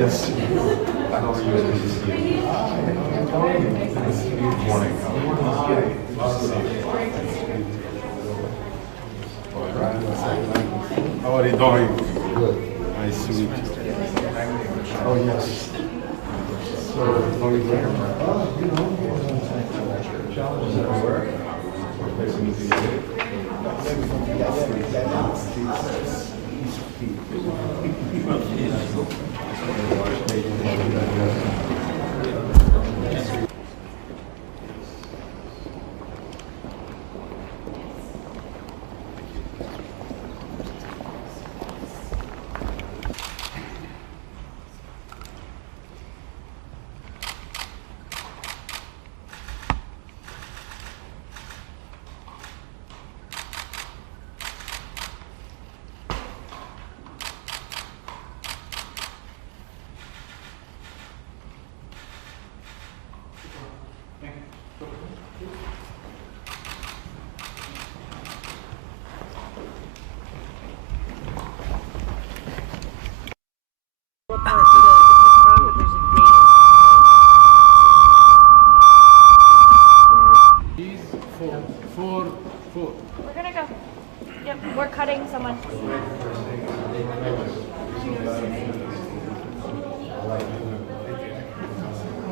Yes. I don't see it. Morning. How are you doing? Good. Nice to meet you. Oh, yes. So, how are you doing? Challenges at work. Four. We're gonna go. Yep, we're cutting someone.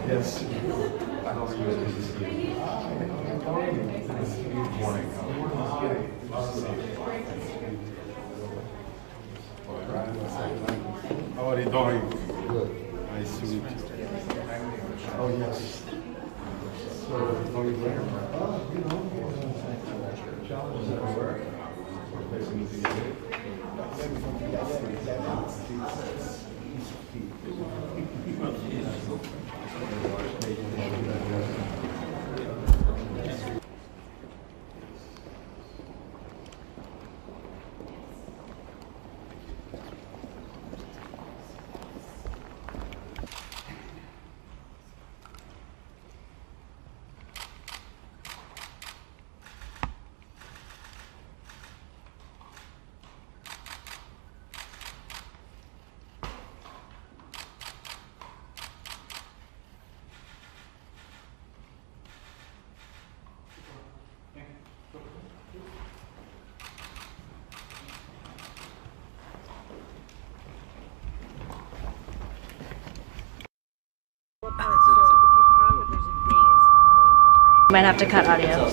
Yes. I don't see it. Morning. How are you doing? Good. Nice to meet you. Oh, yes. So, how are you doing? Challenges at work. Might have to cut audio.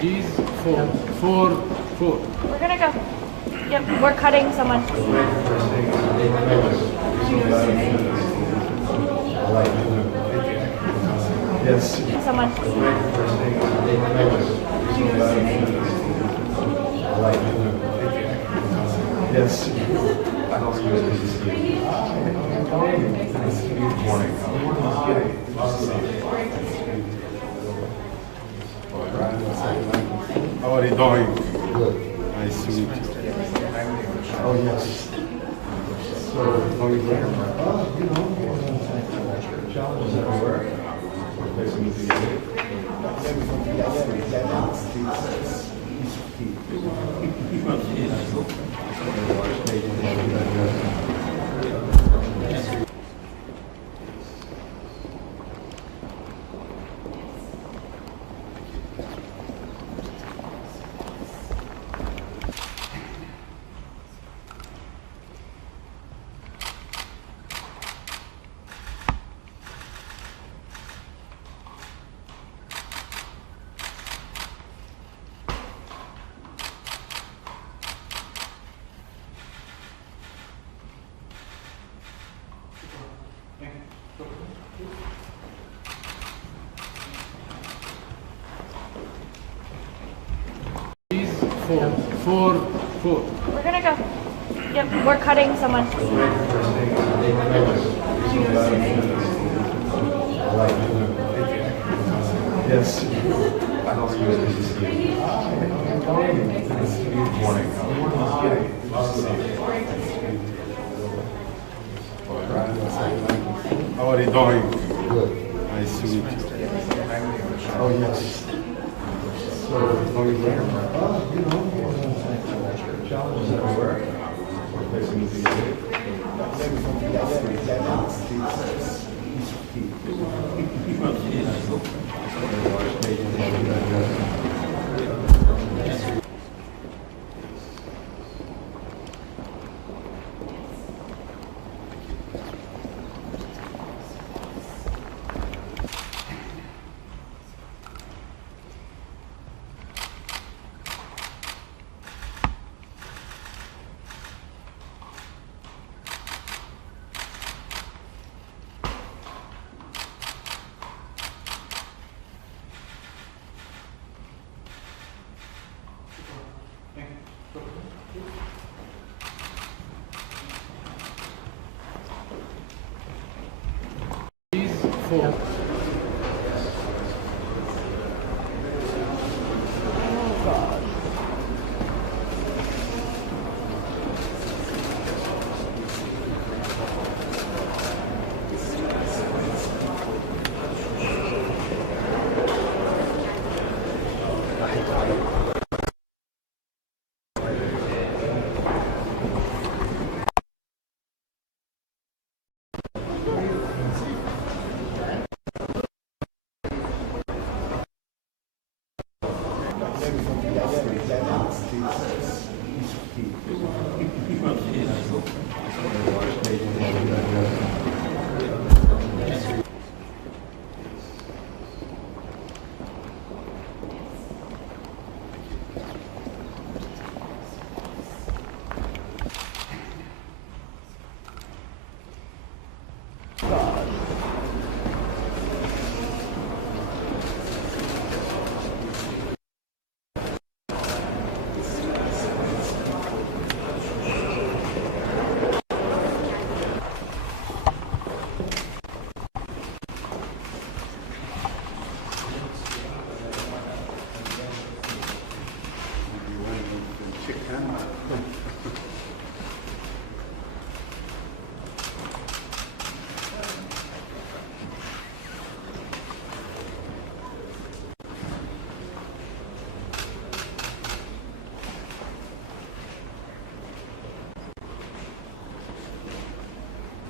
These four. We're gonna go. Yep, we're cutting someone. Yes. Someone. Yes. I don't see it. Morning. How are you doing? Good. Nice to meet you. Oh, yes. So, how are you doing? Challenges at work. Four. We're gonna go. Yep, we're cutting someone. Yes. I don't see it. Morning. How are you doing? Good. Nice to meet you. Oh, yes. So, how are you doing? Challenges at work. Four.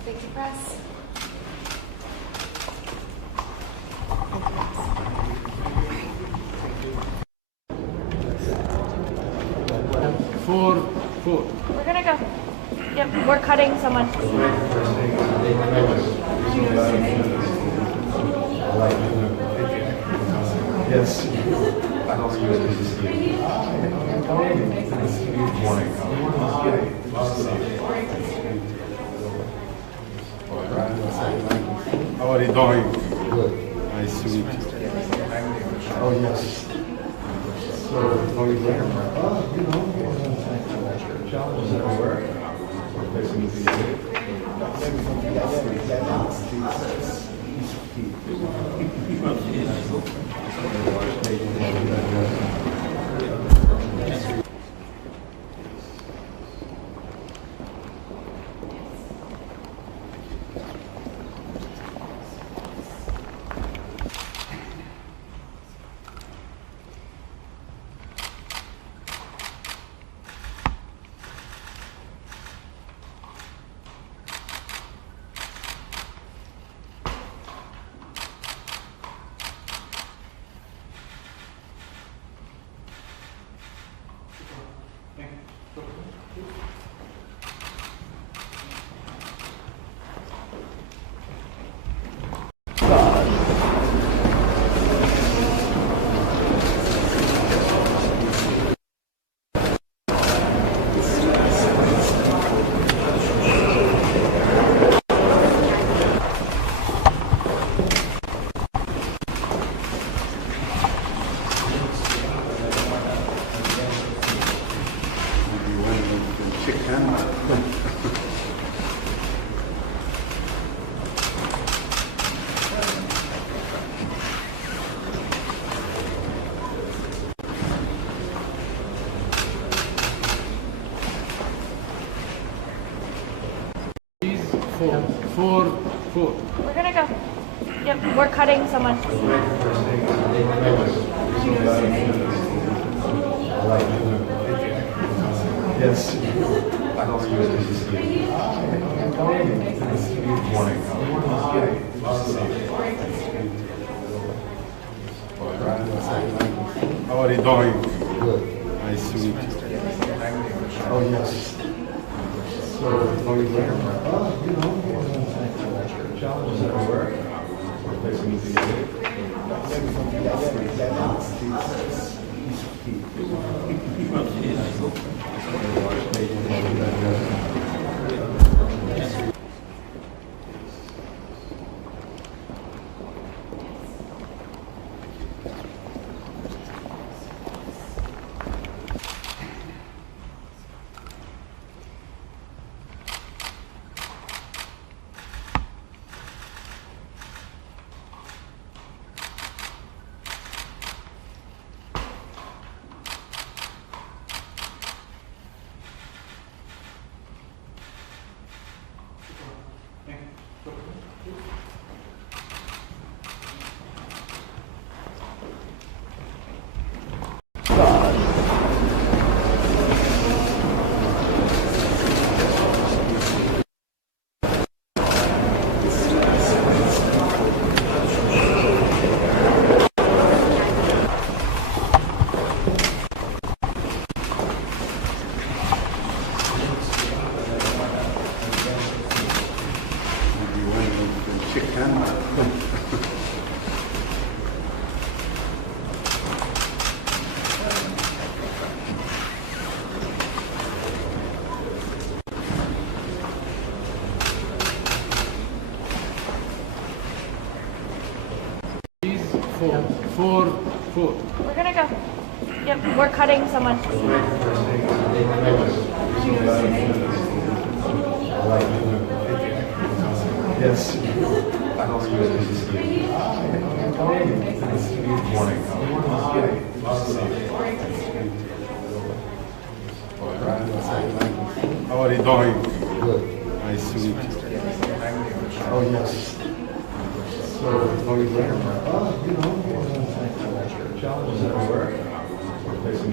Thank you, press. Four. We're gonna go. Yep, we're cutting someone. Yes. How are you doing? Good. Nice to meet you. Oh, yes. So, how are you doing? Challenges at work. We're facing Four. We're gonna go. Yep, we're cutting someone. Yes. How are you doing? Good. Nice to meet you. Oh, yes. So, how are you doing? Challenges at work. We're facing Four. We're gonna go. Yep, we're cutting someone. Yes. How are you doing? Good. Nice to meet you. Oh, yes. So, how are you doing? Challenges at work. We're facing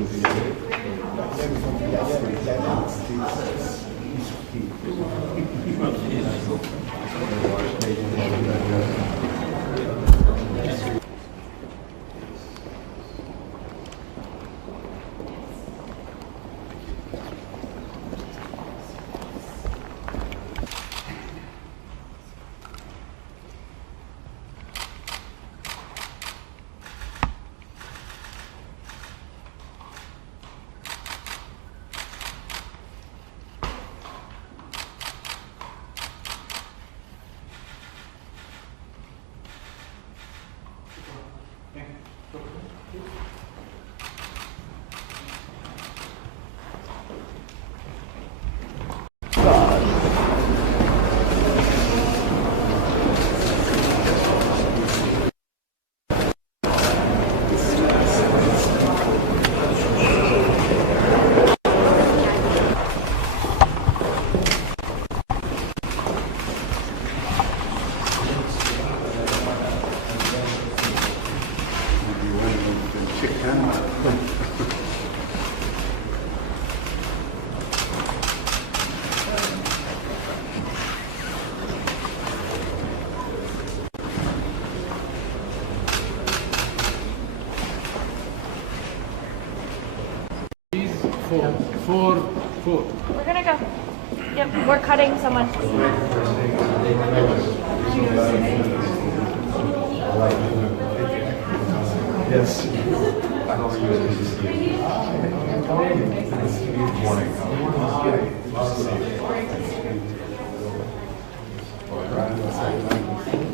Four. We're gonna go. Yep, we're cutting someone. Yes.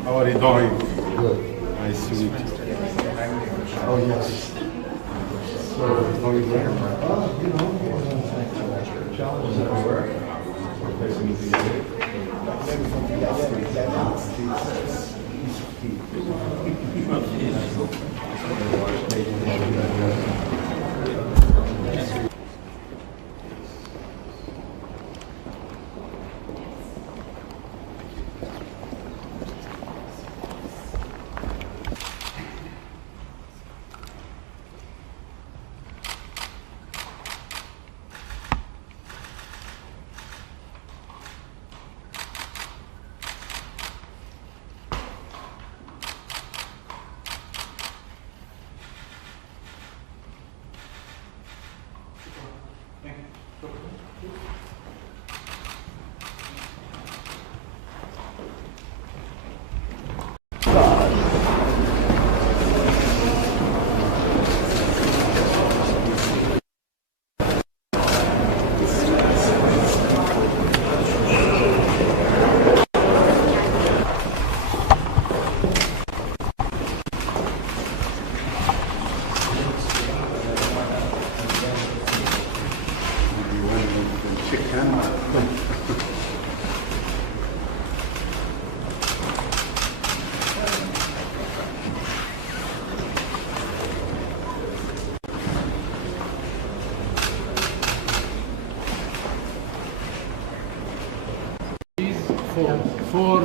How are you doing? Good. Nice to meet you. Oh, yes. So, how are you doing? Challenges at work. We're facing 4.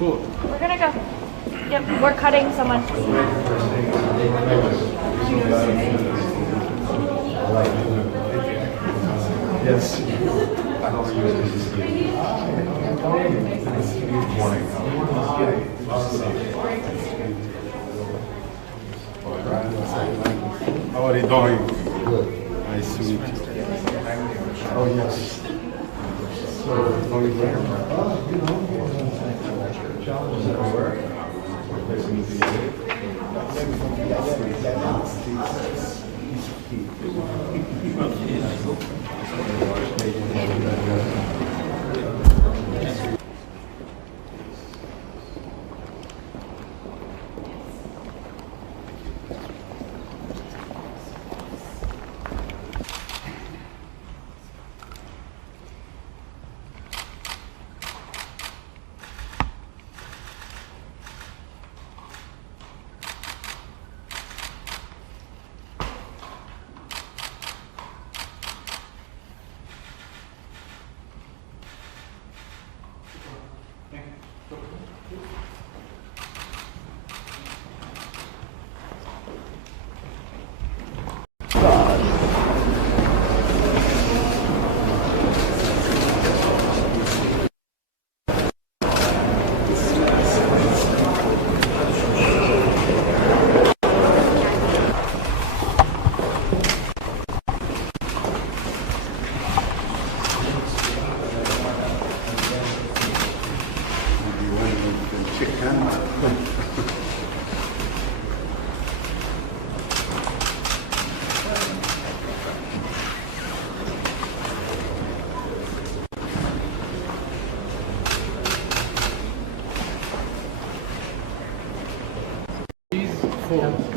We're gonna go. Yep, we're cutting someone. Yes. How are you doing? Good. Nice to meet you. Oh, yes. So, going where? Challenges at work.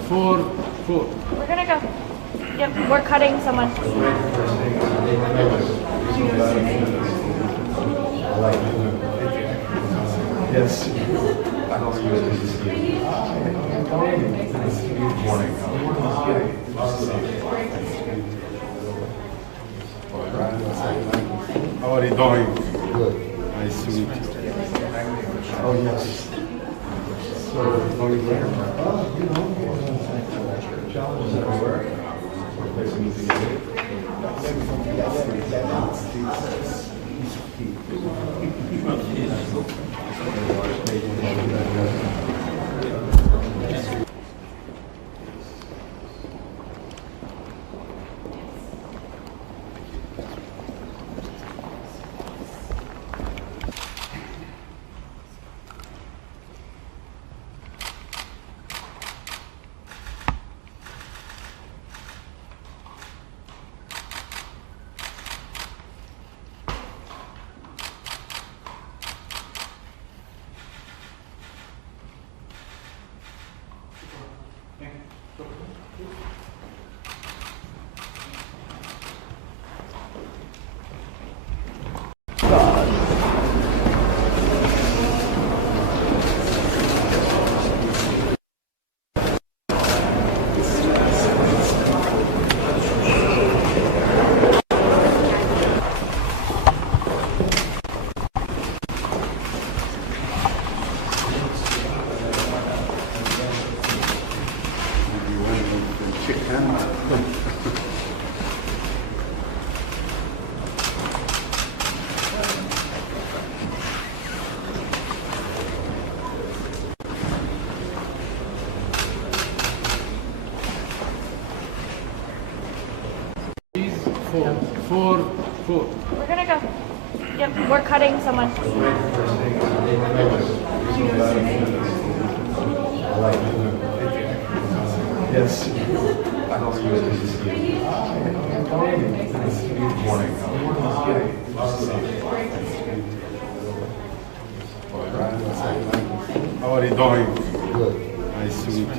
Four. We're gonna go. Yep, we're cutting someone. Yes. How are you doing? Good. Nice to meet you. Oh, yes. So, going where? Challenges at work. Four. We're gonna go. Yep, we're cutting someone. Yes. How are you doing? Good. Nice to meet you.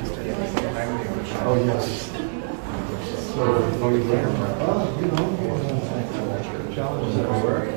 Oh, yes. So, going where? Challenges at work.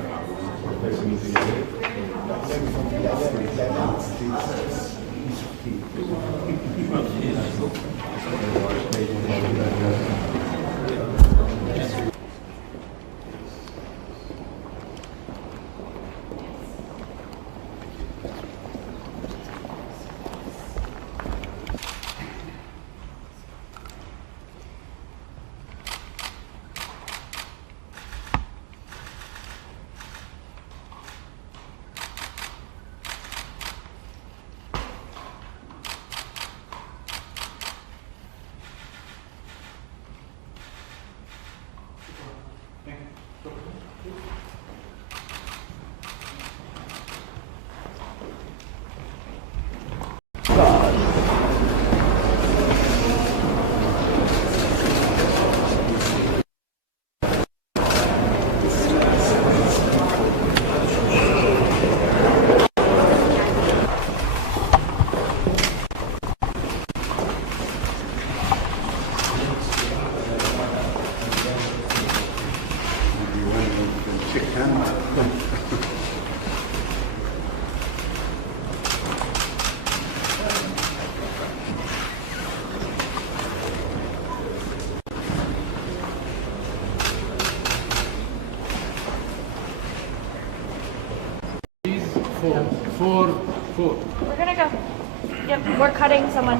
four. We're gonna go. Yep, we're cutting someone.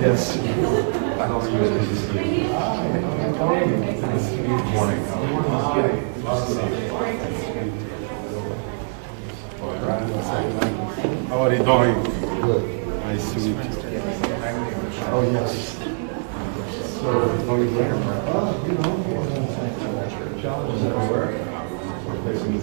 Yes. How are you doing? Good. Nice to meet you. Oh, yes. So, going there. Challenges everywhere. We're facing the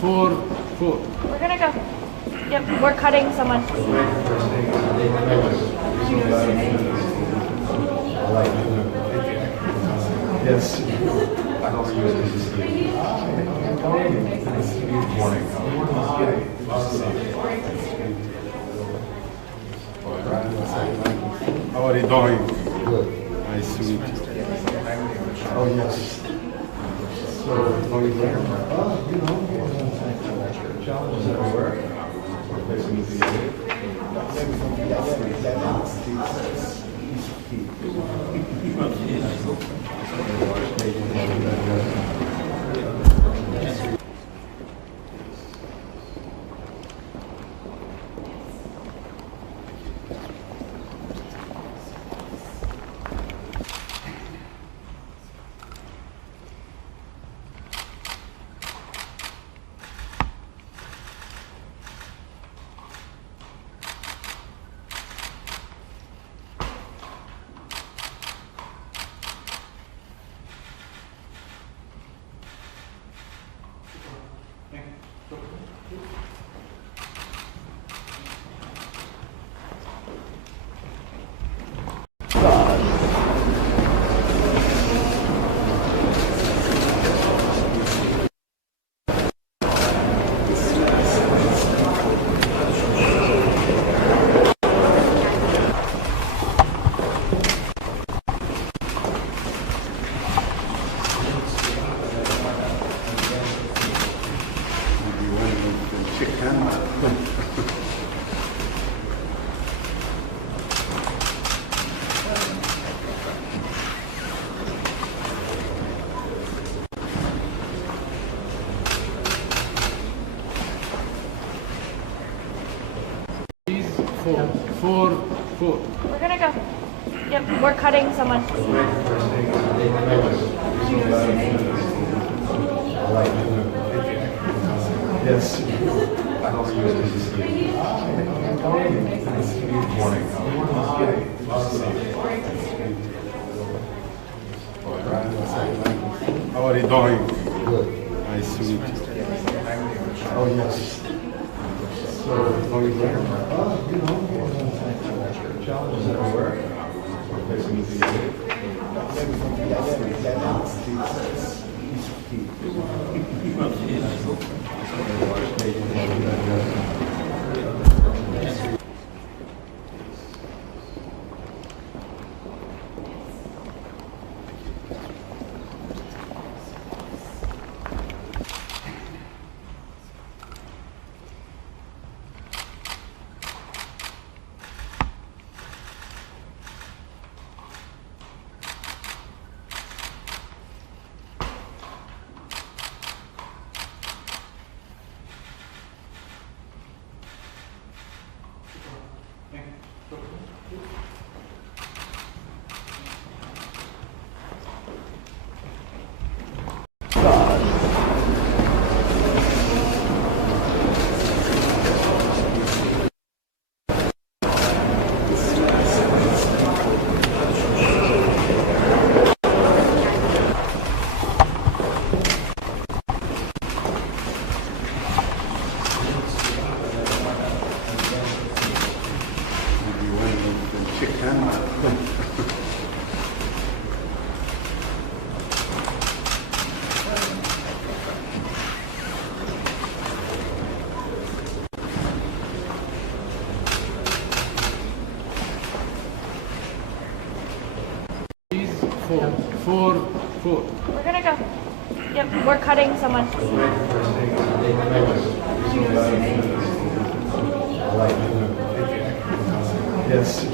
Four. We're gonna go. Yep, we're cutting someone. Yes. How are you doing? Good. Nice to meet you. Oh, yes. So, going there. Challenges everywhere. We're facing the Four. We're gonna go. Yep, we're cutting someone. Yes. How are you doing? Good. Nice to meet you. Oh, yes. So, going there. Challenges everywhere. We're facing the We're gonna go. Yep, we're cutting someone. Yes.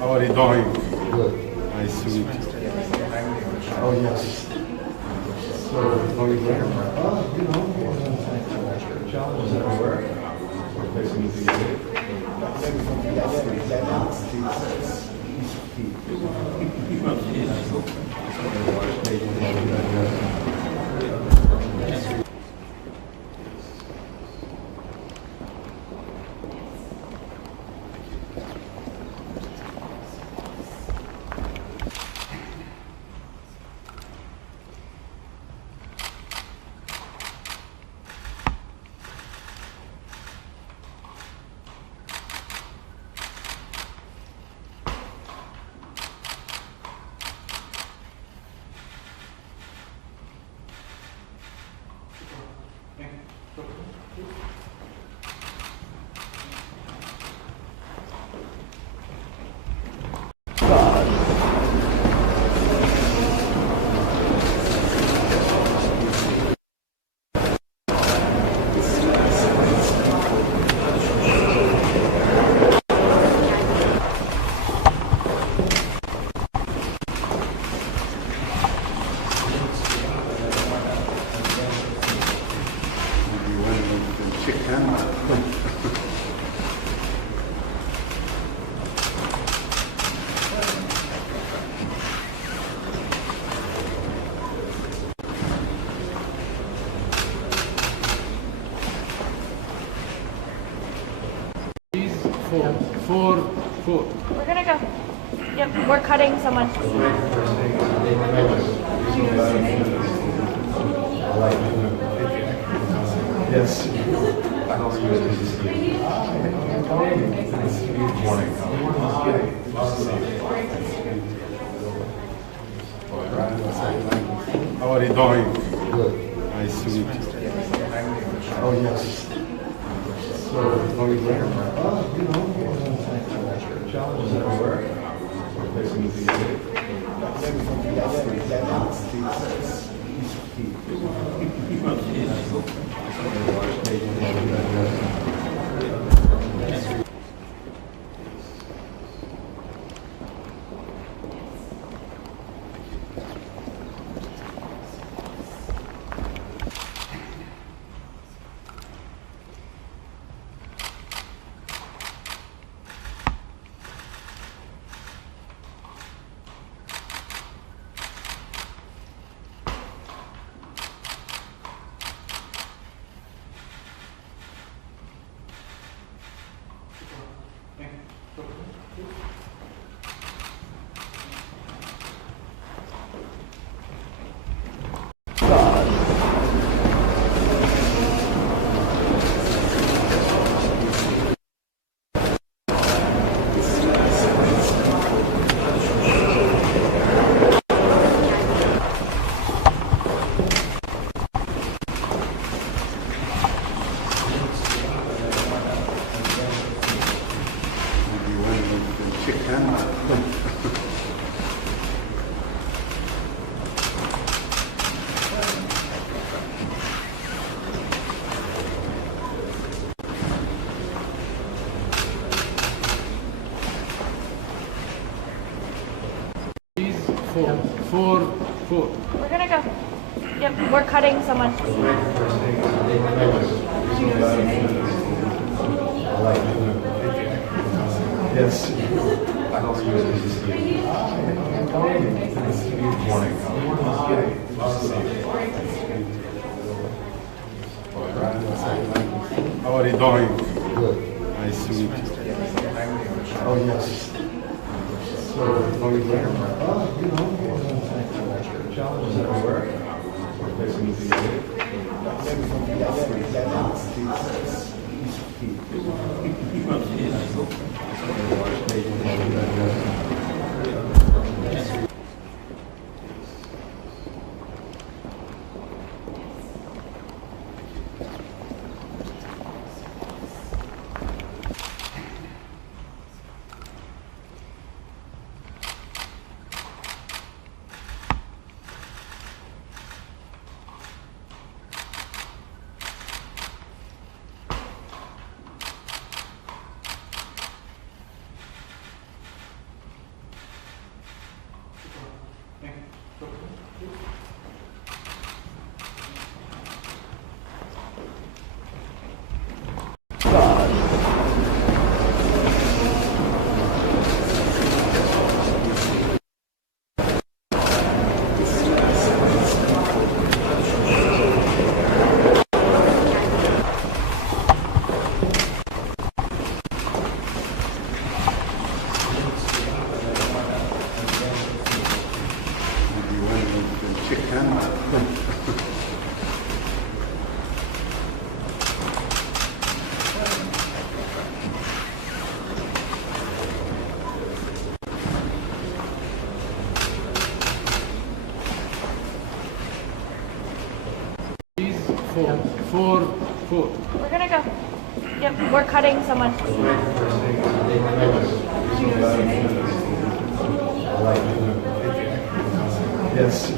How are you doing? Good. Nice to meet you. Oh, yes. So, how you doing? Challenges at work. Four. We're gonna go. Yep, we're cutting someone. Yes. How are you doing? Good. Nice to meet you. Oh, yes. So, how you doing? Challenges at work. Four. We're gonna go. Yep, we're cutting someone. Yes. How are you doing? Good. Nice to meet you. Oh, yes. So, how you doing? Challenges at work. We're gonna go. Yep, we're cutting someone. Yes.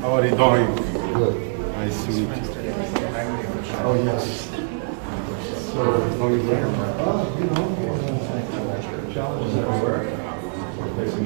How are you doing? Good. Nice to meet you. Oh, yes. So, challenges at work. We're facing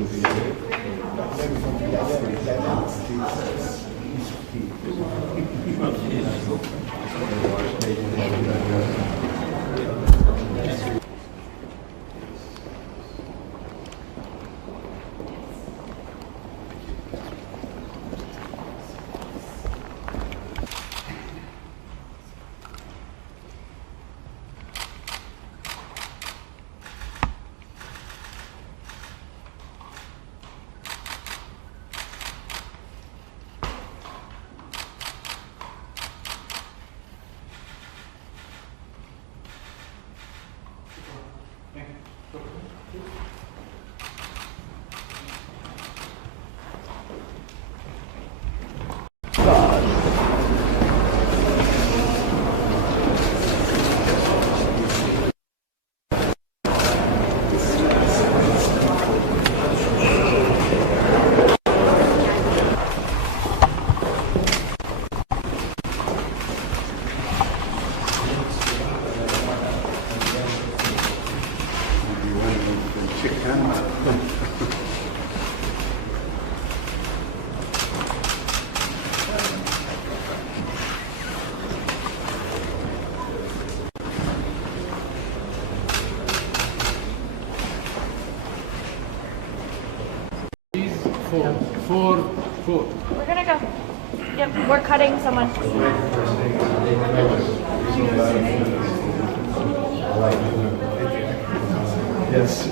Four. We're gonna go. Yep, we're cutting someone. Yes.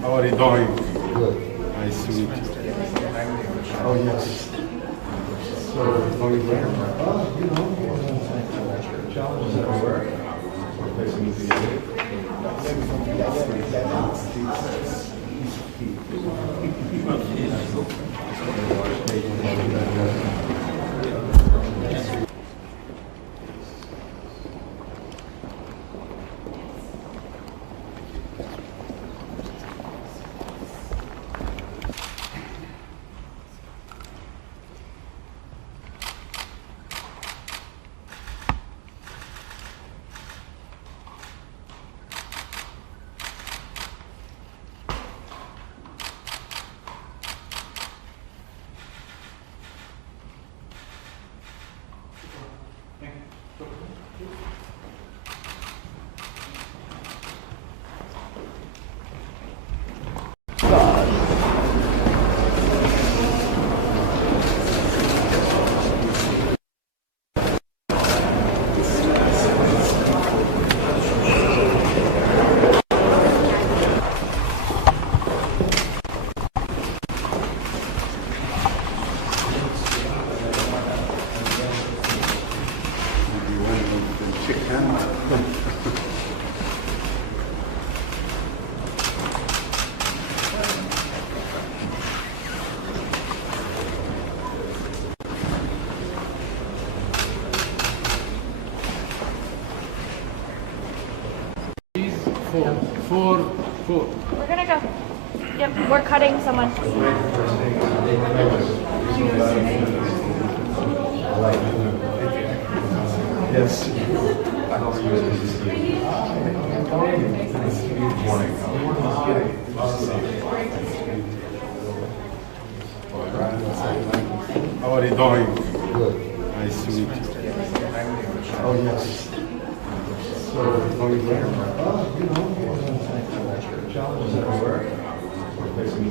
How are you doing? Good. Nice to meet you. Oh, yes. So, challenges at work. We're facing Four. We're gonna go. Yep, we're cutting someone. Yes. How are you doing? Good. Nice to meet you. Oh, yes. So, challenges at work. We're facing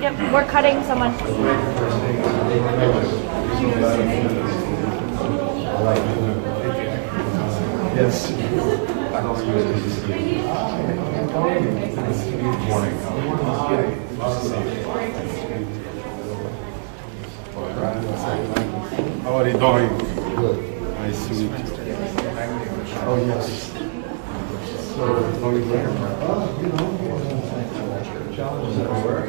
Yep, we're cutting someone. Yes. How are you doing? Good. Nice to meet you. Oh, yes. So, going there. Challenges at work.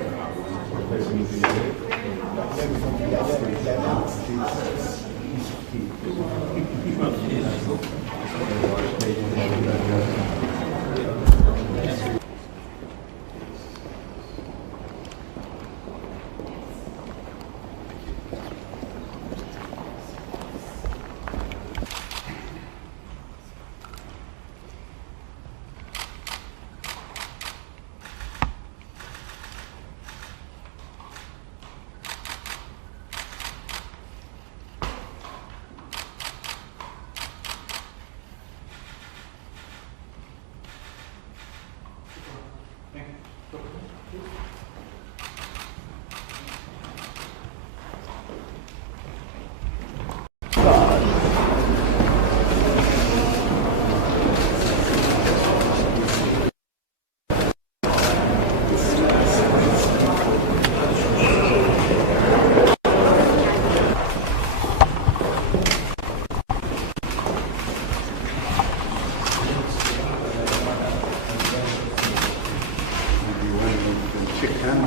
You went with chicken.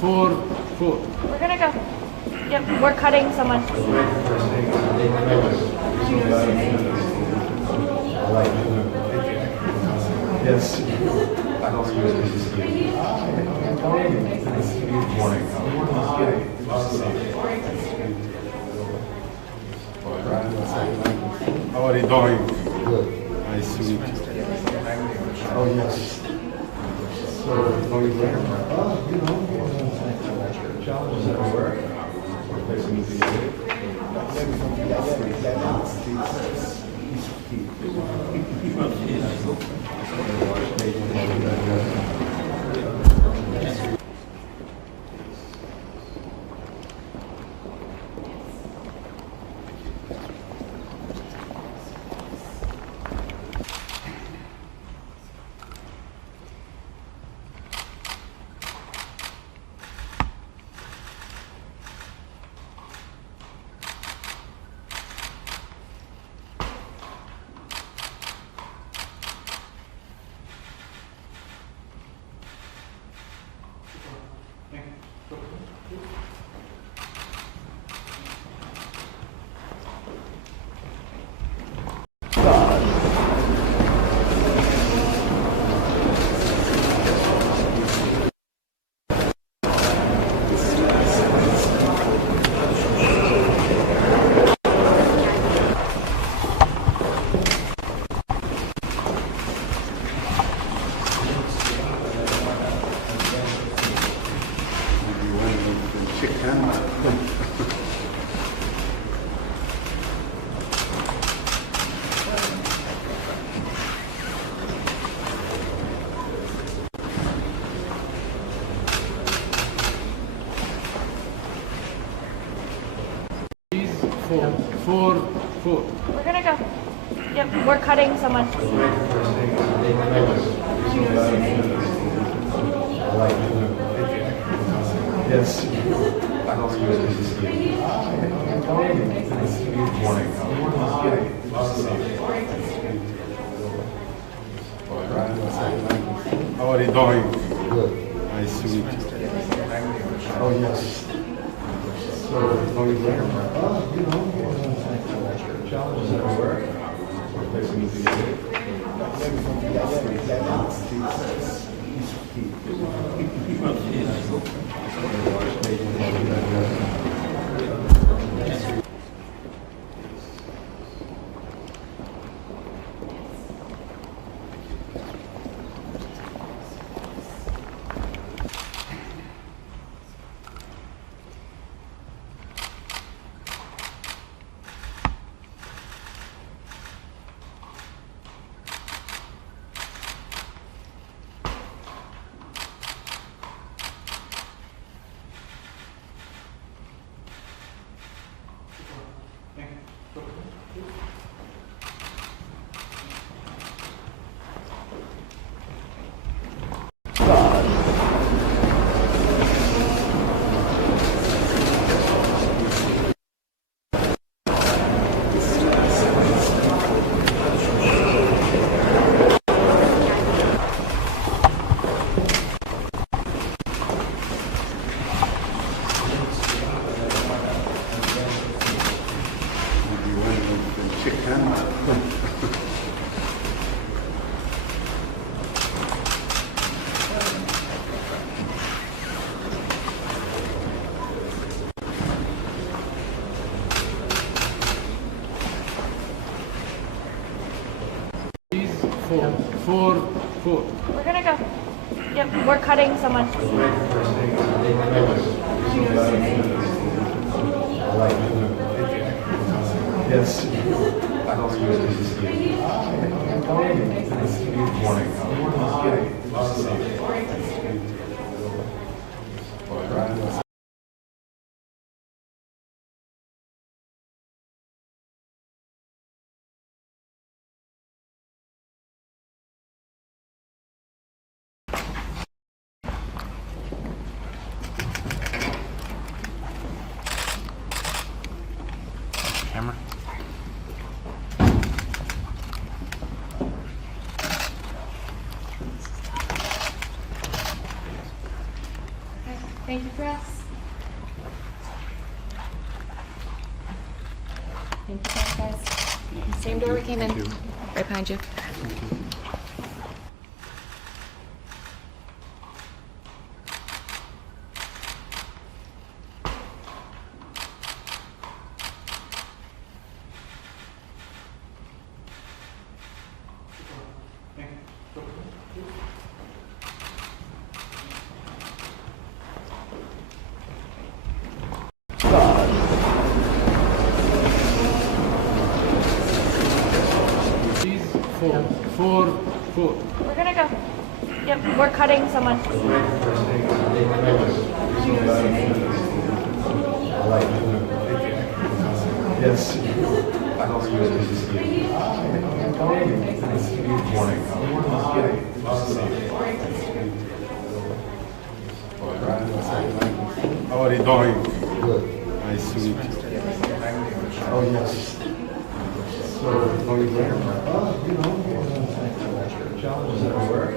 Four. We're gonna go. Yep, we're cutting someone. Yes. How are you doing? Good. Nice to meet you. Oh, yes. So, going there. Challenges at work. You went with chicken. Four. We're gonna go. Yep, we're cutting someone. Yes. How are you doing? Good. Nice to meet you. Oh, yes. So, going there. Challenges at work. four. We're gonna go. Yep, we're cutting someone. Yes. Camera. Thank you, press. Thank you, guys. Same door we came in. Right behind you. Four. We're gonna go. Yep, we're cutting someone. Yes. How are you doing? Good. Nice to meet you. Oh, yes. So, going there? Challenges at work.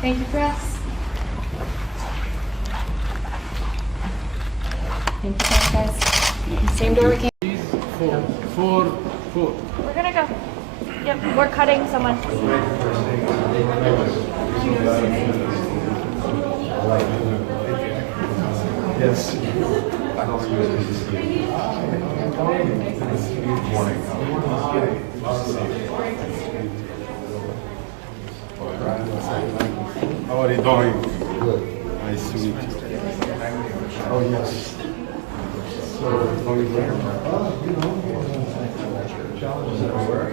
Thank you, press. Thank you, guys. Same door we came in. Four. We're gonna go. Yep, we're cutting someone. Yes. How are you doing? Good. Nice to meet you. Oh, yes. So, going there? Challenges at work.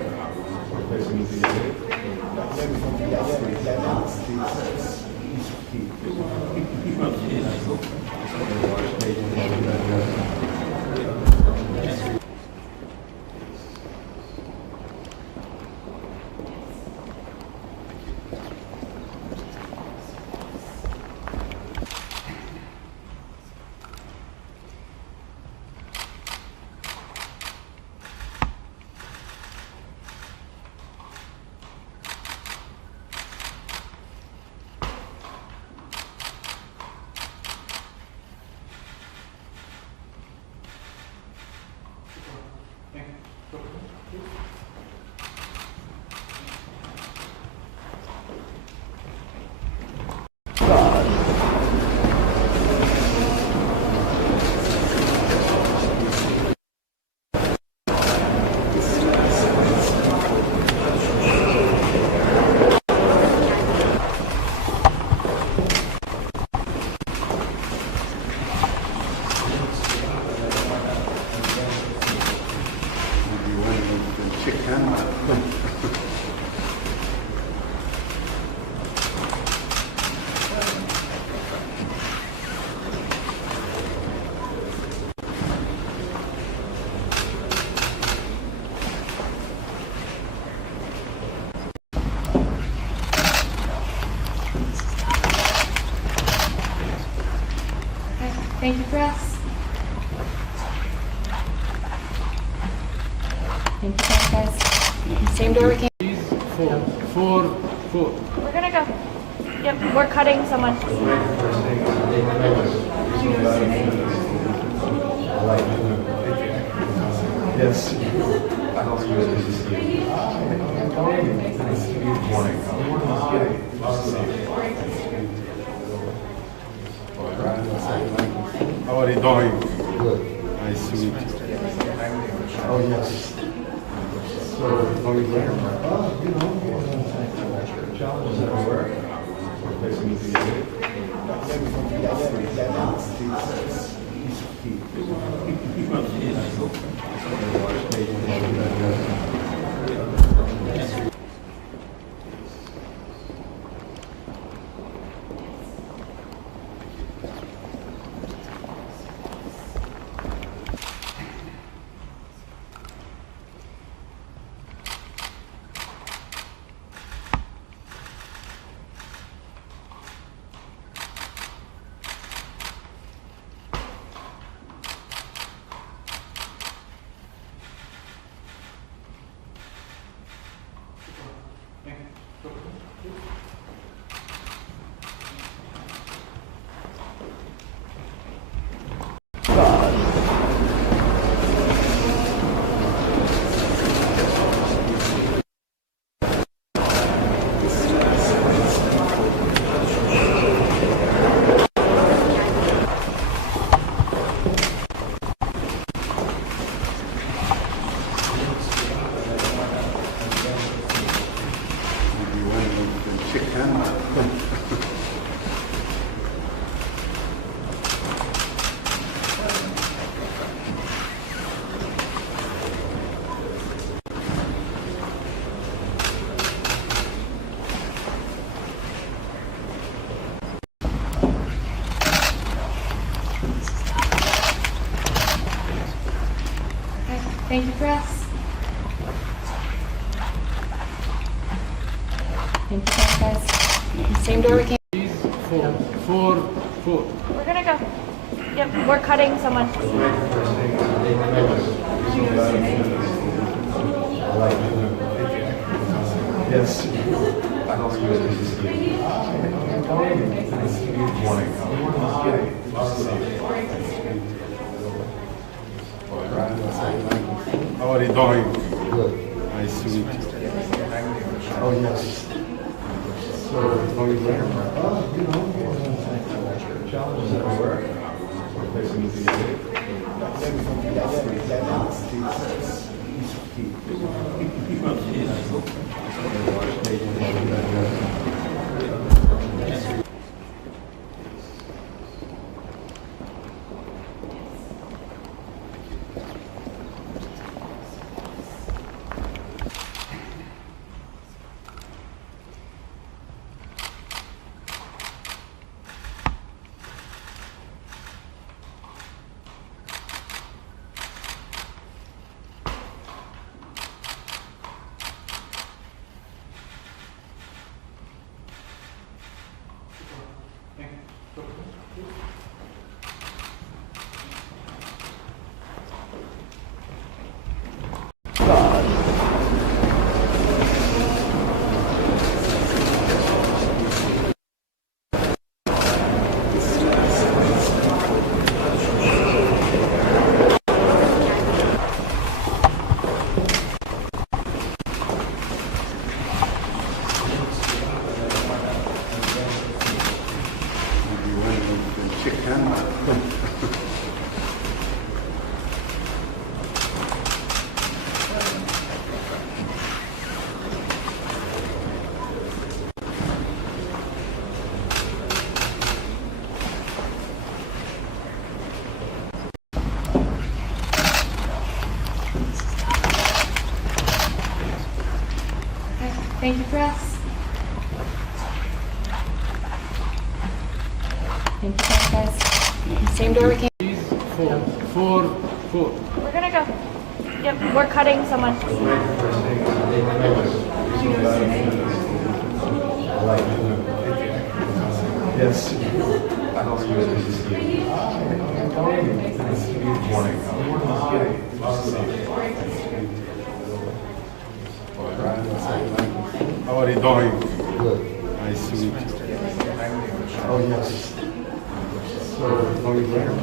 Okay, thank you, press. Thank you, guys. Same door we came. Four. We're gonna go. Yep, we're cutting someone. Yes. How are you doing? Good. Nice to meet you. Oh, yes. So, going where? Challenges at work. Okay, thank you, press. Thank you, guys. Same door we came. Four. We're gonna go. Yep, we're cutting someone. Yes. How are you doing? Good. Nice to meet you. Oh, yes. So, going where? Challenges at work. Thank you, press. Thank you, press, guys. Same door we came. Four. We're gonna go. Yep, we're cutting someone. Yes. How are you doing? Good. Nice to meet you. Oh, yes. So, how are you doing?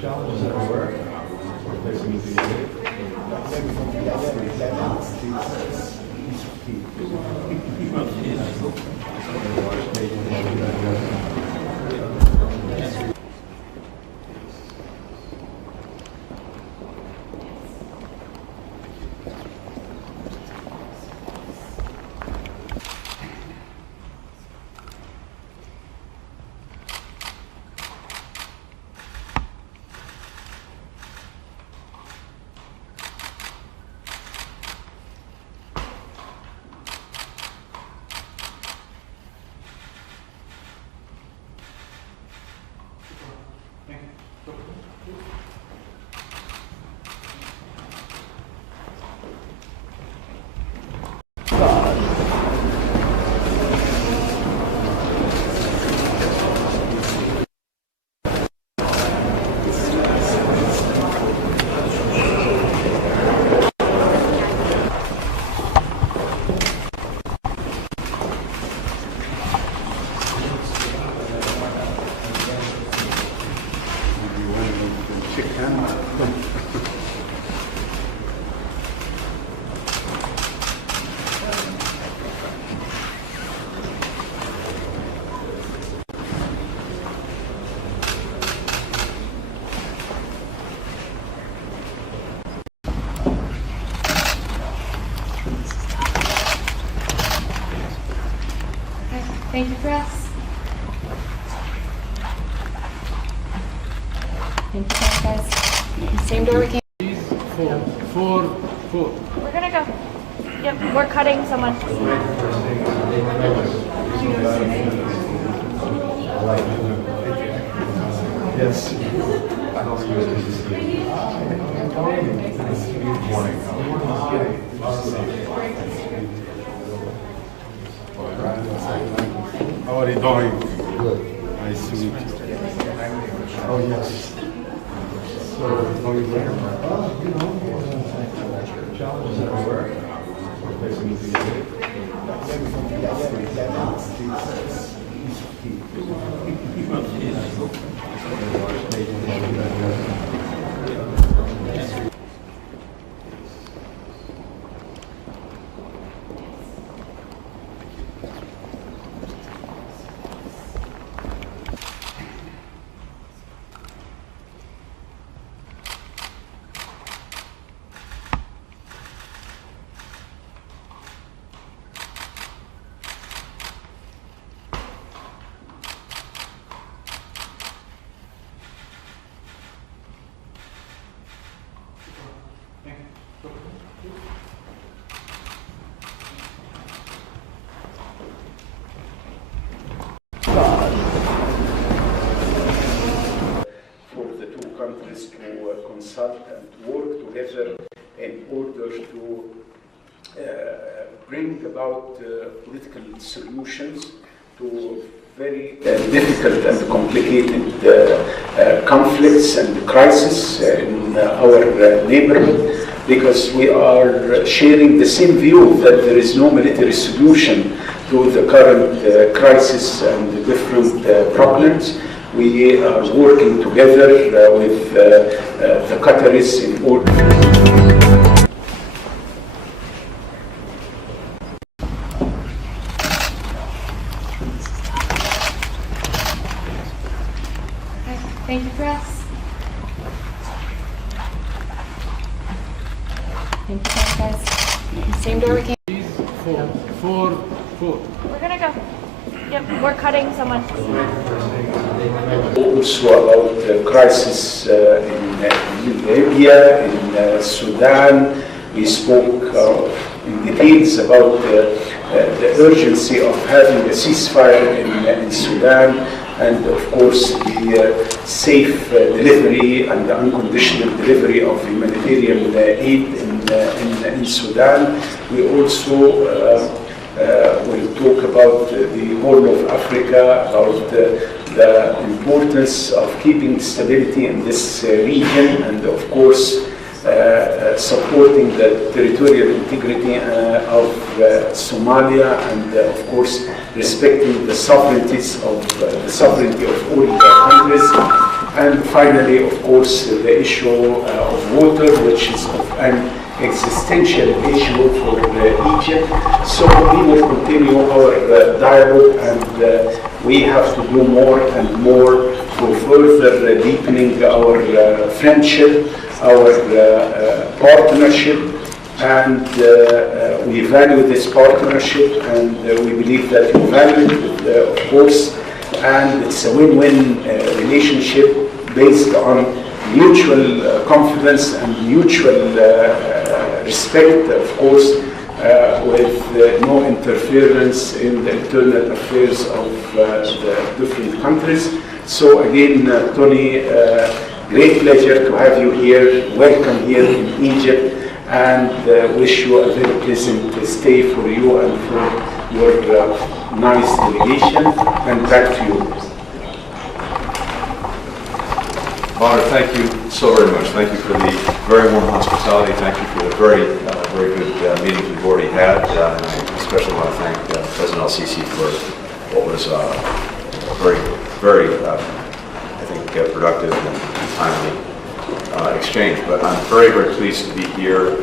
Challenges at work. Thank you, press. Thank you, press, guys. Same door we came. Four. We're gonna go. Yep, we're cutting someone. Yes. How are you doing? Good. Nice to meet you. Oh, yes. So, how are you doing? Challenges at work. For the two countries to consult and work together in order to bring about political solutions to very difficult and complicated conflicts and crises in our neighborhood, because we are sharing the same view that there is no military solution to the current crisis and the different problems. We are working together with the Qataris in order. Thank you, press. Thank you, press, guys. Same door we came. Four. We're gonna go. Yep, we're cutting someone. Also about the crisis in Libya, in Sudan. We spoke in details about the urgency of having a ceasefire in Sudan, and of course the safe delivery and the unconditional delivery of humanitarian aid in Sudan. We also will talk about the Horn of Africa, about the importance of keeping stability in this region, and of course supporting the territorial integrity of Somalia, and of course respecting the sovereignty of all the countries. And finally, of course, the issue of water, which is of an existential issue for Egypt. So we will continue our dialogue, and we have to do more and more for further deepening our friendship, our partnership, and we value this partnership, and we believe that you value it, of course, and it's a win-win relationship based on mutual confidence and mutual respect, of course, with no interference in the internal affairs of the different countries. So again, Tony, great pleasure to have you here. Welcome here in Egypt, and wish you a very pleasant stay for you and for your nice delegation. And back to you. Bonner, thank you so very much. Thank you for the very warm hospitality. Thank you for the very good meetings we've already had. And I especially want to thank President El-Sisi for what was very, I think, productive and timely exchange. But I'm very pleased to be here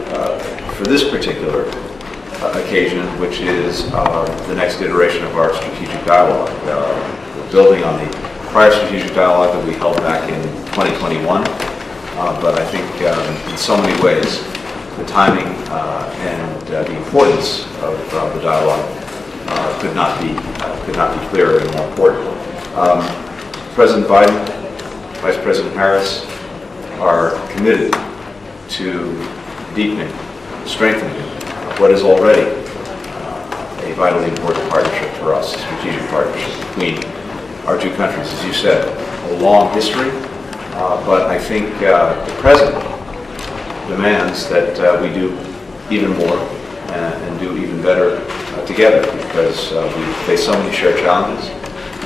for this particular occasion, which is the next iteration of our strategic dialogue. We're building on the prior strategic dialogue that we held back in 2021, but I think in so many ways the timing and the importance of the dialogue could not be clearer and more important. President Biden, Vice President Harris are committed to deepening, strengthening what is already a vitally important partnership for us, a strategic partnership between our two countries. As you said, a long history, but I think the present demands that we do even more and do even better together, because we face so many shared challenges,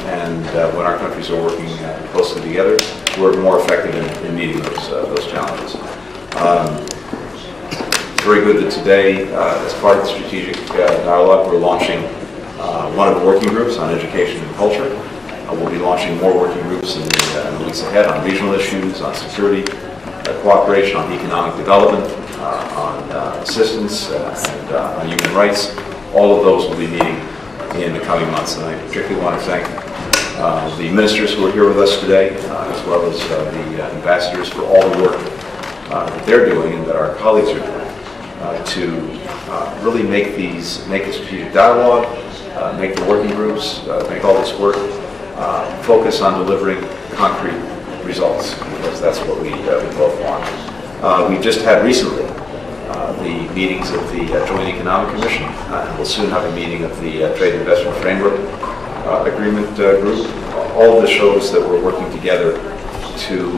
and when our countries are working closely together, we're more effective in meeting those challenges. It's very good that today, as part of the strategic dialogue, we're launching one of the working groups on education and culture. We'll be launching more working groups in the weeks ahead on regional issues, on security, cooperation, on economic development, on assistance, and on human rights. All of those will be meeting in the coming months, and I particularly want to thank the ministers who are here with us today, as well as the ambassadors for all the work that they're doing and that our colleagues are doing to really make the strategic dialogue, make the working groups, make all this work focus on delivering concrete results, because that's what we both want. We just had recently the meetings of the Joint Economic Commission, and we'll soon have a meeting of the Trade Investment Framework Agreement group. All of this shows that we're working together to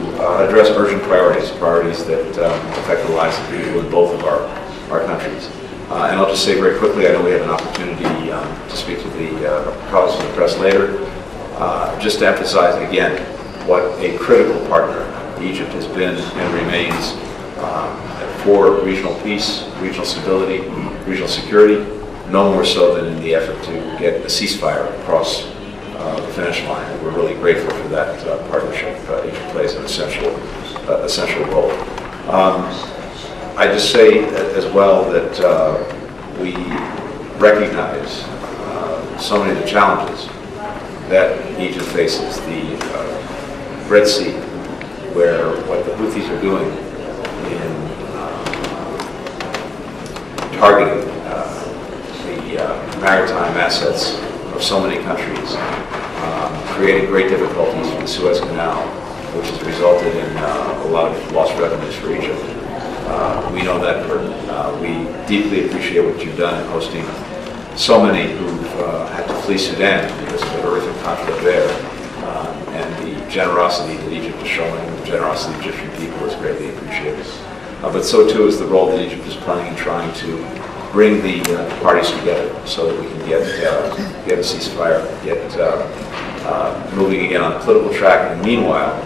address urgent priorities that affect the lives of people in both of our countries. And I'll just say very quickly, I know we have an opportunity to speak to the colleagues from the press later, just to emphasize again what a critical partner Egypt has been and remains for regional peace, regional stability, regional security, no more so than in the effort to get a ceasefire across the finish line. And we're really grateful for that partnership. Egypt plays an essential role. I just say as well that we recognize so many of the challenges that Egypt faces. The Red Sea, where what the Houthis are doing in targeting the maritime assets of so many countries, creating great difficulties for the Suez Canal, which has resulted in a lot of lost revenues for Egypt. We know that we deeply appreciate what you've done in hosting so many who've had to flee Sudan because of the horrific conflict there. And the generosity that Egypt is showing, the generosity of the Egyptian people is greatly appreciated. But so too is the role that Egypt is playing in trying to bring the parties together so that we can get a ceasefire, get moving again on the political track, and meanwhile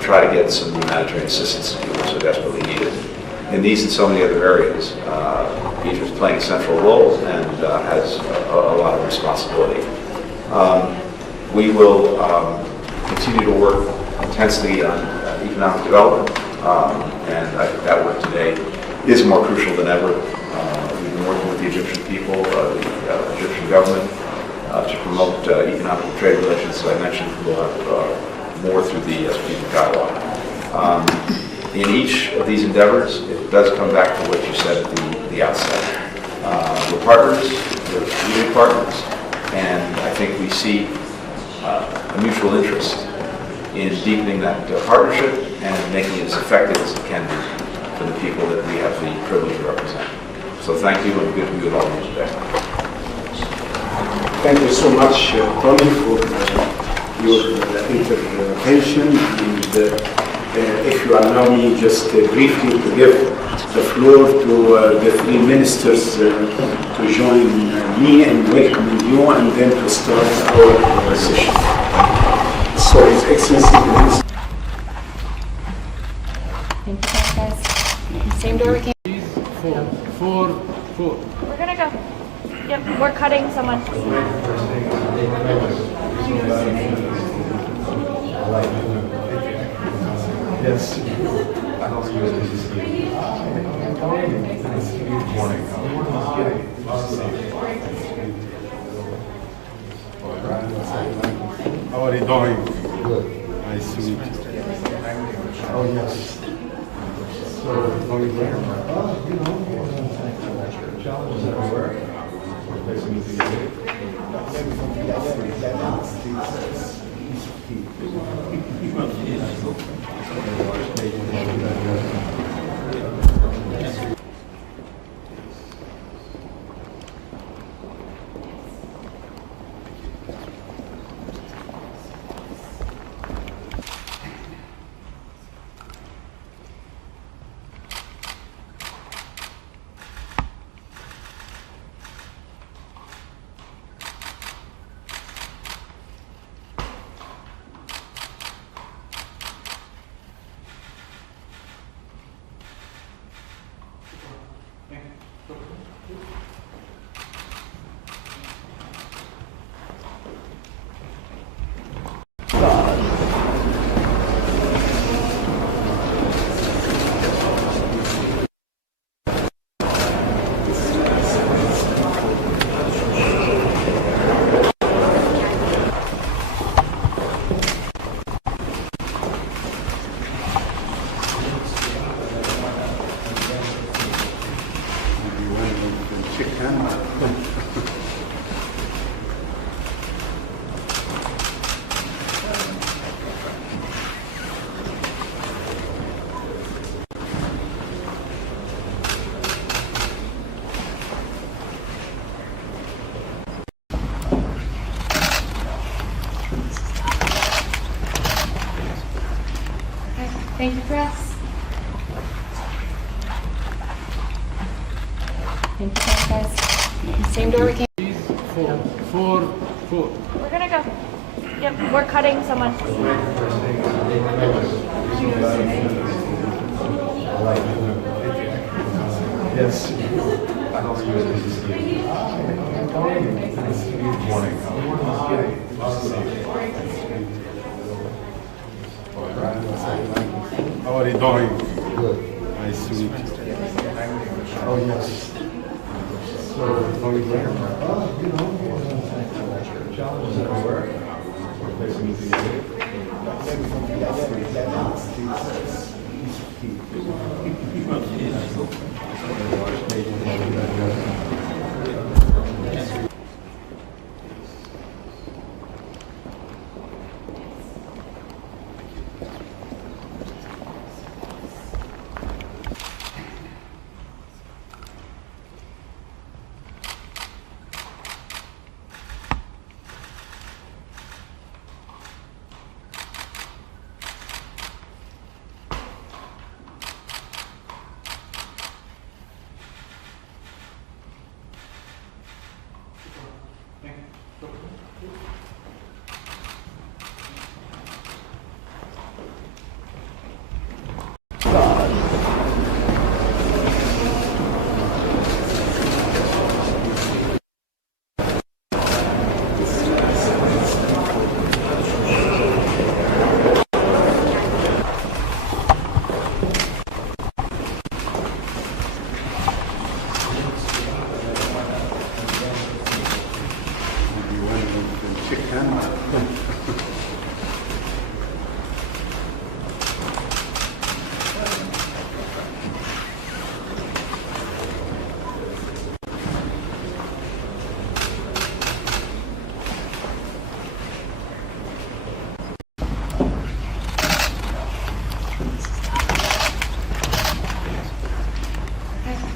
try to get some humanitarian assistance to people so desperately needed. In these and so many other areas, Egypt is playing a central role and has a lot of responsibility. We will continue to work intensely on economic development, and I think that work today is more crucial than ever. We've been working with the Egyptian people, the Egyptian government, to promote economic and trade relations. As I mentioned, we'll have more through the strategic dialogue. In each of these endeavors, it does come back to what you said at the outset. We're partners, we're community partners, and I think we see a mutual interest in deepening that partnership and making it as effective as it can be for the people that we have the privilege to represent. So thank you, and good to be with all of you today. Thank you so much, Tony, for your intervention. And if you allow me just briefly to give the floor to the three ministers to join me in welcoming you, and then to start our session. So, His Excellency the Minister. Thank you, guys. Same door we came. Four. We're gonna go. Yep, we're cutting someone. Yes. How are you doing? Good. Nice to meet you. Oh, yes. So, going there? Challenges at work. Thank you for us. Thank you, guys. Same door we came. Four. We're gonna go. Yep, we're cutting someone. Yes. How are you doing? Good. Nice to meet you. Oh, yes. So, going there? Challenges at work.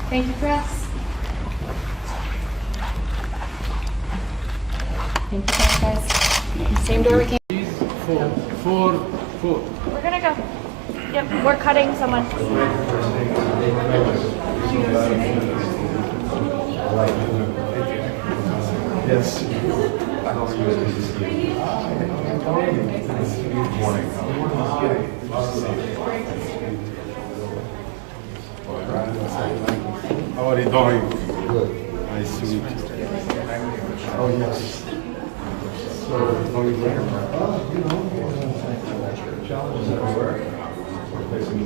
Thank you, press. Thank you, guys. Same door we came. Four. We're gonna go. Yep, we're cutting someone. Yes. How are you doing? Good. Nice to meet you. Oh, yes. So, going where? You know, challenges at work. We're facing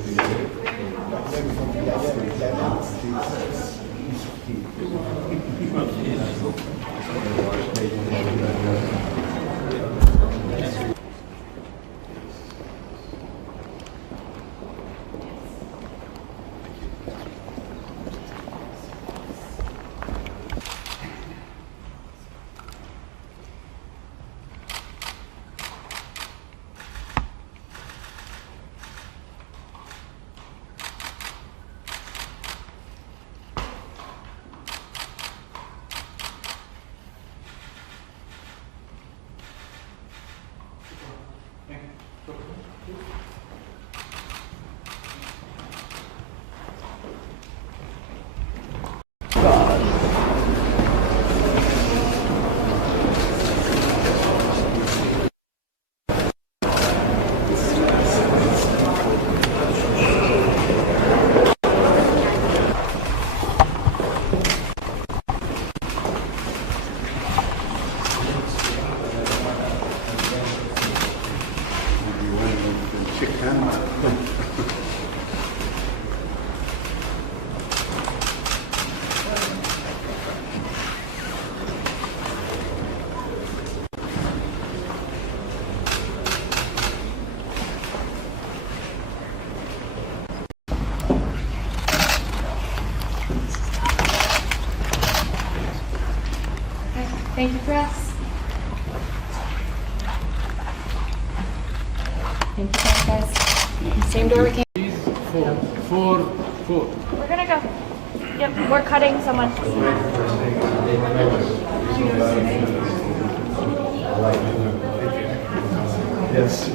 Thank you, press. Thank you, guys. Same door we came. Four. We're gonna go. Yep, we're cutting someone. Yes.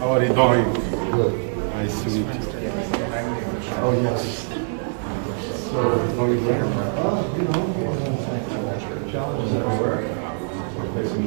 How are you doing? Good. Nice to meet you. Oh, yes. So, going where? You know, challenges at work. We're facing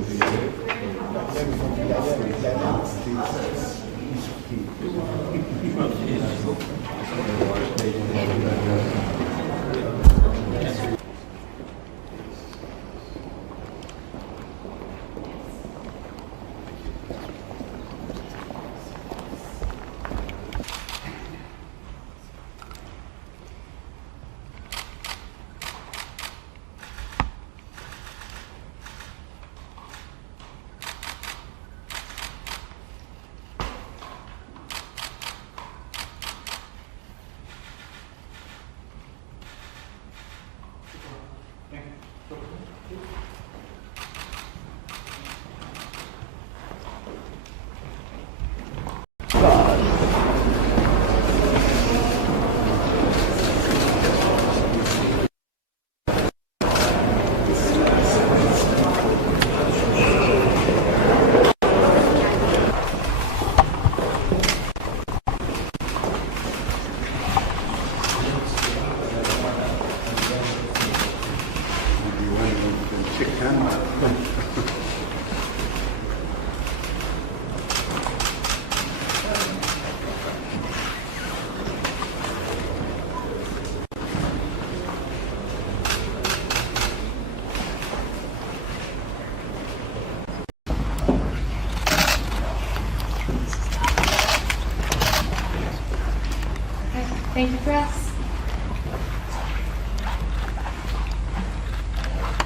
Thank you, press.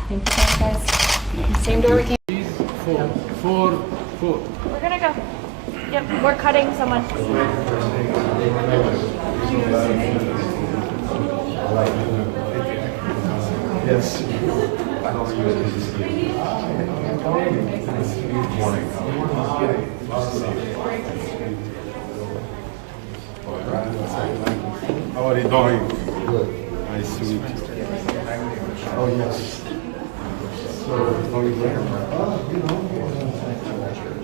Thank you, guys. Same door we came. Four. We're gonna go. Yep, we're cutting someone. Yes. How are you doing? Good. Nice to meet you. Oh, yes. So, going there?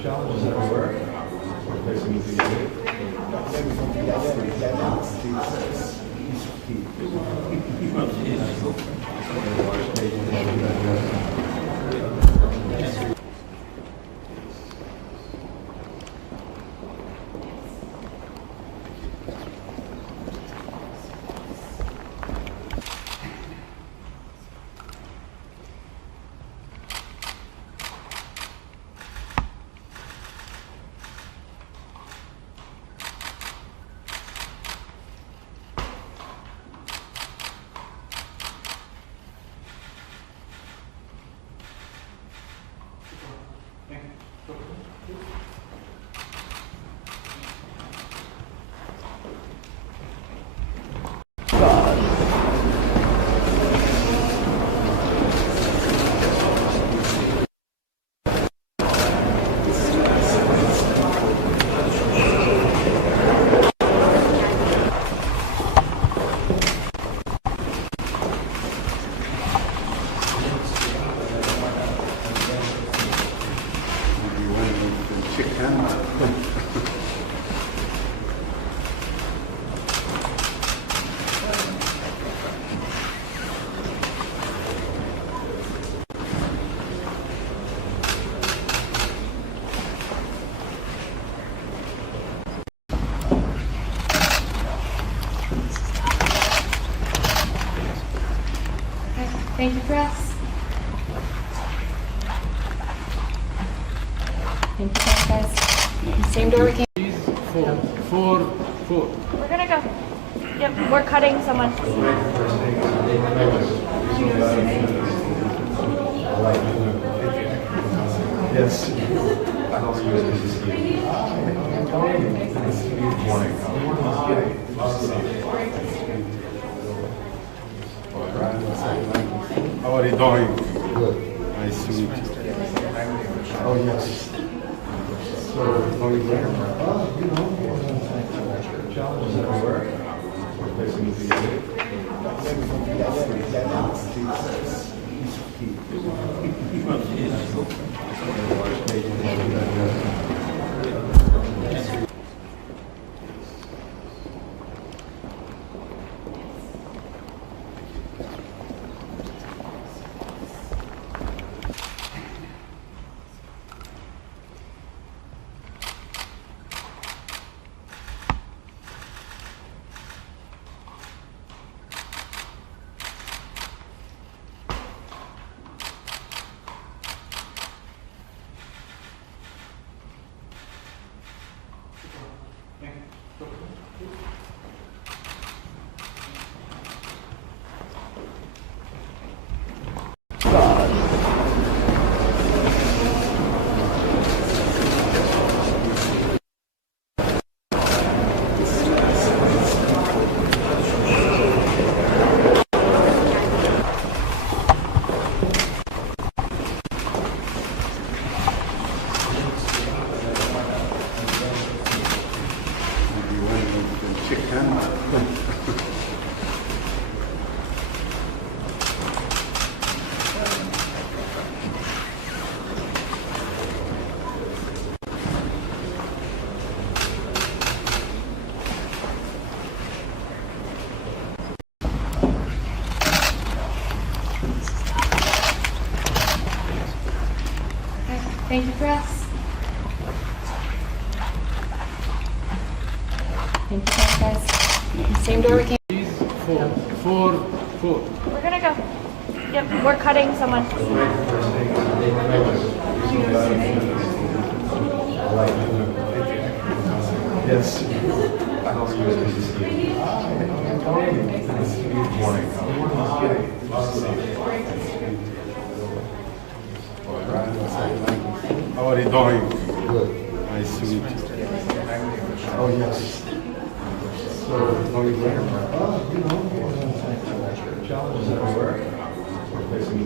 Challenges at work. We're facing Thank you, press. Thank you, guys. Same door we came. Four. We're gonna go. Yep, we're cutting someone. Yes. How are you doing? Good. Nice to meet you. Oh, yes. So, going there? Challenges at work. We're facing Thank you, press. Thank you, guys. Same door we came. Four. We're gonna go. Yep, we're cutting someone. Yes. How are you doing? Good. Nice to meet you. Oh, yes. So, going there? Challenges at work. We're facing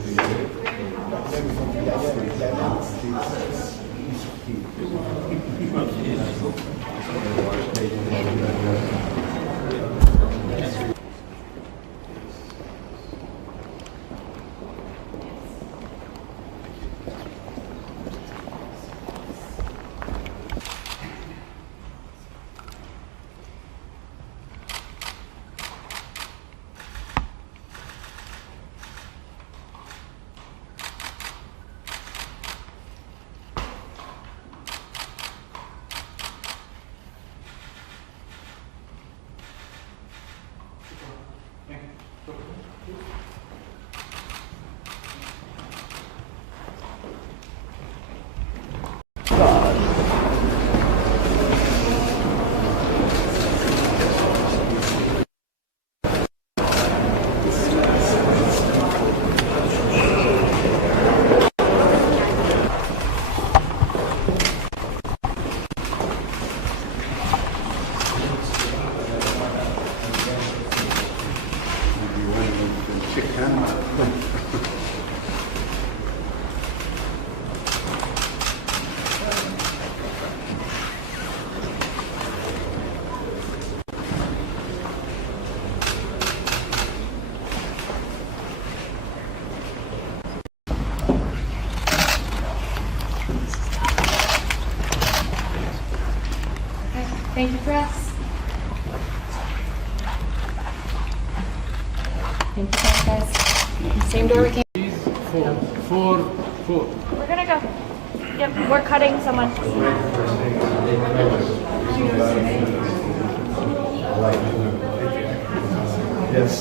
Thank you, press. Thank you, guys. Same door we came. Four. We're gonna go. Yep, we're cutting someone. Yes.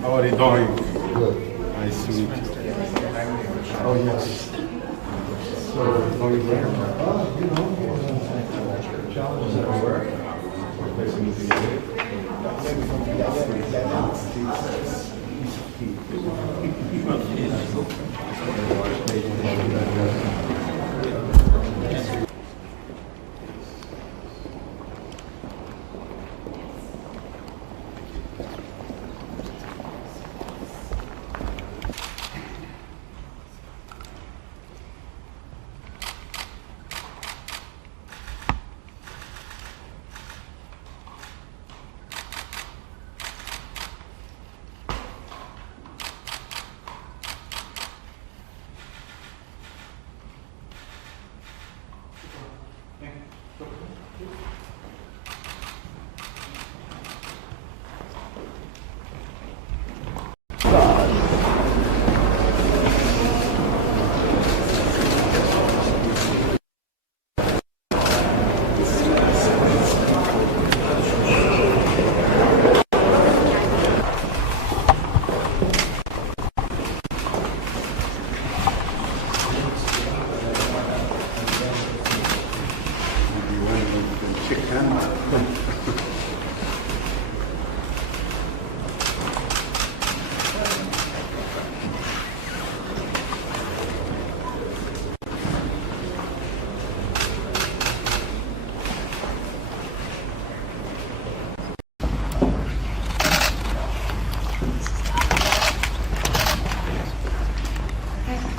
How are you doing? Good. Nice to meet you. Oh, yes. So, going where? Challenges at work.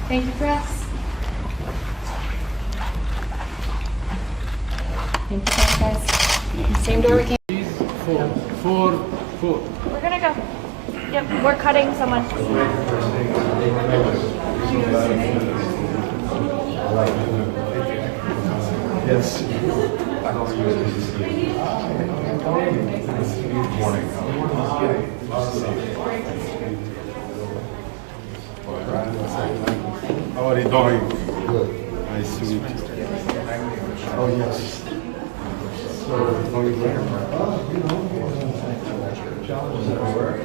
Thank you, press. Thank you, guys. Same door we came. Four. We're gonna go. Yep, we're cutting someone. Yes. How are you doing? Good. Nice to meet you. Oh, yes. So, going where? Challenges at work.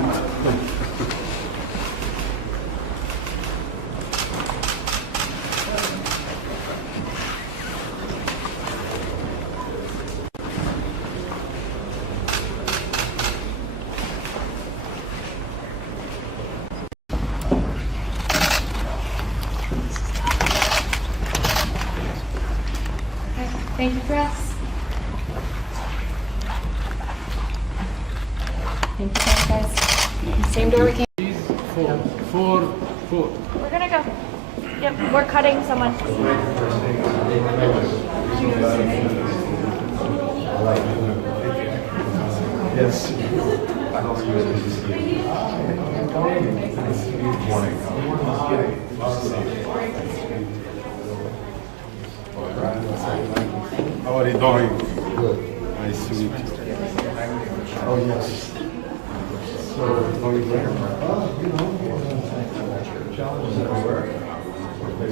Okay, thank you, press. Thank you, guys. Same door we came. Four. We're gonna go. Yep, we're cutting someone. Yes. How are you doing? Good. Nice to meet you. Oh, yes. So, going there? Challenges at work. Okay,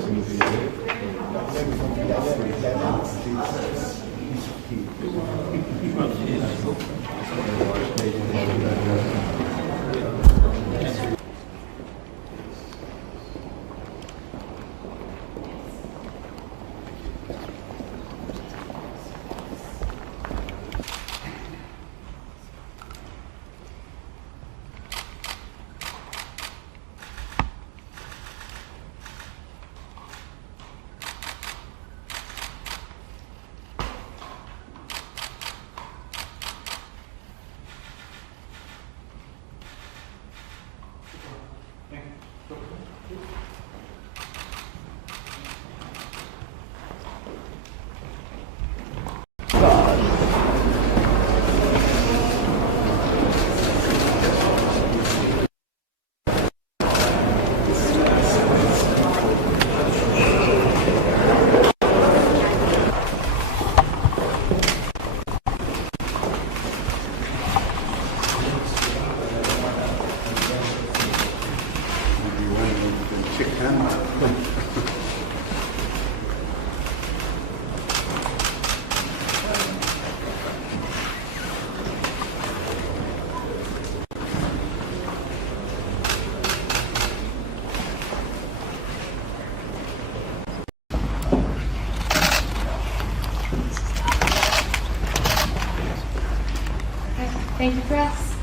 thank you, press.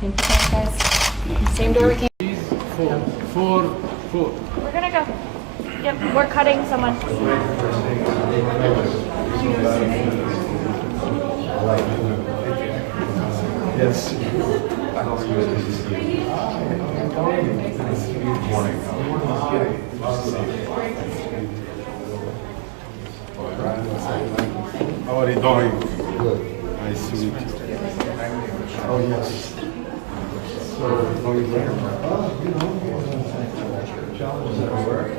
Thank you, guys. Same door we came. Four. We're gonna go. Yep, we're cutting someone. Yes. How are you doing? Good. Nice to meet you. Oh, yes. So, going there? Challenges at work.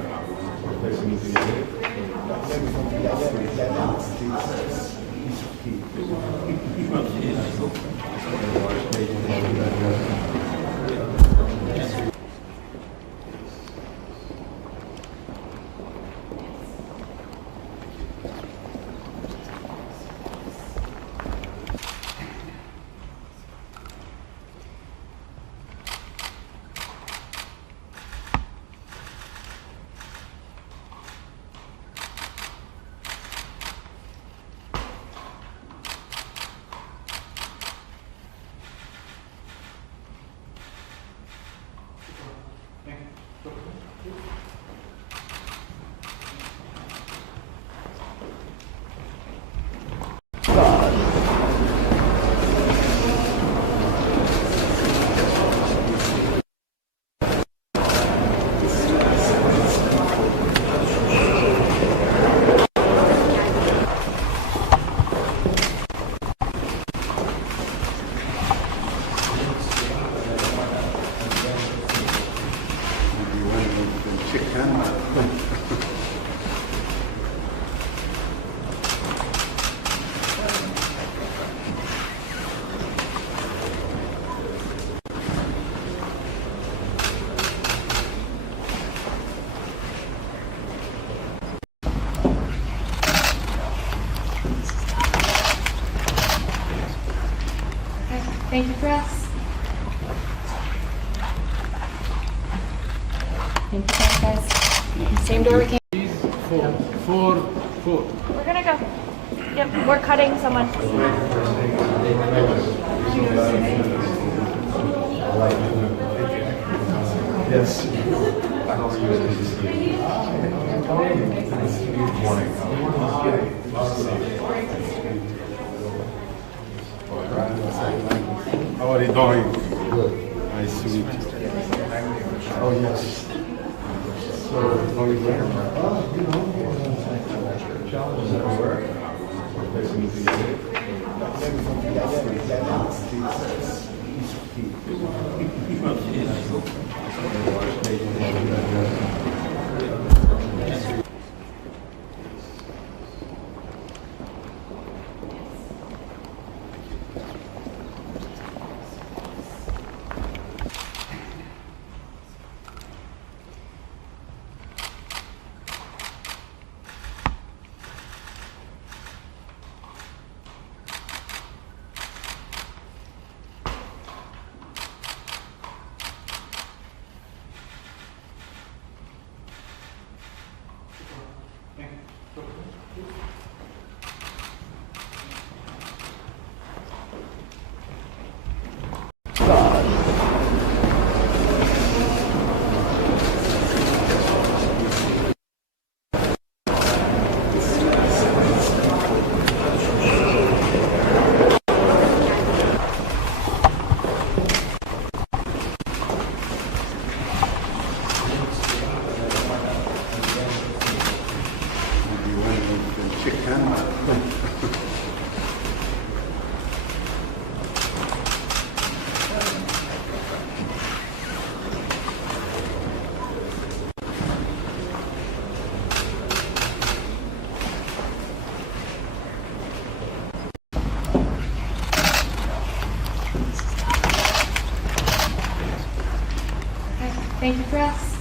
Thank you for us. Thank you guys. Same door we came. Four. We're gonna go. Yep, we're cutting someone. Yes. How are you doing? Good. Nice to meet you. Oh, yes. So, how are you doing? Challenges at work. We're facing Thank you for us.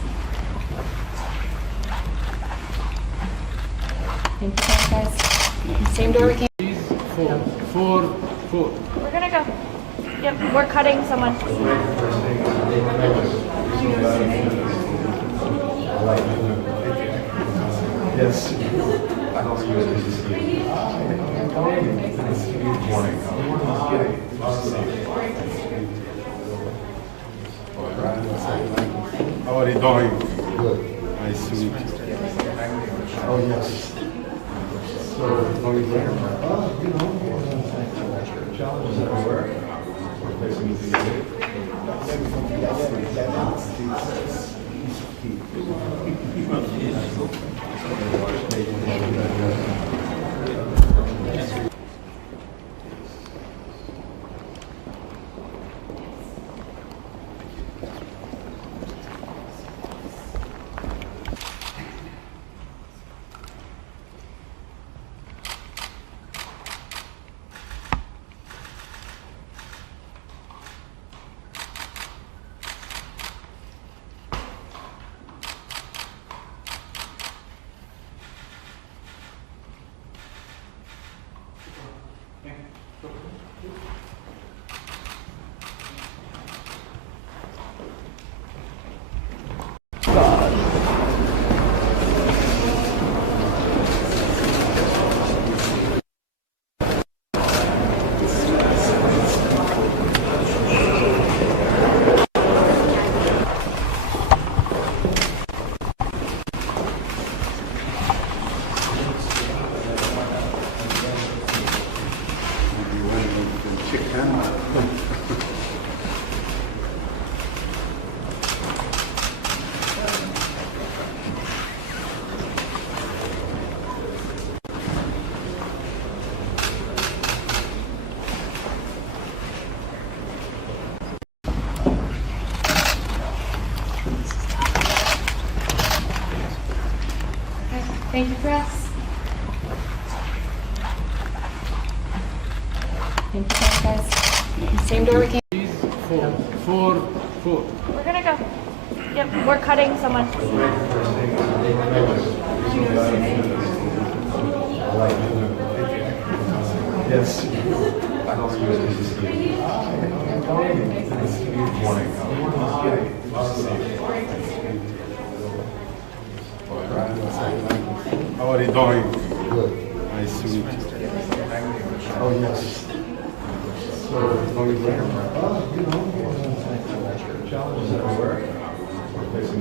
Thank you guys. Same door we came. Four. We're gonna go. Yep, we're cutting someone. Yes. How are you doing? Good. Nice to meet you. Oh, yes. So, how are you doing? Challenges at work. We're facing Thank you for us. Thank you guys. Same door we came. Four. We're gonna go. Yep, we're cutting someone. Yes. How are you doing? Good. Nice to meet you. Oh, yes. So, going there. Challenges at work. We're facing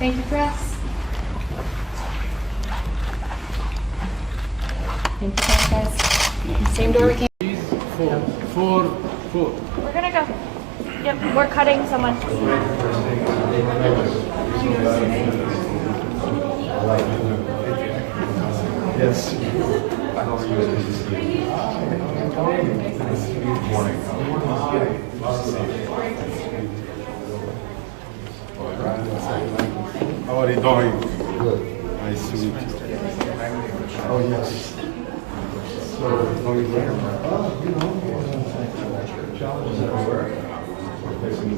Thank you, press. Thank you, guys. Same door we came. Four. We're gonna go. Yep, we're cutting someone. Yes. How are you doing? Good. Nice to meet you. Oh, yes. So, going there. Challenges at work. We're facing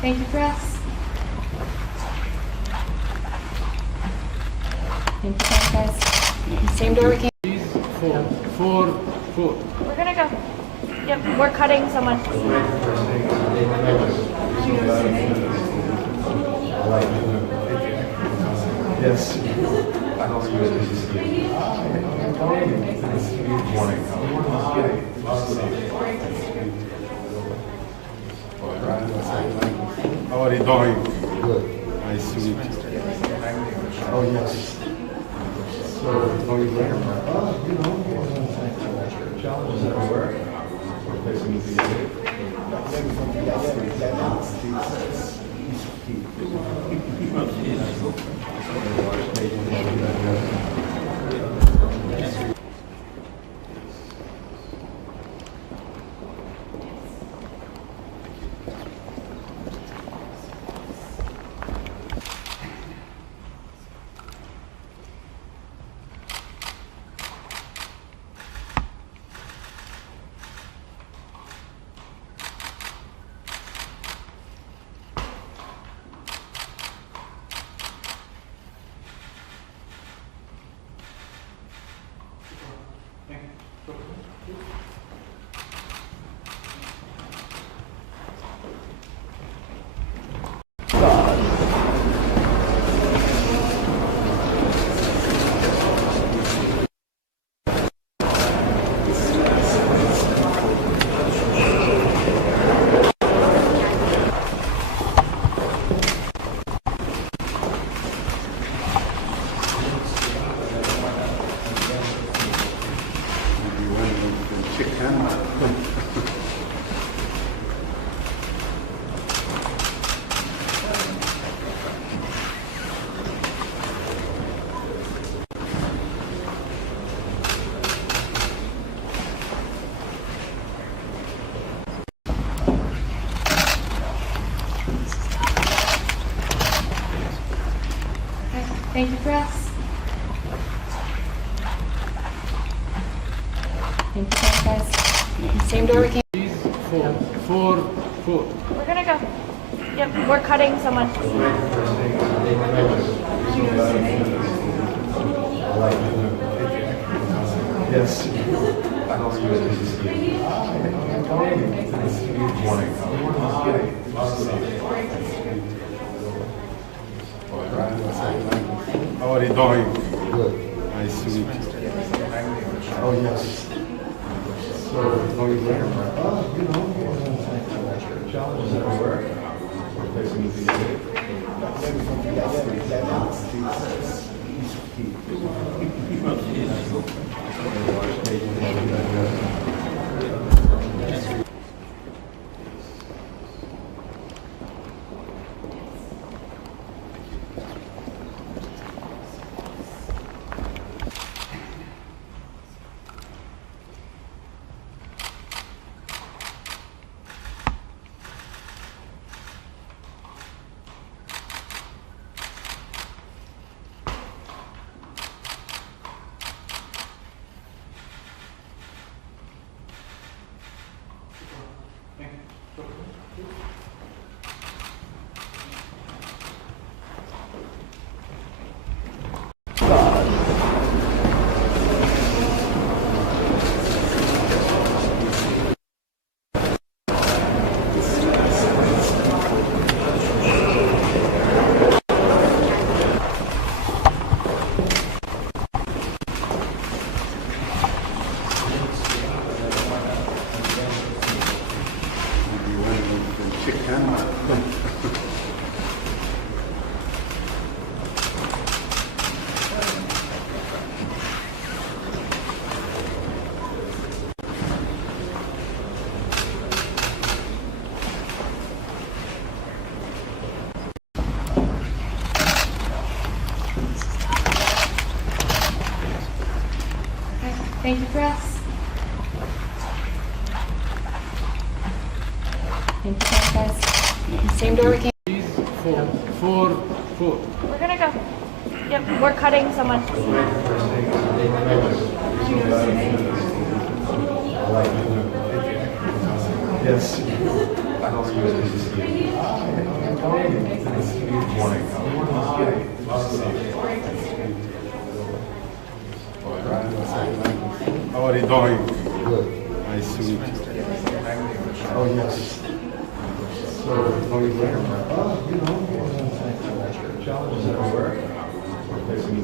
Thank you, press. Thank you, guys. Same door we came. Four. We're gonna go. Yep, we're cutting someone. Yes. How are you doing? Good. Nice to meet you. Oh, yes. So, going there. Challenges at work. We're facing Thank you, press. Thank you, guys. Same door we came. Four. We're gonna go. Yep, we're cutting someone. Yes. How are you doing? Good. Nice to meet you. Oh, yes. So, going there. Challenges at work. Facing Thank you, press. Thank you, guys. Same door we came. Four. We're gonna go. Yep, we're cutting someone. Yes. How are you doing? Good. Nice to meet you. Oh, yes. So, going there. Challenges at work. Facing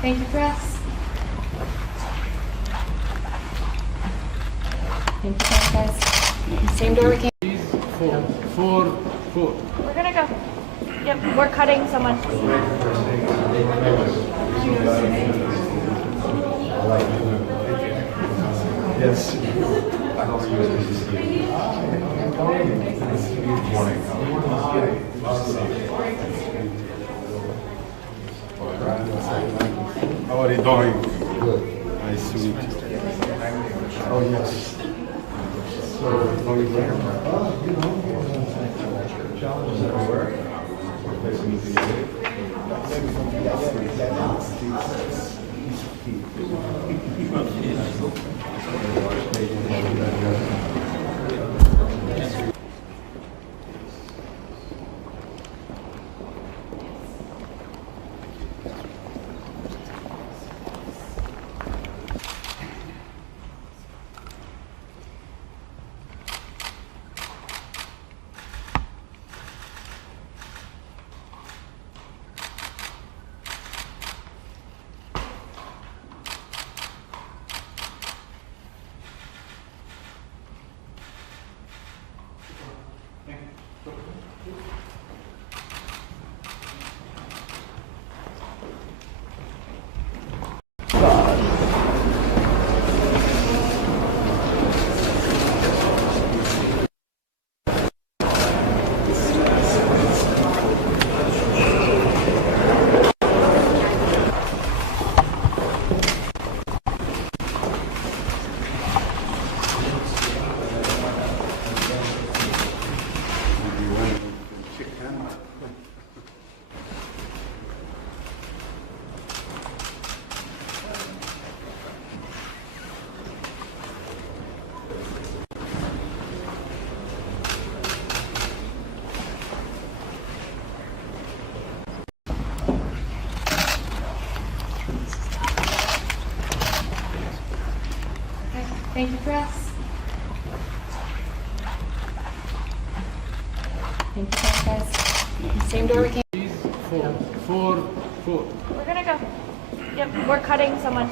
Thank you, press. Thank you, press, guys. Same door we came. Four. We're gonna go. Yep, we're cutting someone. Yes. How are you doing? Good. Nice to meet you. Oh, yes. So, going where? You know, challenges at work. Thank you, press. Thank you, press, guys. Same door we came. Four. We're gonna go. Yep, we're cutting someone.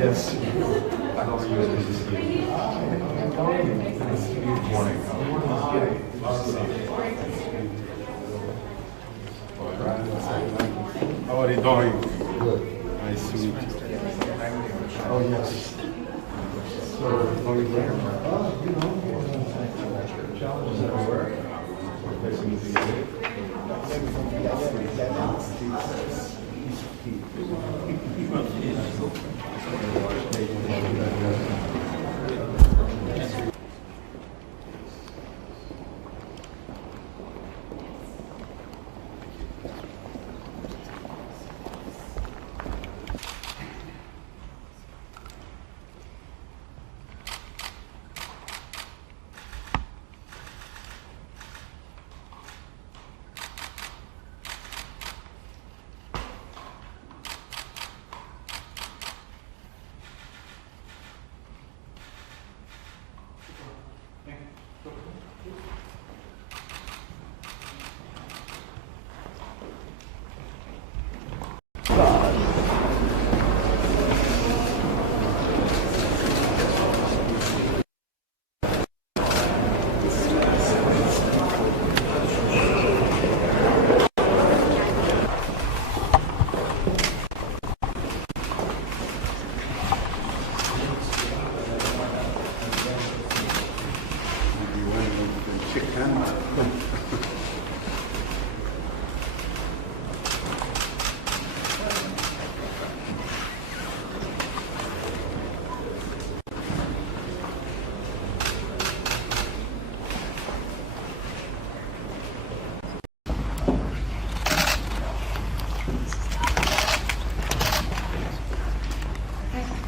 Yes. How are you doing? Good. Nice to meet you. Oh, yes. So, going where? You know, challenges at work.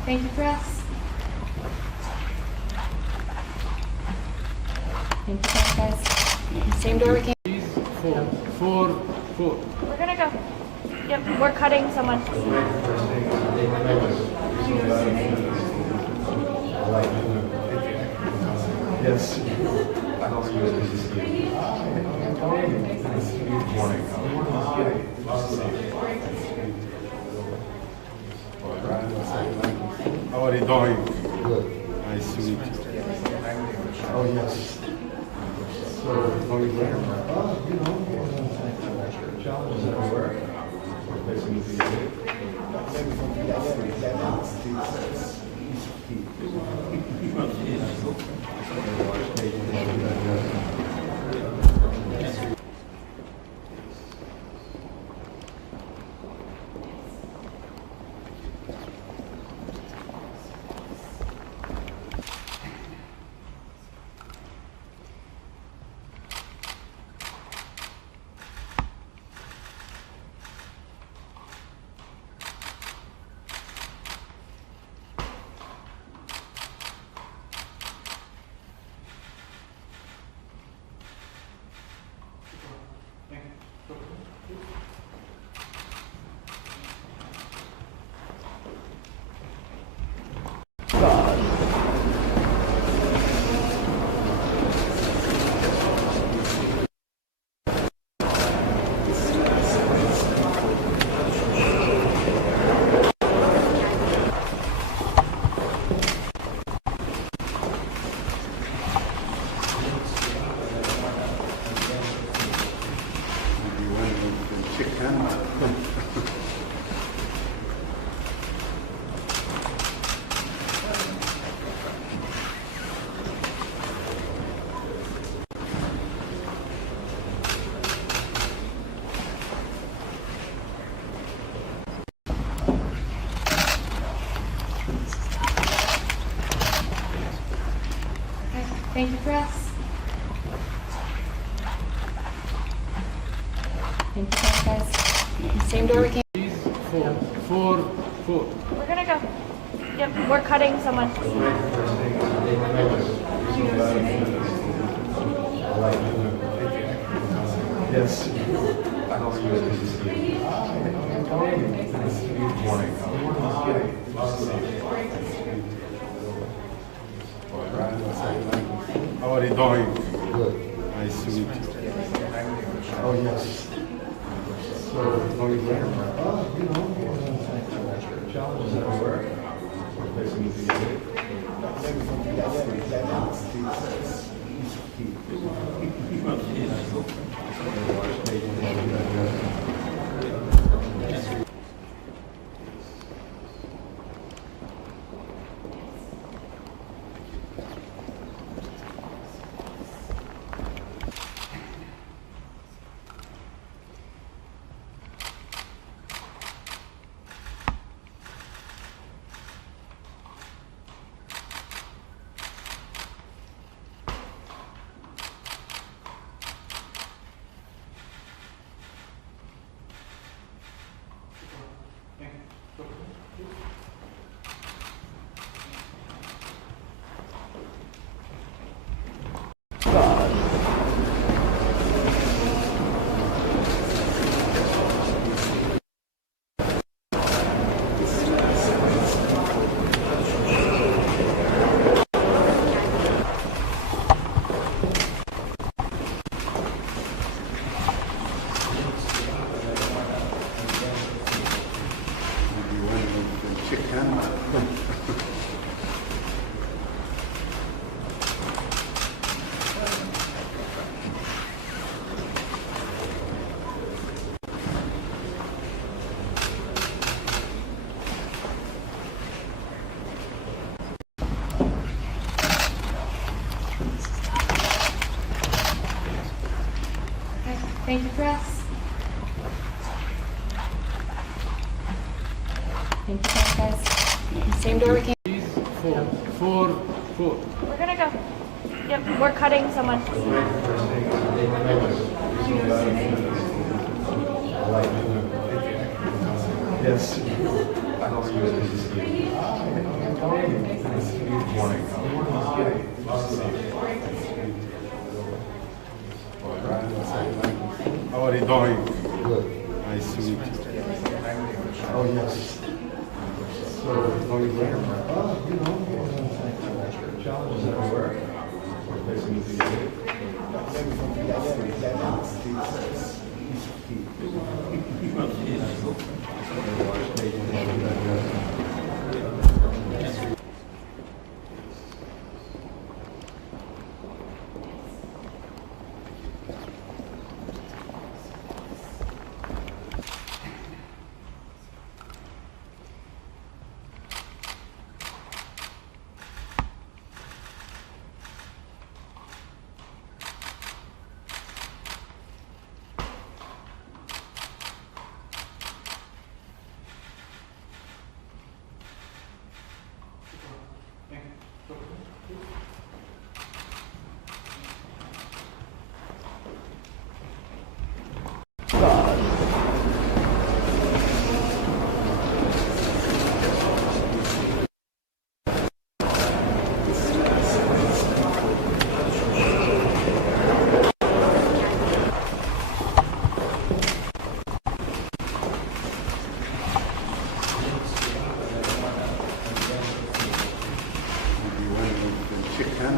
Thank you, press. Thank you, press, guys. Same door we came. Four. We're gonna go. Yep, we're cutting someone. Yes. How are you doing? Good. Nice to meet you. Oh, yes. So, how you doing? Challenges at work. Thank you, press. Thank you, guys. Same door we came. Four. We're gonna go. Yep, we're cutting someone. Yes. How are you doing? Good. Nice to meet you. Oh, yes. So, how you doing? Challenges at work. Thank you, press. Thank you, guys. Same door we came. Four. We're gonna go. Yep, we're cutting someone. Yes. How are you doing? Good. Nice to meet you. Oh, yes. So, how you doing? Challenges at work. Okay,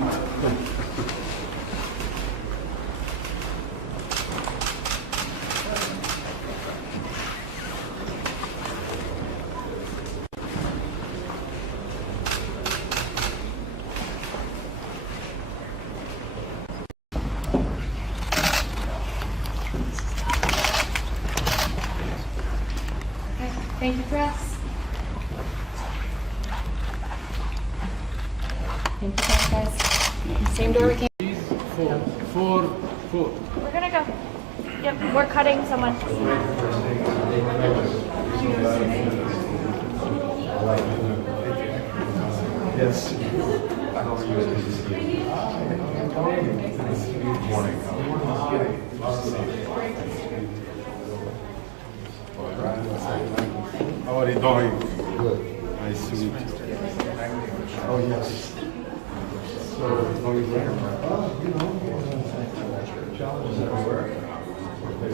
thank you, press. Thank you, guys. Same door we came. Four. We're gonna go. Yep, we're cutting someone. Yes. How are you doing? Good. Nice to meet you. Oh, yes. So, going where? Challenges at work. Okay,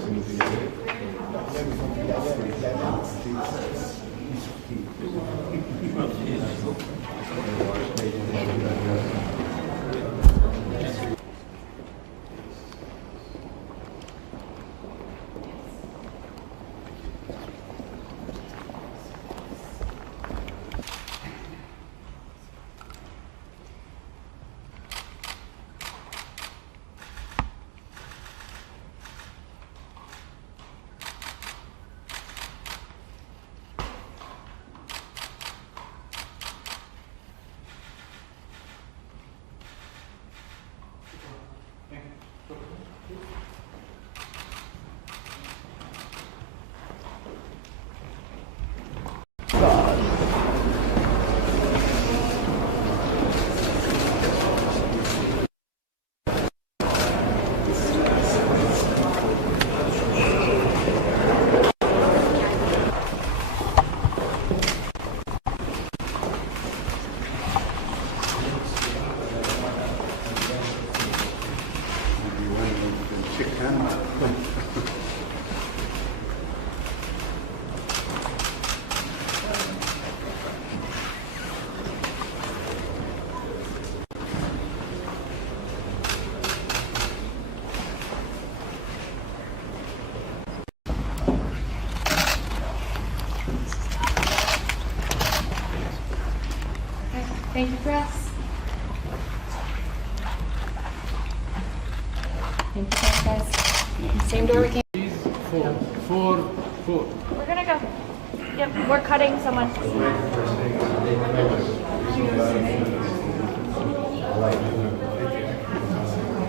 thank you, press. Thank you, guys. Same door we came. Four. We're gonna go. Yep, we're cutting someone.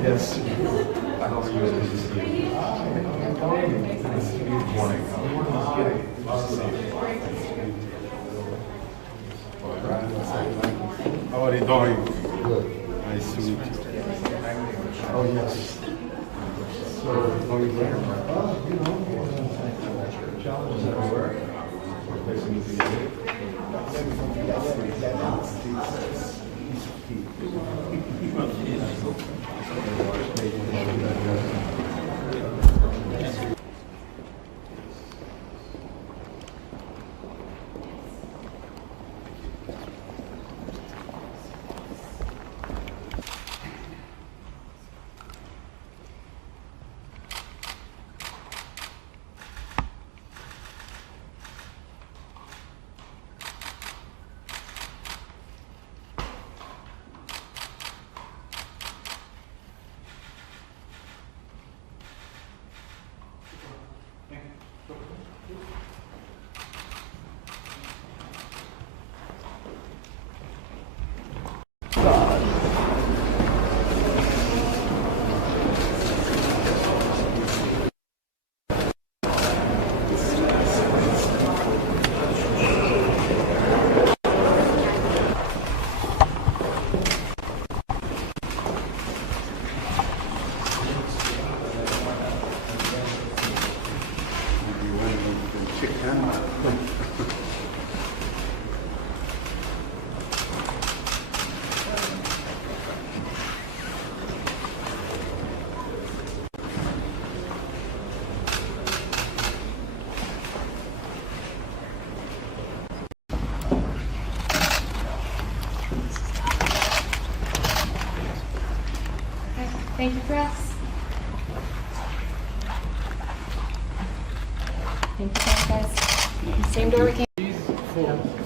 Yes. How are you doing? Good. Nice to meet you. Oh, yes. So, going where? Challenges at work. Thank you, press. Thank you, guys. Same door we came.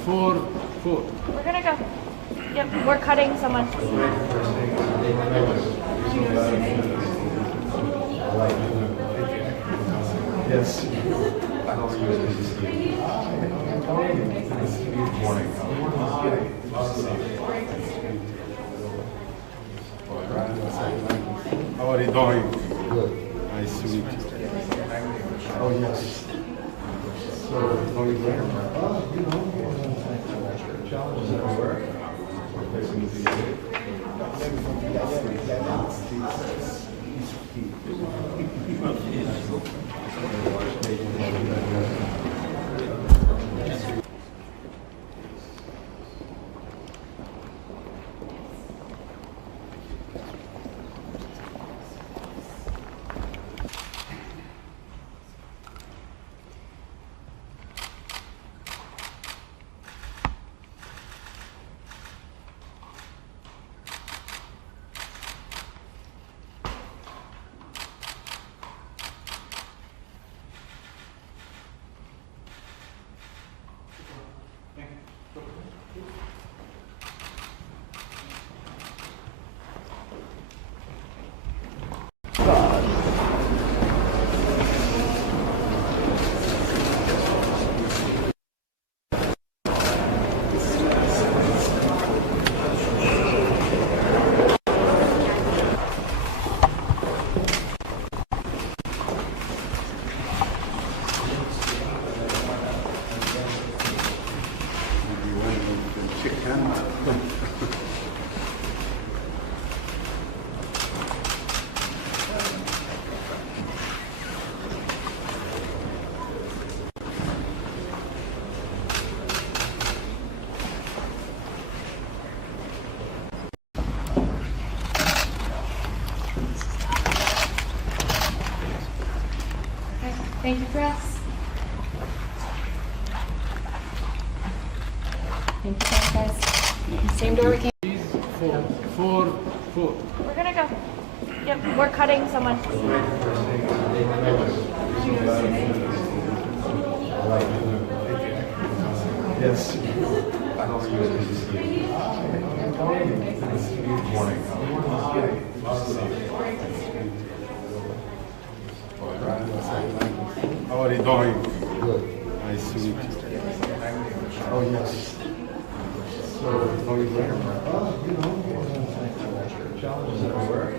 Four. We're gonna go. Yep, we're cutting someone. Yes. How are you doing? Good. Nice to meet you. Oh, yes. So, going where? Challenges at work. Thank you, press. Thank you, guys. Same door we came. Four. We're gonna go. Yep, we're cutting someone. Yes. How are you doing? Good. Nice to meet you. Oh, yes. So, going where? Challenges at work.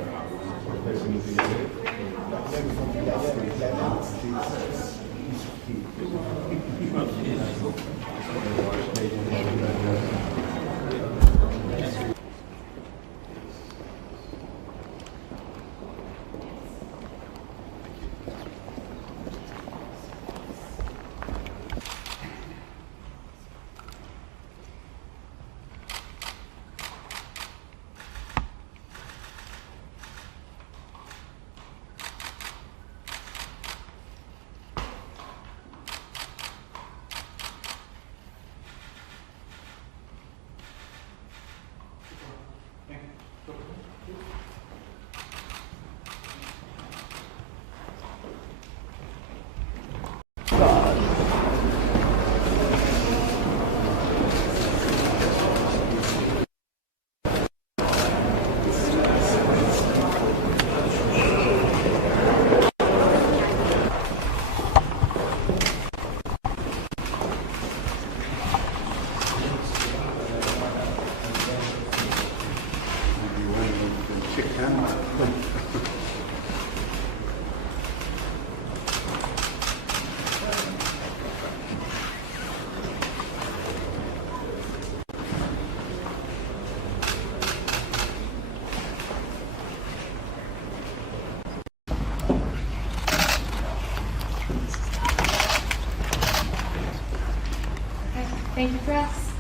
Thank you, press.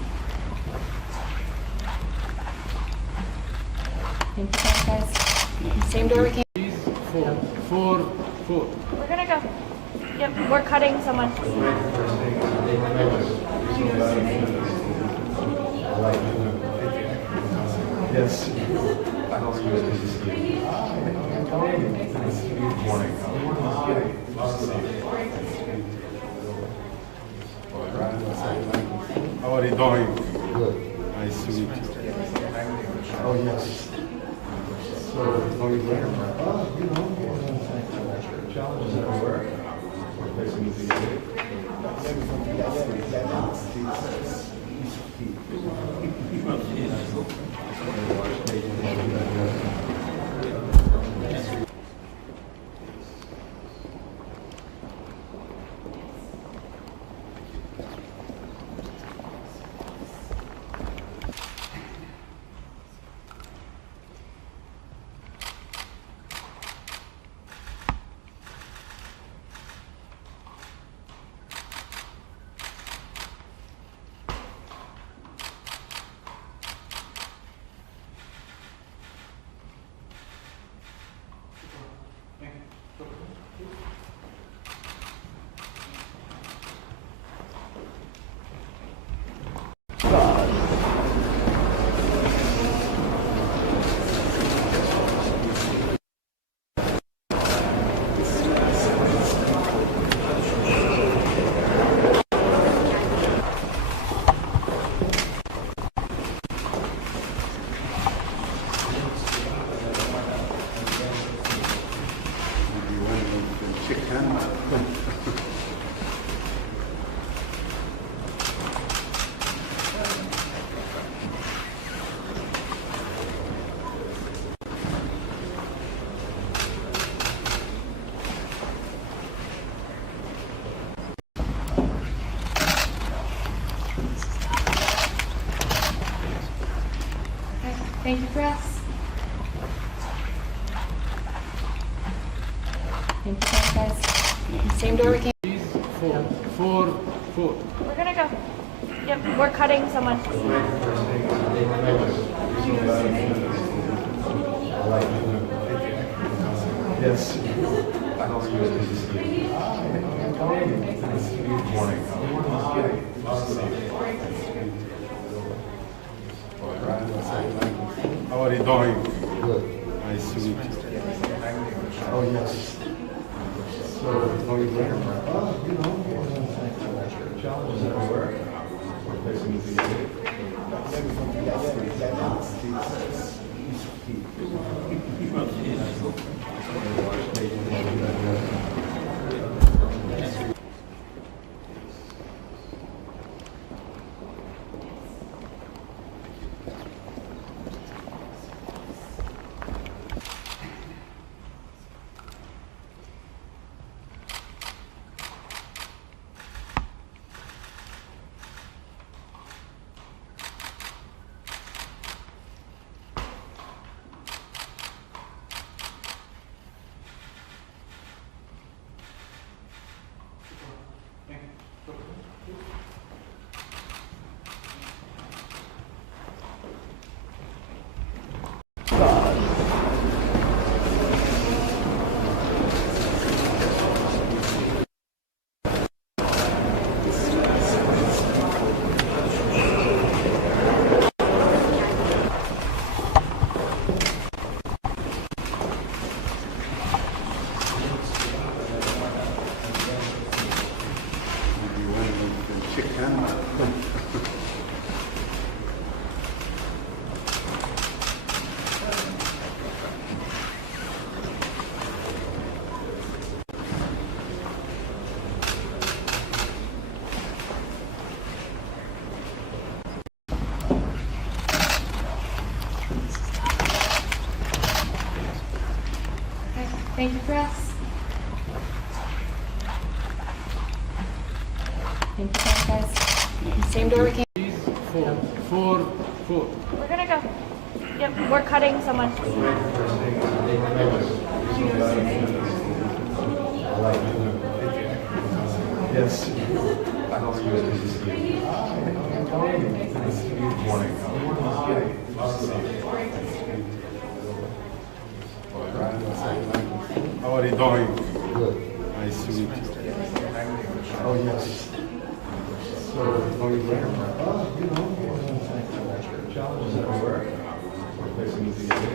Thank you, guys. Same door we came. Four. We're gonna go. Yep, we're cutting someone. Yes. Morning. How are you doing? Good. Nice to meet you. Oh, yes. So, going there? Challenges everywhere. We're facing these days. Thank you, press. Thank you, guys. Same door we came. Four. We're gonna go. Yep, we're cutting someone. Yes. Morning. How are you doing? Good. Nice to meet you. Oh, yes. So, going there? Challenges everywhere. We're facing these days. Thank you, press. Thank you, guys. Same door we came. Four. We're gonna go. Yep, we're cutting someone. Yes. Morning. How are you doing? Good. Nice to meet you. Oh, yes. So, going there? Challenges everywhere. We're facing these days.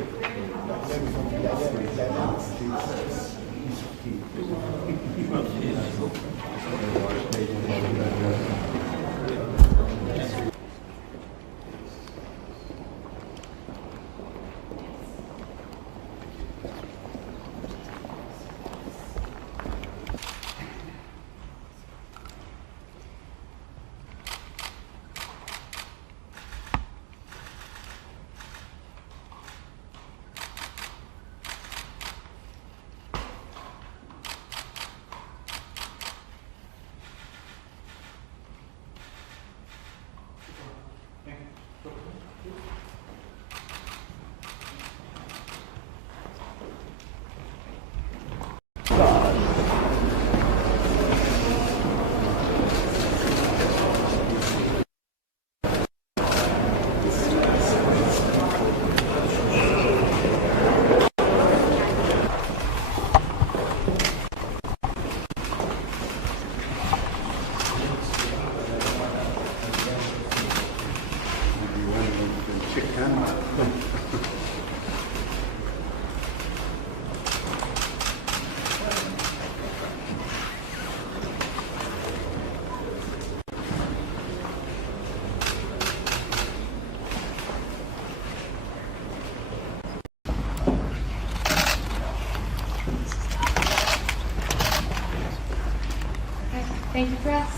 Thank you, press.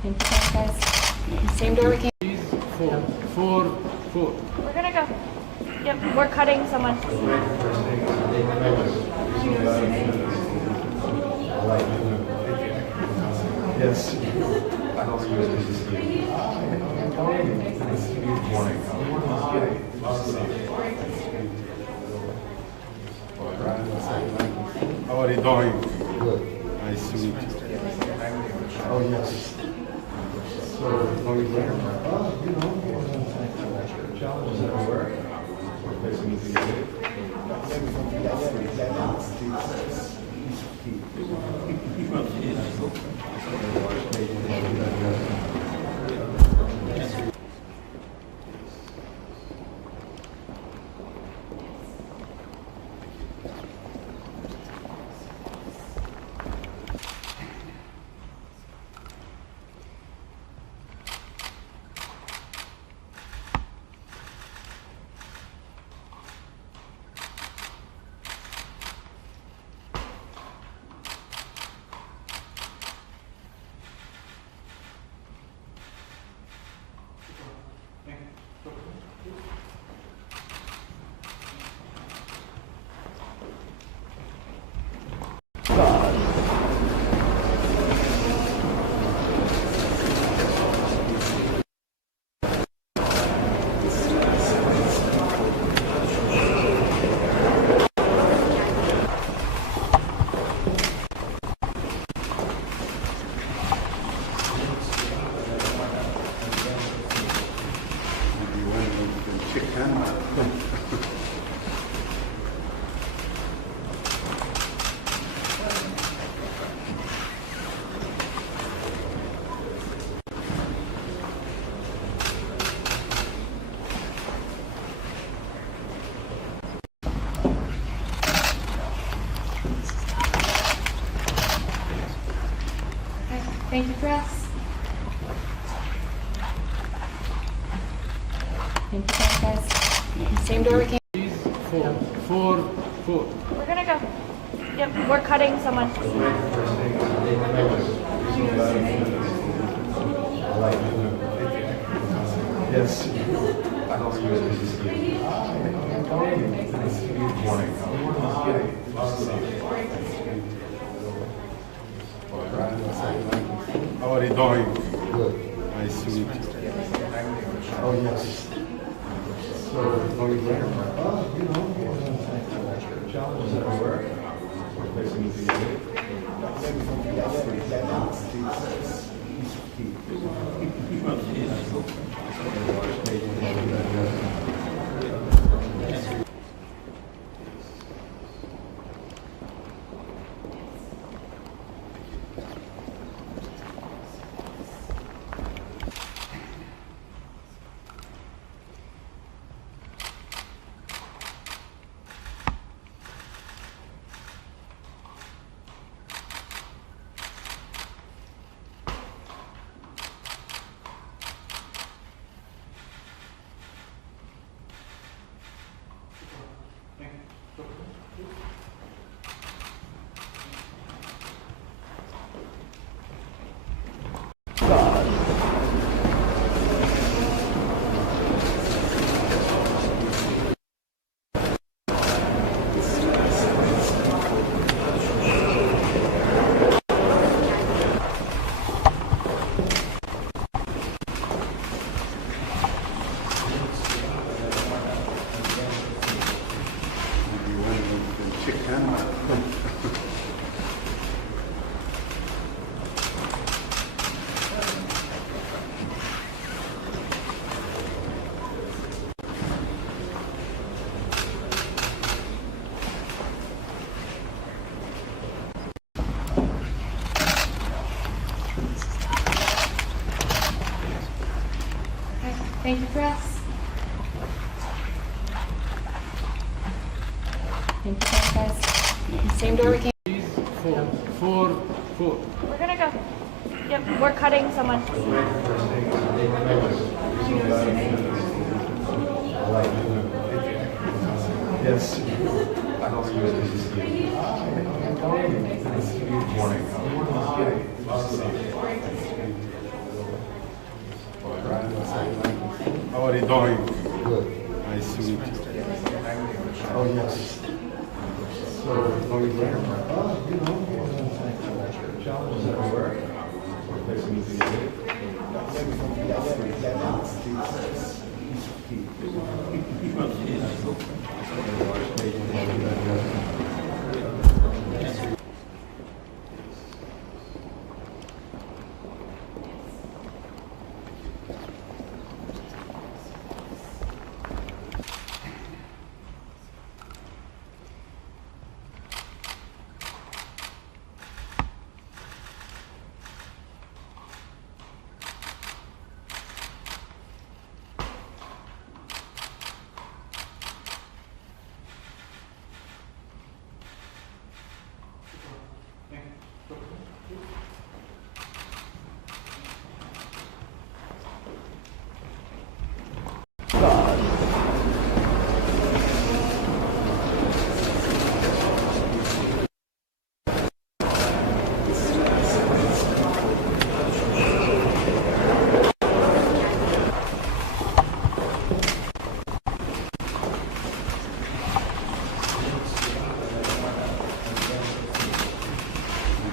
Thank you, guys. Same door we came. Four. We're gonna go. Yep, we're cutting someone. Yes. How are you doing? Good. Nice to meet you. Oh, yes. So, going there? Challenges at work. Thank you, press. Thank you, guys. Same door we came. Four. We're gonna go. Yep, we're cutting someone. Yes. How are you doing? Good. Nice to meet you. Oh, yes. So, going there? Challenges at work. Thank you, press. Thank you, guys. Same door we came. Four. We're gonna go. Yep, we're cutting someone. Yes. How are you doing? Good. Nice to meet you. Oh, yes. So, going where? Challenges at work.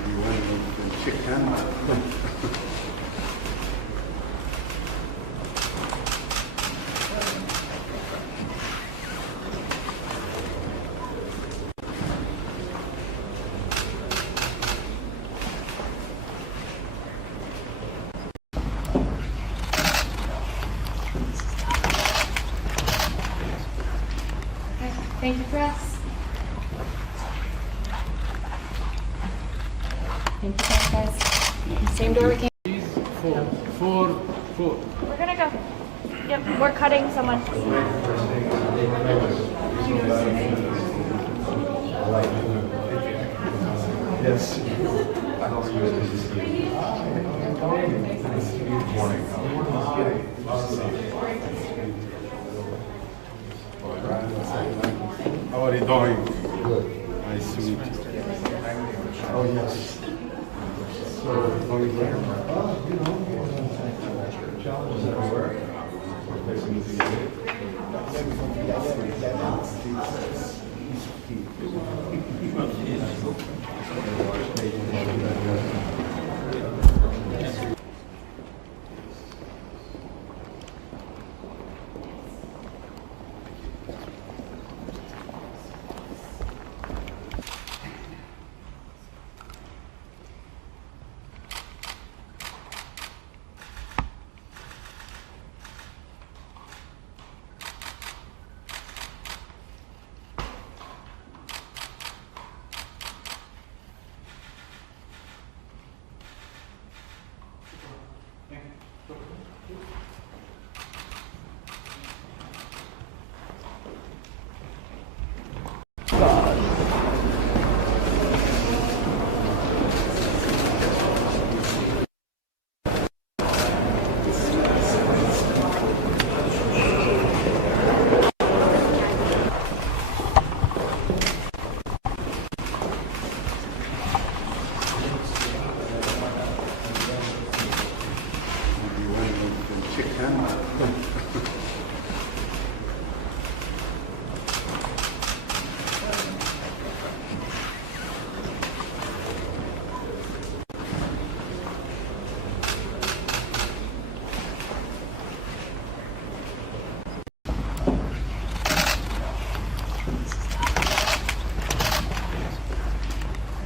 You went with the chicken. Okay, thank you, press. Thank you, guys. Same door we came. Four. We're gonna go. Yep, we're cutting someone. Yes. How are you doing? Good. Nice to meet you. Oh, yes. So, going where? Challenges at work. You went with the chicken.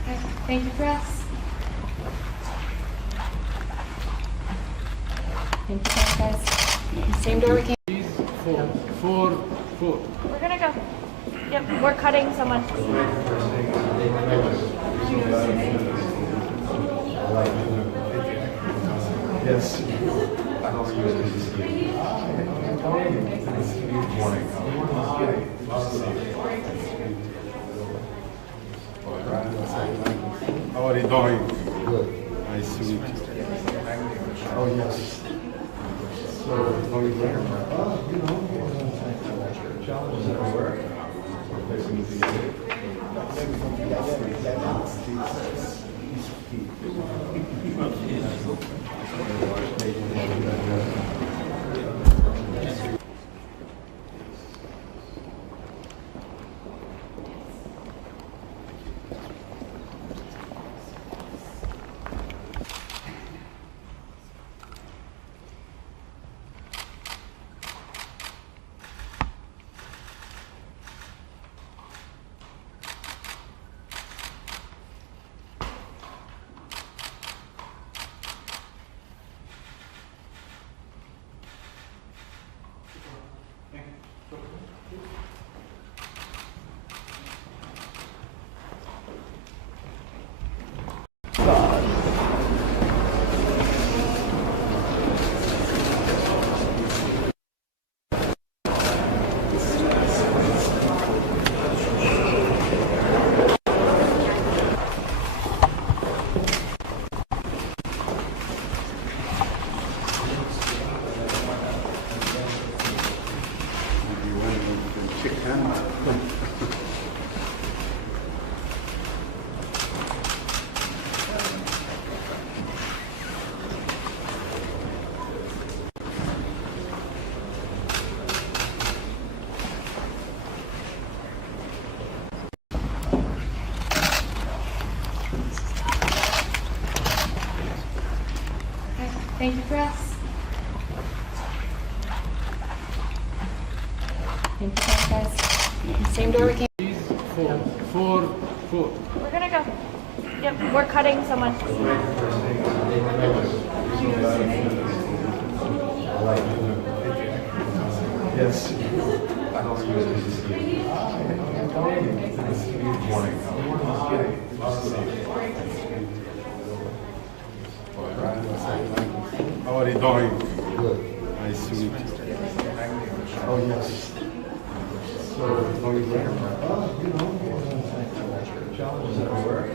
Okay, thank you, press. Thank you, guys. Same door we came. Four. We're gonna go. Yep, we're cutting someone. Yes. How are you doing? Good. Nice to meet you. Oh, yes. So, going where? Challenges at work. shake hand. Thank you, press. Thank you, guys. Same door we came. Four. We're gonna go. Yep, we're cutting someone. Yes. How are you doing? Good. Nice to meet you. Oh, yes. So, going there? Challenges at work.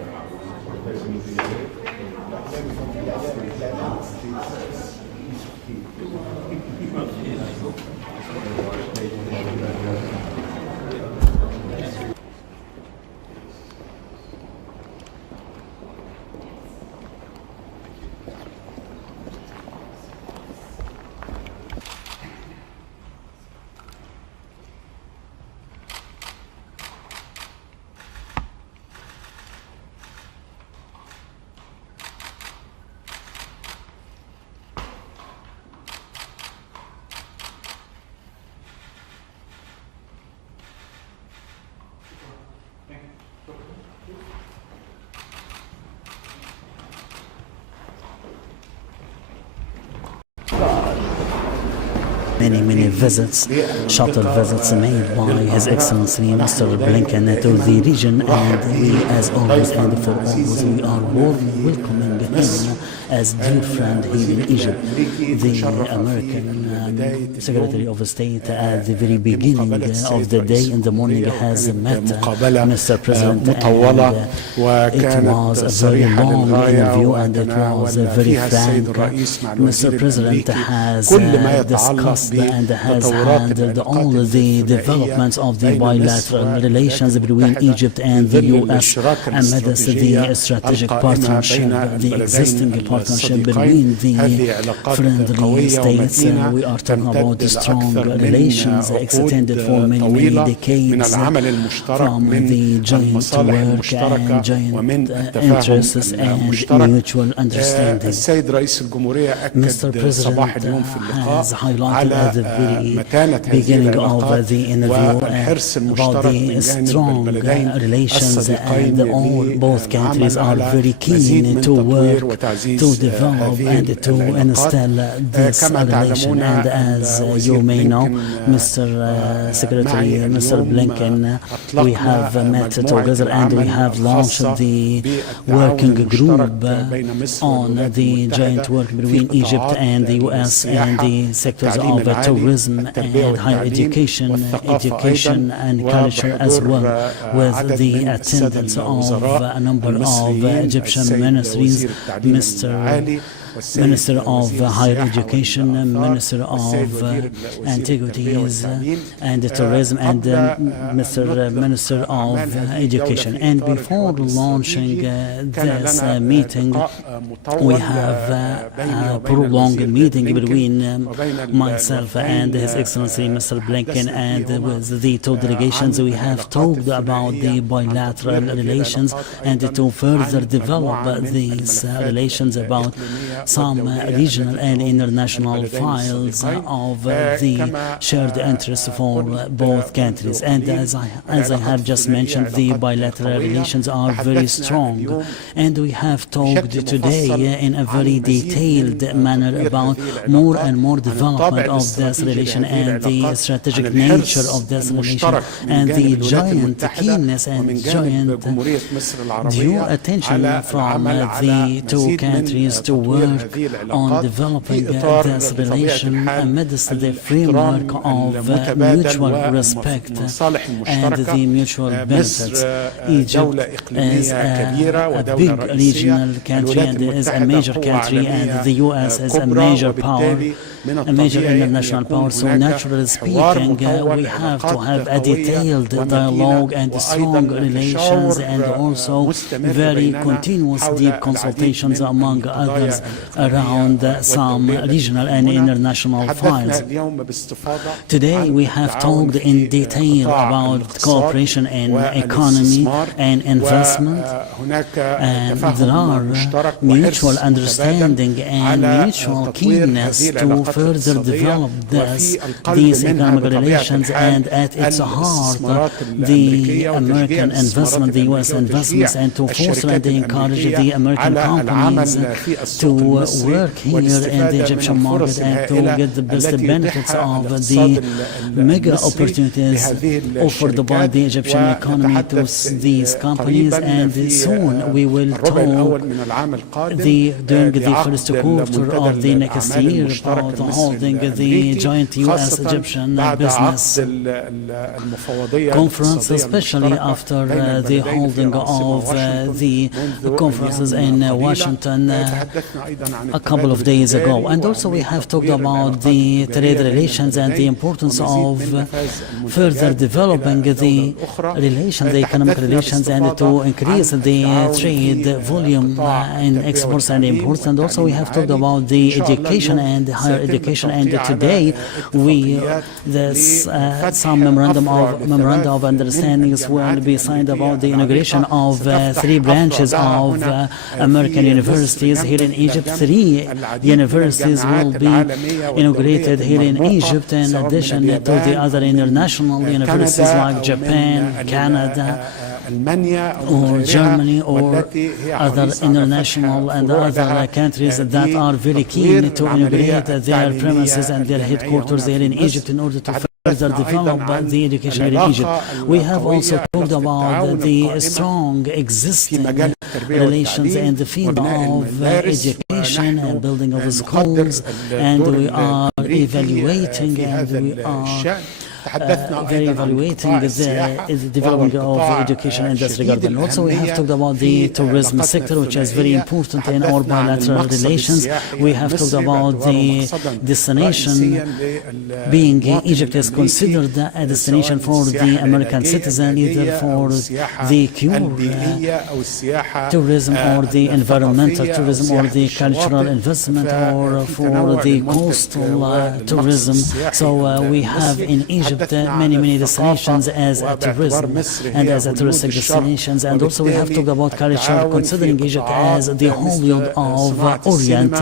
Many visits, shuttle visits made by His Excellency Mr. Blinken to the region, and we, as always and for always, we are warmly welcoming him as dear friend here in Egypt. The American Secretary of State at the very beginning of the day in the morning has met Mr. President, and it was a very long interview and it was very frank. Mr. President has discussed and has handled all the developments of the bilateral relations between Egypt and the U.S. amidst the strategic partnership, the existing partnership between the friendly states. We are talking about strong relations extended for many decades from the joint work and joint interests and mutual understanding. Mr. President has highlighted at the very beginning of the interview about the strong relations, and both countries are very keen to work to develop and to instill this relation. And as you may know, Mr. Secretary, Mr. Blinken, we have met together and we have launched the working group on the joint work between Egypt and the U.S. and the sectors of tourism and higher education and culture, as well, with the attendance of a number of Egyptian ministries, Minister of Higher Education, Minister of Antiquities and Tourism, and Minister of Education. And before launching this meeting, we have a prolonged meeting between myself and His Excellency Mr. Blinken, and with the two delegations we have talked about the bilateral relations and to further develop these relations about some regional and international files of the shared interests for both countries. And as I have just mentioned, the bilateral relations are very strong, and we have talked today in a very detailed manner about more and more development of this relation and the strategic nature of this relation and the giant keenness and giant due attention from the two countries to work work on developing this relation amidst the framework of mutual respect and the mutual benefits. Egypt is a big regional country and is a major country, and the U.S. is a major power, a major international power. So naturally speaking, we have to have a detailed dialogue and strong relations, and also very continuous deep consultations among others around some regional and international files. Today we have talked in detail about cooperation in economy and investment, and there are mutual understanding and mutual keenness to further develop these economic relations, and at its heart the American investment, the U.S. investments, and to foster and encourage the American companies to work here in the Egyptian market and to get the best benefits of the mega opportunities offered by the Egyptian economy to these companies. And soon we will talk during the first quarter of the next year about holding the joint U.S.-Egyptian business conference, especially after the holding of the conferences in Washington a couple of days ago. And also we have talked about the trade relations and the importance of further developing the relations, the economic relations, and to increase the trade volume in exports and imports. And also we have talked about the education and higher education, and today some memoranda of understandings will be signed about the inauguration of 3 branches of American universities here in Egypt. 3 universities will be inaugurated here in Egypt, in addition to the other international universities like Japan, Canada, or Germany, or other international and other countries that are very keen to inaugurate their premises and their headquarters here in Egypt in order to further develop the education in Egypt. We have also talked about the strong existing relations in the field of education and building of schools, and we are evaluating very evaluating the development of education in this regard. And also we have talked about the tourism sector, which is very important in our bilateral relations. We have talked about the destination, being Egypt is considered a destination for the American citizen, either for the pure tourism or the environmental tourism or the cultural investment or for the coastal tourism. So we have in Egypt many destinations as a tourism and as a touristic destinations. And also we have talked about culture, considering Egypt as the Hollywood of Orient,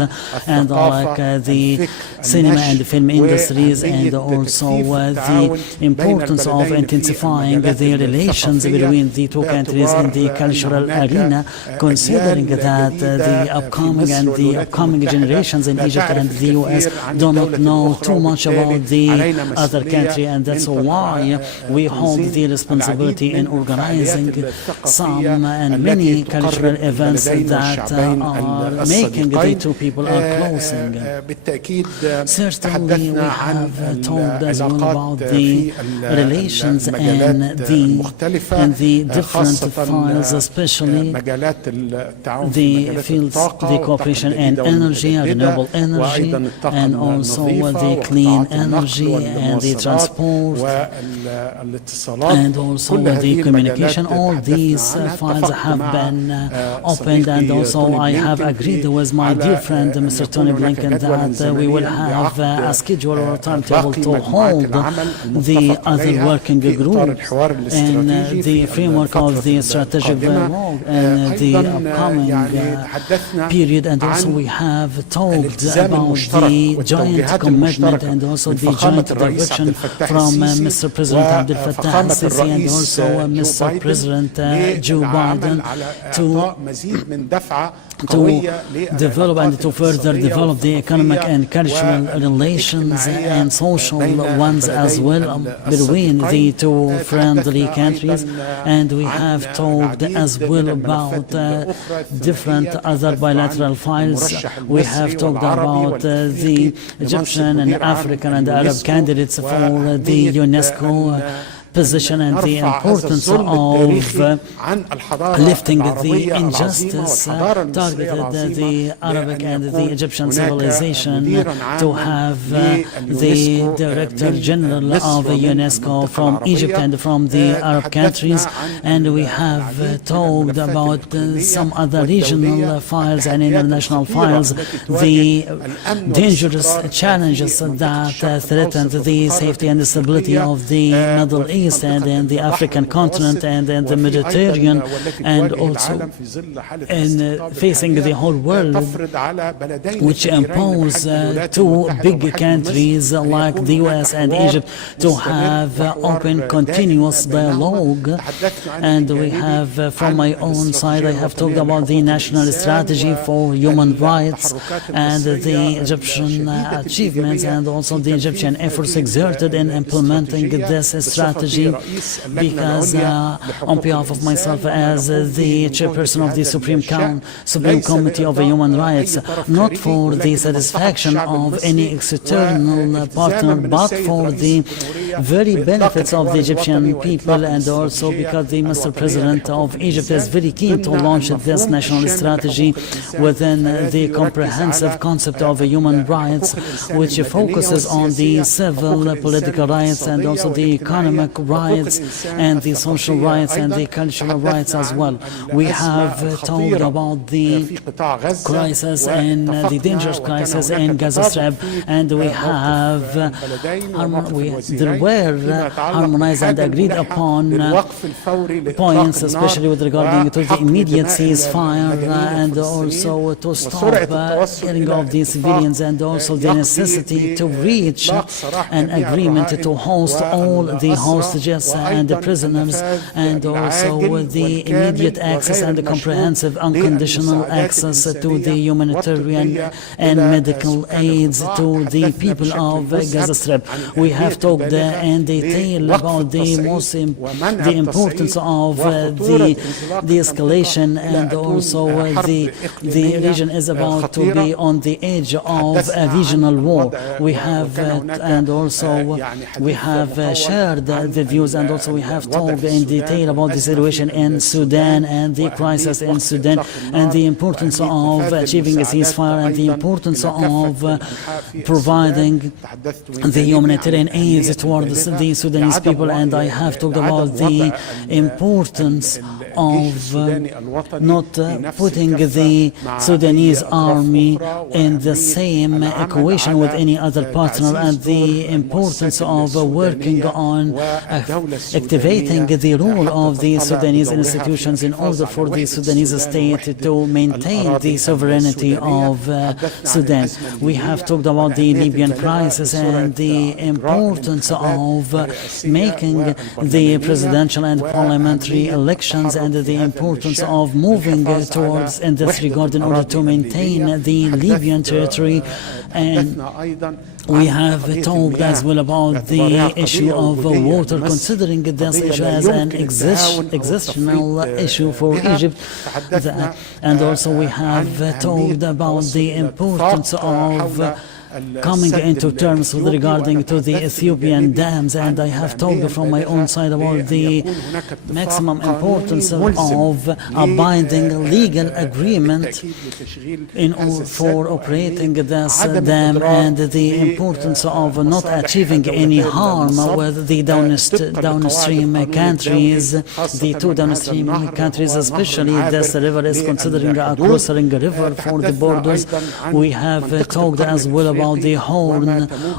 and like the cinema and film industries, and also the importance of intensifying the relations between the two countries in the cultural arena, considering that the upcoming generations in Egypt and the US do not know too much about the other country, and that's why we hold the responsibility in organizing some and many cultural events that are making the two people are closing. Certainly we have talked as well about the relations and the different files, especially the fields, the cooperation in energy, renewable energy, and also the clean energy and the transport, and also the communication. All these files have been opened, and also I have agreed with my dear friend Mr. Tony Blinken that we will have a schedule or a timetable to hold the other working group in the framework of the strategic dialogue in the upcoming period. And also we have talked about the joint commitment and also the joint direction from Mr. President Abdel Fattah al-Sisi and also Mr. President Joe Biden to develop and to further develop the economic and cultural relations and social ones as well between the two friendly countries. And we have talked as well about different other bilateral files. We have talked about the Egyptian and African and Arab candidates for the UNESCO position and the importance of lifting the injustice targeted the Arabic and the Egyptian civilization to have the Director General of UNESCO from Egypt and from the Arab countries. And we have talked about some other regional files and international files, the dangerous challenges that threaten the safety and stability of the Middle East and in the African continent and in the Mediterranean, and also in facing the whole world, which impose two big countries like the US and Egypt to have open, continuous dialogue. And we have, from my own side, I have talked about the national strategy for human rights and the Egyptian achievements and also the Egyptian efforts exerted in implementing this strategy, because on behalf of myself as the chairperson of the Supreme Committee of Human Rights, not for the satisfaction of any external partner, but for the very benefits of the Egyptian people, and also because the Mr. President of Egypt is very keen to launch this national strategy within the comprehensive concept of human rights, which focuses on the civil, political rights and also the economic rights and the social rights and the cultural rights as well. We have talked about the crisis and the dangerous crisis in Gaza Strip, and we have there were harmonized and agreed upon points, especially with regarding to the immediate ceasefire and also to stop killing of the civilians, and also the necessity to reach an agreement to host all the hostages and the prisoners, and also the immediate access and the comprehensive unconditional access to the humanitarian and medical aids to the people of Gaza Strip. We have talked in detail about the importance of the escalation, and also the region is about to be on the edge of a regional war. We have and also we have shared the views, and also we have talked in detail about the situation in Sudan and the crisis in Sudan, and the importance of achieving a ceasefire and the importance of providing the humanitarian aids towards the Sudanese people. And I have talked about the importance of not putting the Sudanese army in the same equation with any other partner, and the importance of working on activating the role of the Sudanese institutions in order for the Sudanese state to maintain the sovereignty of Sudan. We have talked about the Libyan crisis and the importance of making the presidential and parliamentary elections, and the importance of moving towards in this regard in order to maintain the Libyan territory. And we have talked as well about the issue of water, considering this issue as an existential issue for Egypt. And also we have talked about the importance of coming into terms with regarding to the Ethiopian dams, and I have talked from my own side about the maximum importance of a binding legal agreement for operating this dam, and the importance of not achieving any harm with the downstream countries, the two downstream countries, especially this river is considering a crossing river for the borders. We have talked as well about about the Horn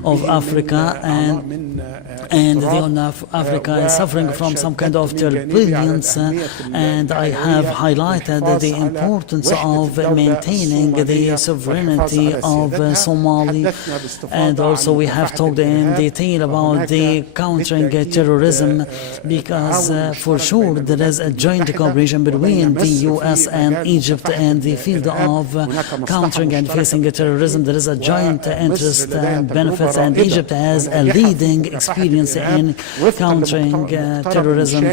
of Africa, and the Horn of Africa is suffering from some kind of turbulence, and I have highlighted the importance of maintaining the sovereignty of Somalia, and also we have talked in detail about the countering terrorism, because for sure there is a joint cooperation between the US and Egypt in the field of countering and facing terrorism. There is a joint interest and benefits, and Egypt has a leading experience in countering terrorism,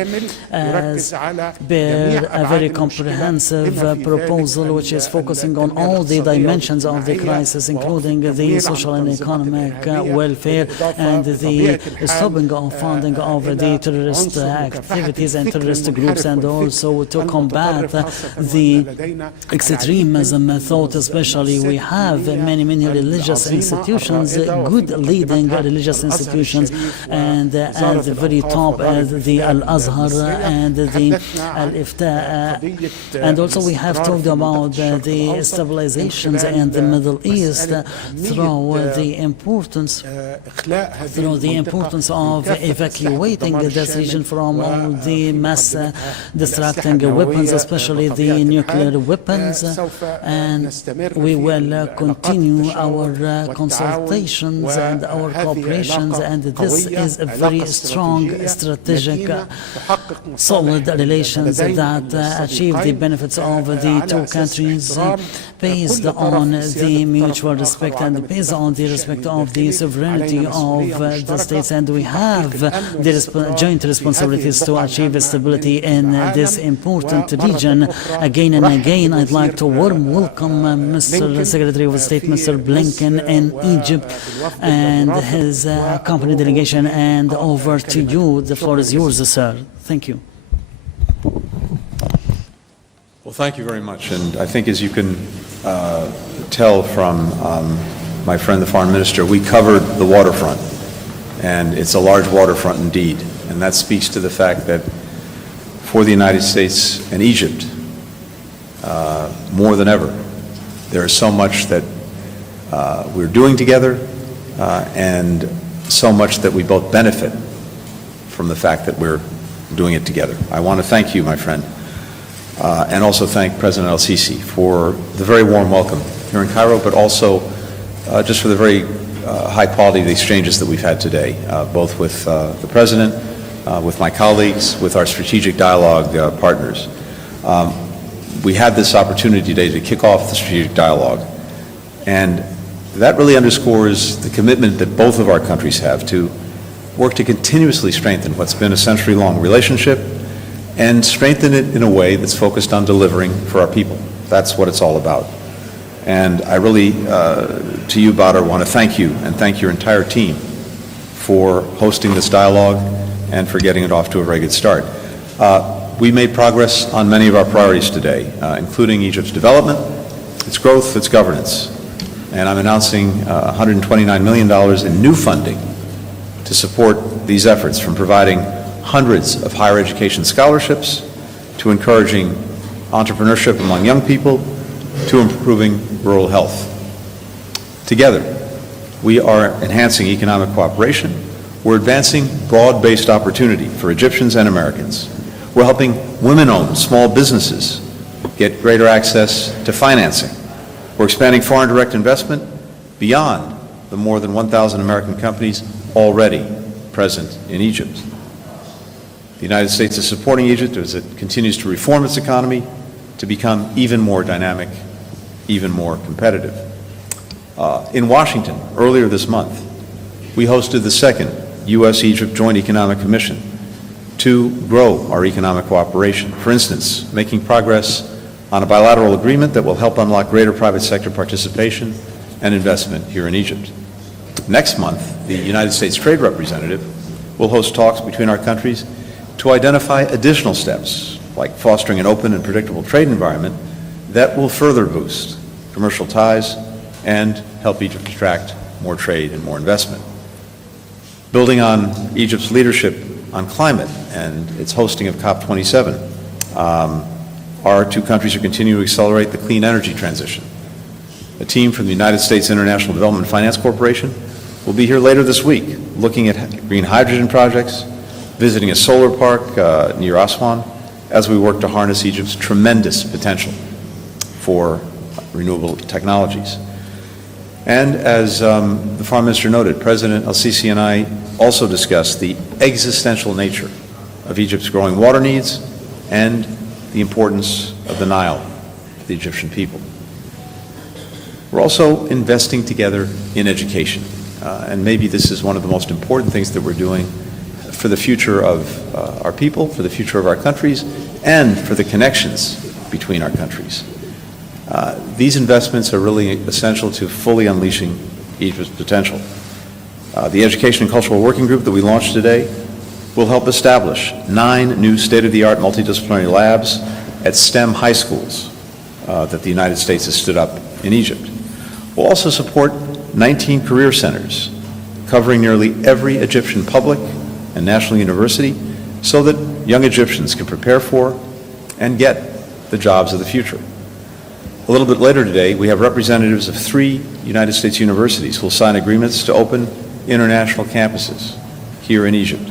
as per a very comprehensive proposal which is focusing on all the dimensions of the crisis, including the social and economic welfare and the stopping of funding of the terrorist activities and terrorist groups, and also to combat the extremism thought. Especially we have many religious institutions, good leading religious institutions, and at the very top the Al-Azhar and the Al-Ifta, and also we have talked about the stabilizations in the Middle East through the importance of evacuating this region from all the mass destructing weapons, especially the nuclear weapons, and we will continue our consultations and our cooperations, and this is a very strong strategic solid relations that achieve the benefits of the two countries based on the mutual respect and based on the respect of the sovereignty of the states, and we have the joint responsibilities to achieve stability in this important region. Again and again, I'd like to warm welcome Mr. Secretary of State, Mr. Blinken in Egypt and his company delegation, and over to you. The floor is yours, sir. Thank you. Well, thank you very much. And I think, as you can tell from my friend, the Foreign Minister, we covered the waterfront, and it's a large waterfront indeed. And that speaks to the fact that for the United States and Egypt, more than ever, there is so much that we're doing together, and so much that we both benefit from the fact that we're doing it together. I want to thank you, my friend, and also thank President El-Sisi for the very warm welcome here in Cairo, but also just for the very high quality of the exchanges that we've had today, both with the President, with my colleagues, with our strategic dialogue partners. We had this opportunity today to kick off the strategic dialogue, and that really underscores the commitment that both of our countries have to work to continuously strengthen what's been a century-long relationship and strengthen it in a way that's focused on delivering for our people. That's what it's all about. And I really, to you, Badr, want to thank you and thank your entire team for hosting this dialogue and for getting it off to a very good start. We made progress on many of our priorities today, including Egypt's development, its growth, its governance. And I'm announcing $129 million in new funding to support these efforts, from providing hundreds of higher education scholarships to encouraging entrepreneurship among young people to improving rural health. Together, we are enhancing economic cooperation. We're advancing broad-based opportunity for Egyptians and Americans. We're helping women-owned small businesses get greater access to financing. We're expanding foreign direct investment beyond the more than 1,000 American companies already present in Egypt. The United States is supporting Egypt as it continues to reform its economy to become even more dynamic, even more competitive. In Washington, earlier this month, we hosted the second U.S.-Egypt Joint Economic Commission to grow our economic cooperation. For instance, making progress on a bilateral agreement that will help unlock greater private sector participation and investment here in Egypt. Next month, the United States Trade Representative will host talks between our countries to identify additional steps, like fostering an open and predictable trade environment that will further boost commercial ties and help Egypt attract more trade and more investment. Building on Egypt's leadership on climate and its hosting of COP27, our two countries are continuing to accelerate the clean energy transition. A team from the United States International Development Finance Corporation will be here later this week looking at green hydrogen projects, visiting a solar park near Aswan, as we work to harness Egypt's tremendous potential for renewable technologies. And as the Foreign Minister noted, President El-Sisi and I also discussed the existential nature of Egypt's growing water needs and the importance of the Nile to the Egyptian people. We're also investing together in education, and maybe this is one of the most important things that we're doing for the future of our people, for the future of our countries, and for the connections between our countries. These investments are really essential to fully unleashing Egypt's potential. The Education and Cultural Working Group that we launched today will help establish 9 new state-of-the-art multidisciplinary labs at STEM high schools that the United States has stood up in Egypt. We'll also support 19 career centers covering nearly every Egyptian public and national university so that young Egyptians can prepare for and get the jobs of the future. A little bit later today, we have representatives of 3 United States universities who will sign agreements to open international campuses here in Egypt,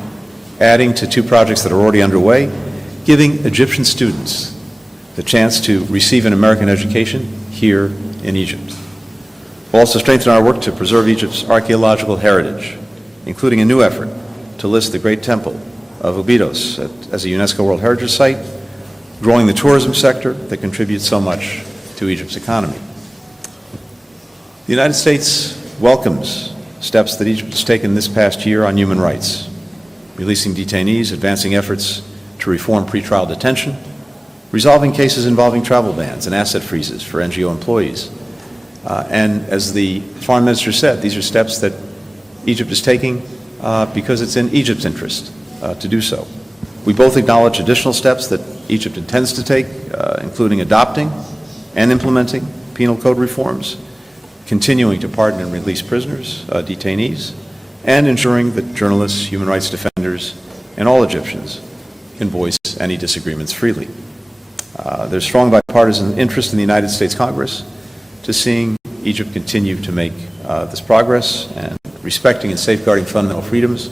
adding to 2 projects that are already underway, giving Egyptian students the chance to receive an American education here in Egypt. We'll also strengthen our work to preserve Egypt's archaeological heritage, including a new effort to list the Great Temple of Abydos as a UNESCO World Heritage Site, growing the tourism sector that contributes so much to Egypt's economy. The United States welcomes steps that Egypt has taken this past year on human rights, releasing detainees, advancing efforts to reform pretrial detention, resolving cases involving travel bans and asset freezes for NGO employees. And as the Foreign Minister said, these are steps that Egypt is taking because it's in Egypt's interest to do so. We both acknowledge additional steps that Egypt intends to take, including adopting and implementing penal code reforms, continuing to pardon and release prisoners, detainees, and ensuring that journalists, human rights defenders, and all Egyptians can voice any disagreements freely. There's strong bipartisan interest in the United States Congress to seeing Egypt continue to make this progress, and respecting and safeguarding fundamental freedoms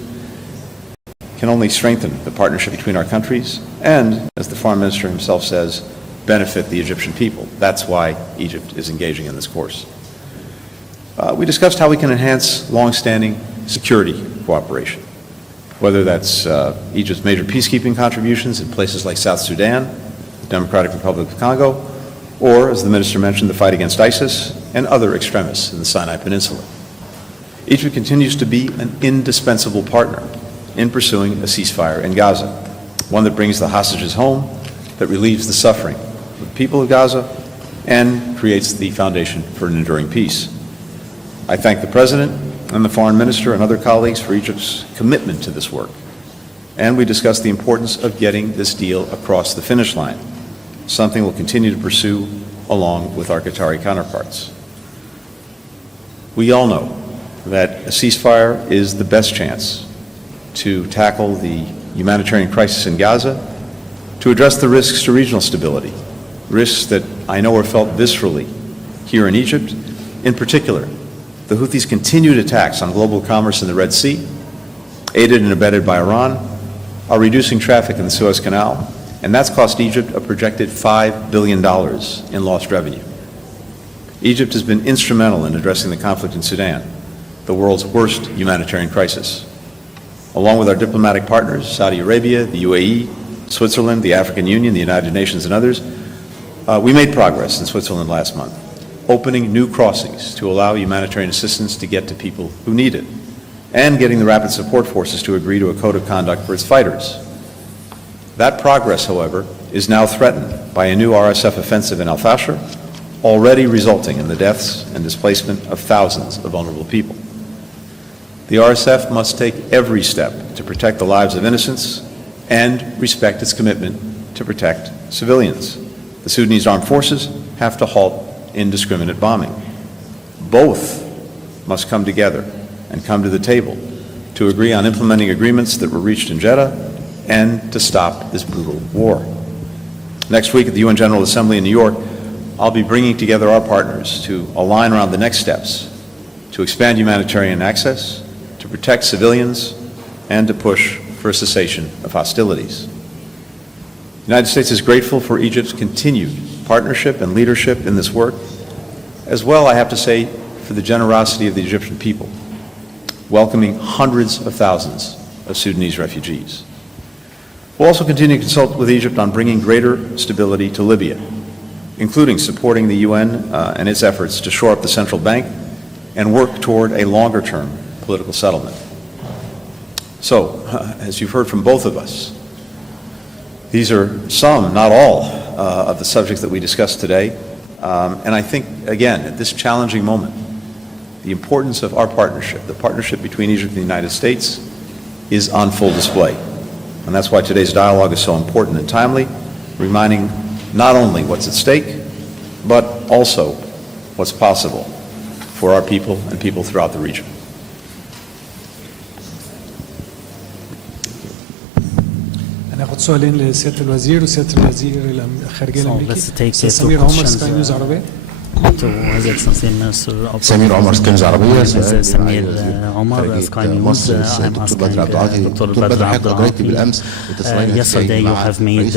can only strengthen the partnership between our countries and, as the Foreign Minister himself says, benefit the Egyptian people. That's why Egypt is engaging in this course. We discussed how we can enhance long-standing security cooperation, whether that's Egypt's major peacekeeping contributions in places like South Sudan, the Democratic Republic of Congo, or, as the Minister mentioned, the fight against ISIS and other extremists in the Sinai Peninsula. Egypt continues to be an indispensable partner in pursuing a ceasefire in Gaza, one that brings the hostages home, that relieves the suffering of the people of Gaza, and creates the foundation for an enduring peace. I thank the President and the Foreign Minister and other colleagues for Egypt's commitment to this work, and we discussed the importance of getting this deal across the finish line, something we'll continue to pursue along with our Qatari counterparts. We all know that a ceasefire is the best chance to tackle the humanitarian crisis in Gaza, to address the risks to regional stability, risks that I know are felt viscerally here in Egypt. In particular, the Houthis' continued attacks on global commerce in the Red Sea, aided and abetted by Iran, are reducing traffic in the Suez Canal, and that's cost Egypt a projected $5 billion in lost revenue. Egypt has been instrumental in addressing the conflict in Sudan, the world's worst humanitarian crisis. Along with our diplomatic partners, Saudi Arabia, the UAE, Switzerland, the African Union, the United Nations, and others, we made progress in Switzerland last month, opening new crossings to allow humanitarian assistance to get to people who need it, and getting the Rapid Support Forces to agree to a code of conduct for its fighters. That progress, however, is now threatened by a new RSF offensive in Al-Fasher, already resulting in the deaths and displacement of thousands of vulnerable people. The RSF must take every step to protect the lives of innocents and respect its commitment to protect civilians. The Sudanese armed forces have to halt indiscriminate bombing. Both must come together and come to the table to agree on implementing agreements that were reached in Jeddah and to stop this brutal war. Next week at the UN General Assembly in New York, I'll be bringing together our partners to align around the next steps to expand humanitarian access, to protect civilians, and to push for a cessation of hostilities. The United States is grateful for Egypt's continued partnership and leadership in this work, as well, I have to say, for the generosity of the Egyptian people, welcoming hundreds of thousands of Sudanese refugees. We'll also continue to consult with Egypt on bringing greater stability to Libya, including supporting the UN and its efforts to shore up the central bank and work toward a longer-term political settlement. So, as you've heard from both of us, these are some, not all, of the subjects that we discussed today. And I think, again, at this challenging moment, the importance of our partnership, the partnership between Egypt and the United States, is on full display. And that's why today's dialogue is so important and timely, reminding not only what's at stake, but also what's possible for our people and people throughout the region. هناخد سؤالين لسيادة الوزير وسيادة الوزير الخارجية الأمريكي. let's take أستاذ two سمير عمر questions, سكاي نيوز عربية. to His Excellency Minister of سمير عمر سكنز عربية. سمير عمر Sky News. I'm asking Dr. Badr Abdullah. Yesterday you have made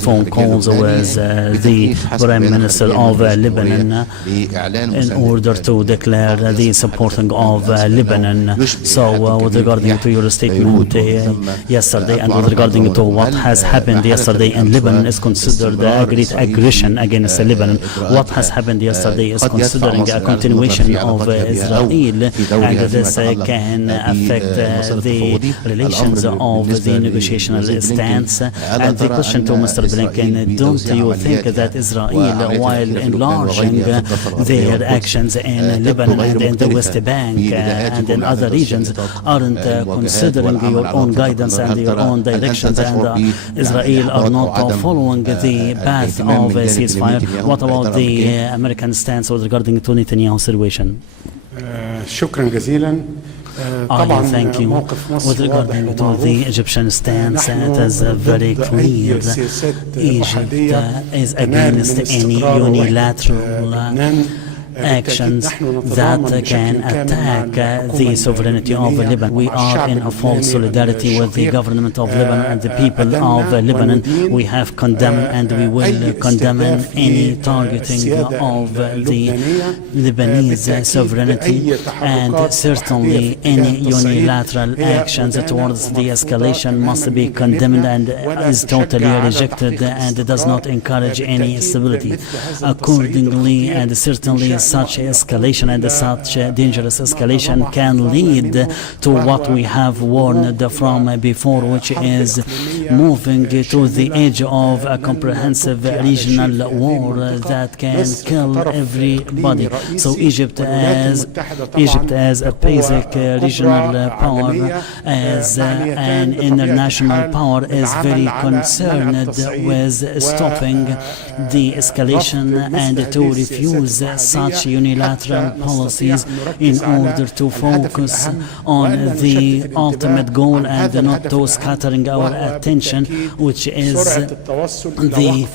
phone calls with the Prime Minister of Lebanon in order to declare the supporting of Lebanon. So with regarding to your statement yesterday and with regarding to what has happened yesterday in Lebanon is considered a great aggression against Lebanon. What has happened yesterday is considering a continuation of Israel, and this can affect the relations of the negotiational stance. And the question to Mr. Blinken, don't you think that Israel, while enlarging their actions in Lebanon and in the West Bank and in other regions, aren't considering your own guidance and your own directions, and Israel are not following the path of a ceasefire? What about the American stance regarding to Netanyahu situation? شكرا جزيلا. I thank you. With regarding to the Egyptian stance, it is very clear. Egypt is against any unilateral actions that can attack the sovereignty of Lebanon. We are in a full solidarity with the government of Lebanon and the people of Lebanon. We have condemned and we will condemn any targeting of the Lebanese sovereignty, and certainly any unilateral actions towards the escalation must be condemned and is totally rejected and does not encourage any stability. Accordingly, and certainly such escalation and such dangerous escalation can lead to what we have warned from before, which is moving to the edge of a comprehensive regional war that can kill everybody. So Egypt as a basic regional power, as an international power, is very concerned with stopping the escalation and to refuse such unilateral policies in order to focus on the ultimate goal and not to scattering our attention, which is the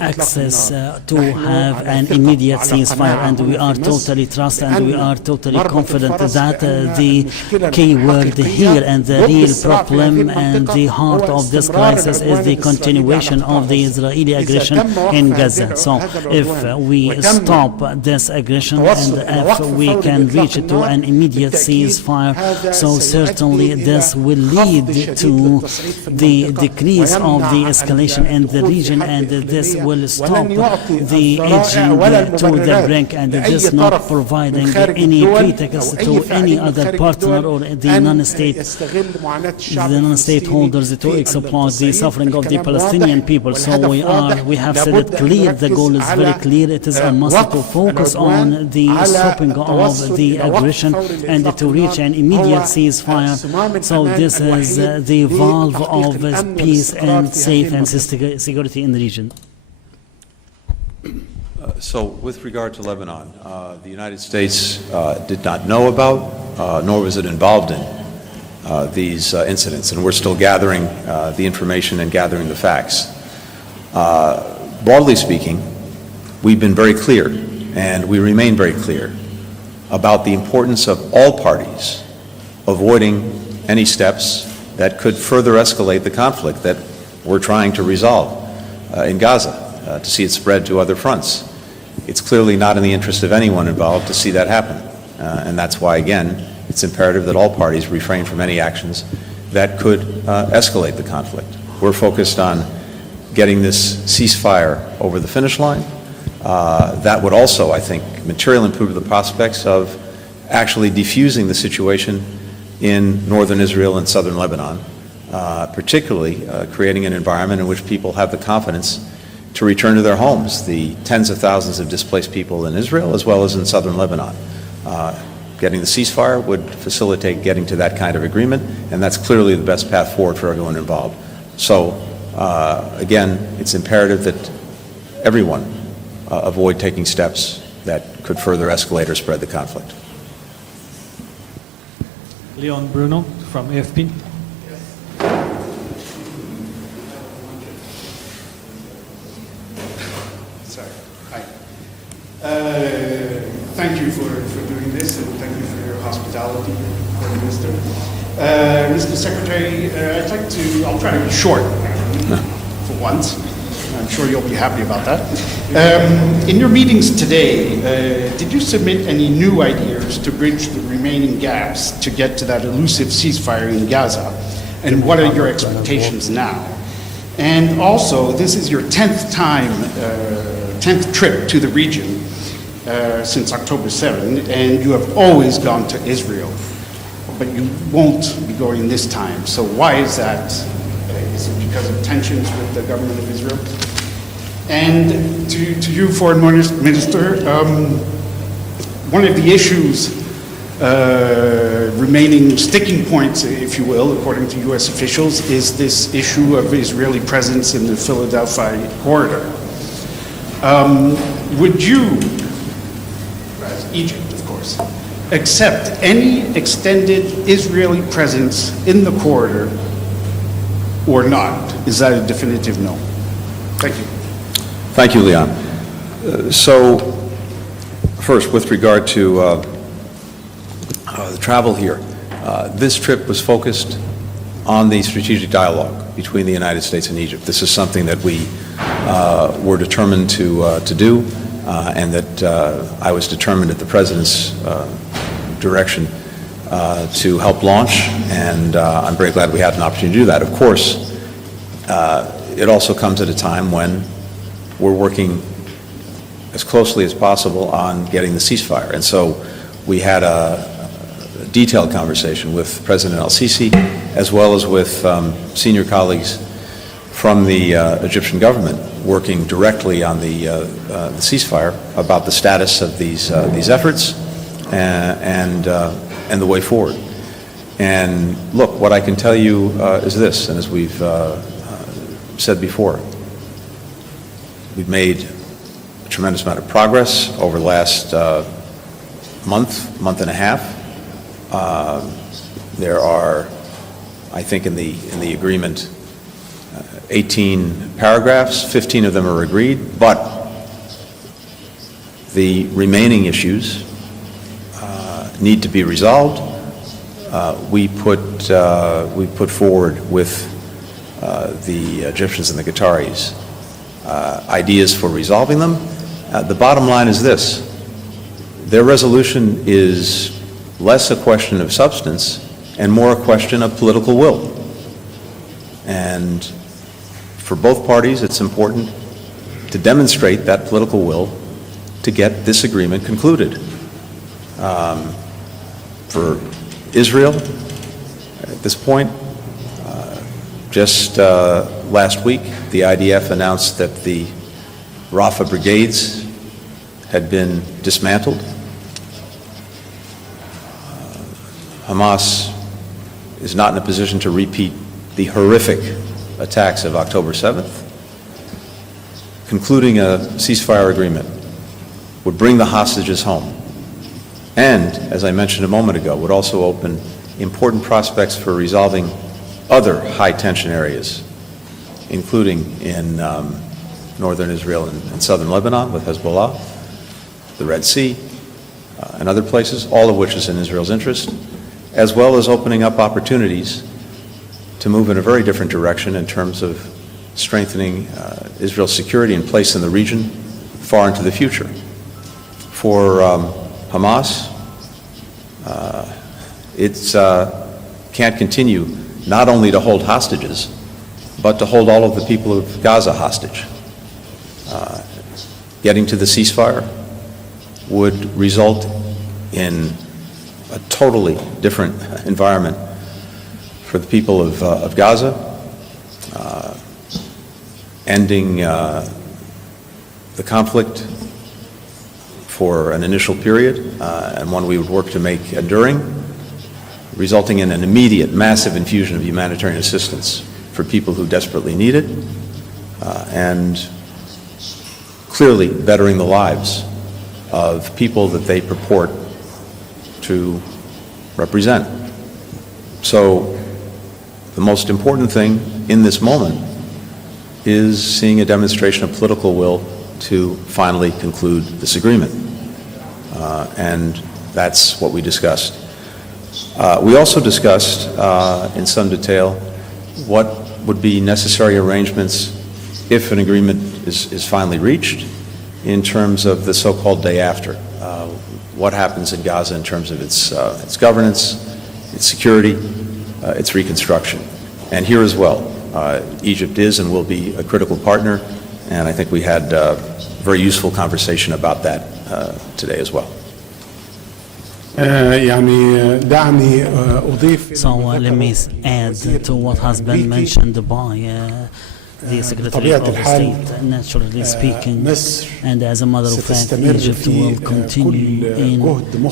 access to have an immediate ceasefire. And we are totally trust and we are totally confident that the key word here and the real problem and the heart of this crisis is the continuation of the Israeli aggression in Gaza. So if we stop this aggression and if we can reach to an immediate ceasefire, so certainly this will lead to the decrease of the escalation in the region, and this will stop the edging to the brink, and this not providing any pretext to any other partner or the non-state holders to exploit the suffering of the Palestinian people. So we have said it clear, the goal is very clear. It is a must to focus on the stopping of the aggression and to reach an immediate ceasefire. So this is the valve of peace and safe and security in the region. So with regard to Lebanon, the United States did not know about, nor was it involved in these incidents, and we're still gathering the information and gathering the facts. Broadly speaking, we've been very clear, and we remain very clear, about the importance of all parties avoiding any steps that could further escalate the conflict that we're trying to resolve in Gaza, to see it spread to other fronts. It's clearly not in the interest of anyone involved to see that happen. And that's why, again, it's imperative that all parties refrain from any actions that could escalate the conflict. We're focused on getting this ceasefire over the finish line. That would also, I think, materially improve the prospects of actually defusing the situation in northern Israel and southern Lebanon, particularly creating an environment in which people have the confidence to return to their homes, the tens of thousands of displaced people in Israel as well as in southern Lebanon. Getting the ceasefire would facilitate getting to that kind of agreement, and that's clearly the best path forward for everyone involved. So, again, it's imperative that everyone avoid taking steps that could further escalate or spread the conflict. Leon Bruno from AFP. Sorry. Hi. Thank you for doing this, and thank you for your hospitality, Prime Minister. Mr. Secretary, I'll try to be short for once. I'm sure you'll be happy about that. In your meetings today, did you submit any new ideas to bridge the remaining gaps to get to that elusive ceasefire in Gaza? And what are your expectations now? And also, this is your 10th trip to the region since October 7, and you have always gone to Israel, but you won't be going this time. So why is that? Is it because of tensions with the government of Israel? And to you, Foreign Minister, one of the issues, remaining sticking points, if you will, according to U.S. officials, is this issue of Israeli presence in the Philadelphia corridor. Would you, as Egypt, of course, accept any extended Israeli presence in the corridor or not? Is that a definitive no? Thank you. Thank you, Leon. So, first, with regard to the travel here, this trip was focused on the strategic dialogue between the United States and Egypt. This is something that we were determined to do, and that I was determined at the President's direction to help launch, and I'm very glad we had an opportunity to do that. Of course, it also comes at a time when we're working as closely as possible on getting the ceasefire. And so we had a detailed conversation with President El-Sisi, as well as with senior colleagues from the Egyptian government, working directly on the ceasefire about the status of these efforts and the way forward. And look, what I can tell you is this, and as we've said before, we've made a tremendous amount of progress over the last month and a half. There are, I think, in the agreement, 18 paragraphs. 15 of them are agreed, but the remaining issues need to be resolved. We put forward with the Egyptians and the Qataris ideas for resolving them. The bottom line is this: their resolution is less a question of substance and more a question of political will. And for both parties, it's important to demonstrate that political will to get this agreement concluded. For Israel, at this point, just last week, the IDF announced that the Rafah brigades had been dismantled. Hamas is not in a position to repeat the horrific attacks of October 7th. Concluding a ceasefire agreement would bring the hostages home, and, as I mentioned a moment ago, would also open important prospects for resolving other high-tension areas, including in northern Israel and southern Lebanon with Hezbollah, the Red Sea, and other places, all of which is in Israel's interest, as well as opening up opportunities to move in a very different direction in terms of strengthening Israel's security and place in the region far into the future. For Hamas, it can't continue not only to hold hostages, but to hold all of the people of Gaza hostage. Getting to the ceasefire would result in a totally different environment for the people of Gaza, ending the conflict for an initial period, and one we would work to make enduring, resulting in an immediate, massive infusion of humanitarian assistance for people who desperately need it, and clearly bettering the lives of people that they purport to represent. So the most important thing in this moment is seeing a demonstration of political will to finally conclude this agreement. And that's what we discussed. We also discussed in some detail what would be necessary arrangements if an agreement is finally reached in terms of the so-called day after. What happens in Gaza in terms of its governance, its security, its reconstruction. And here as well, Egypt is and will be a critical partner, and I think we had a very useful conversation about that today as well. يعني دعني أضيف So let me add to what has been mentioned by the Secretary of State, naturally speaking, and as a matter of fact, Egypt will continue in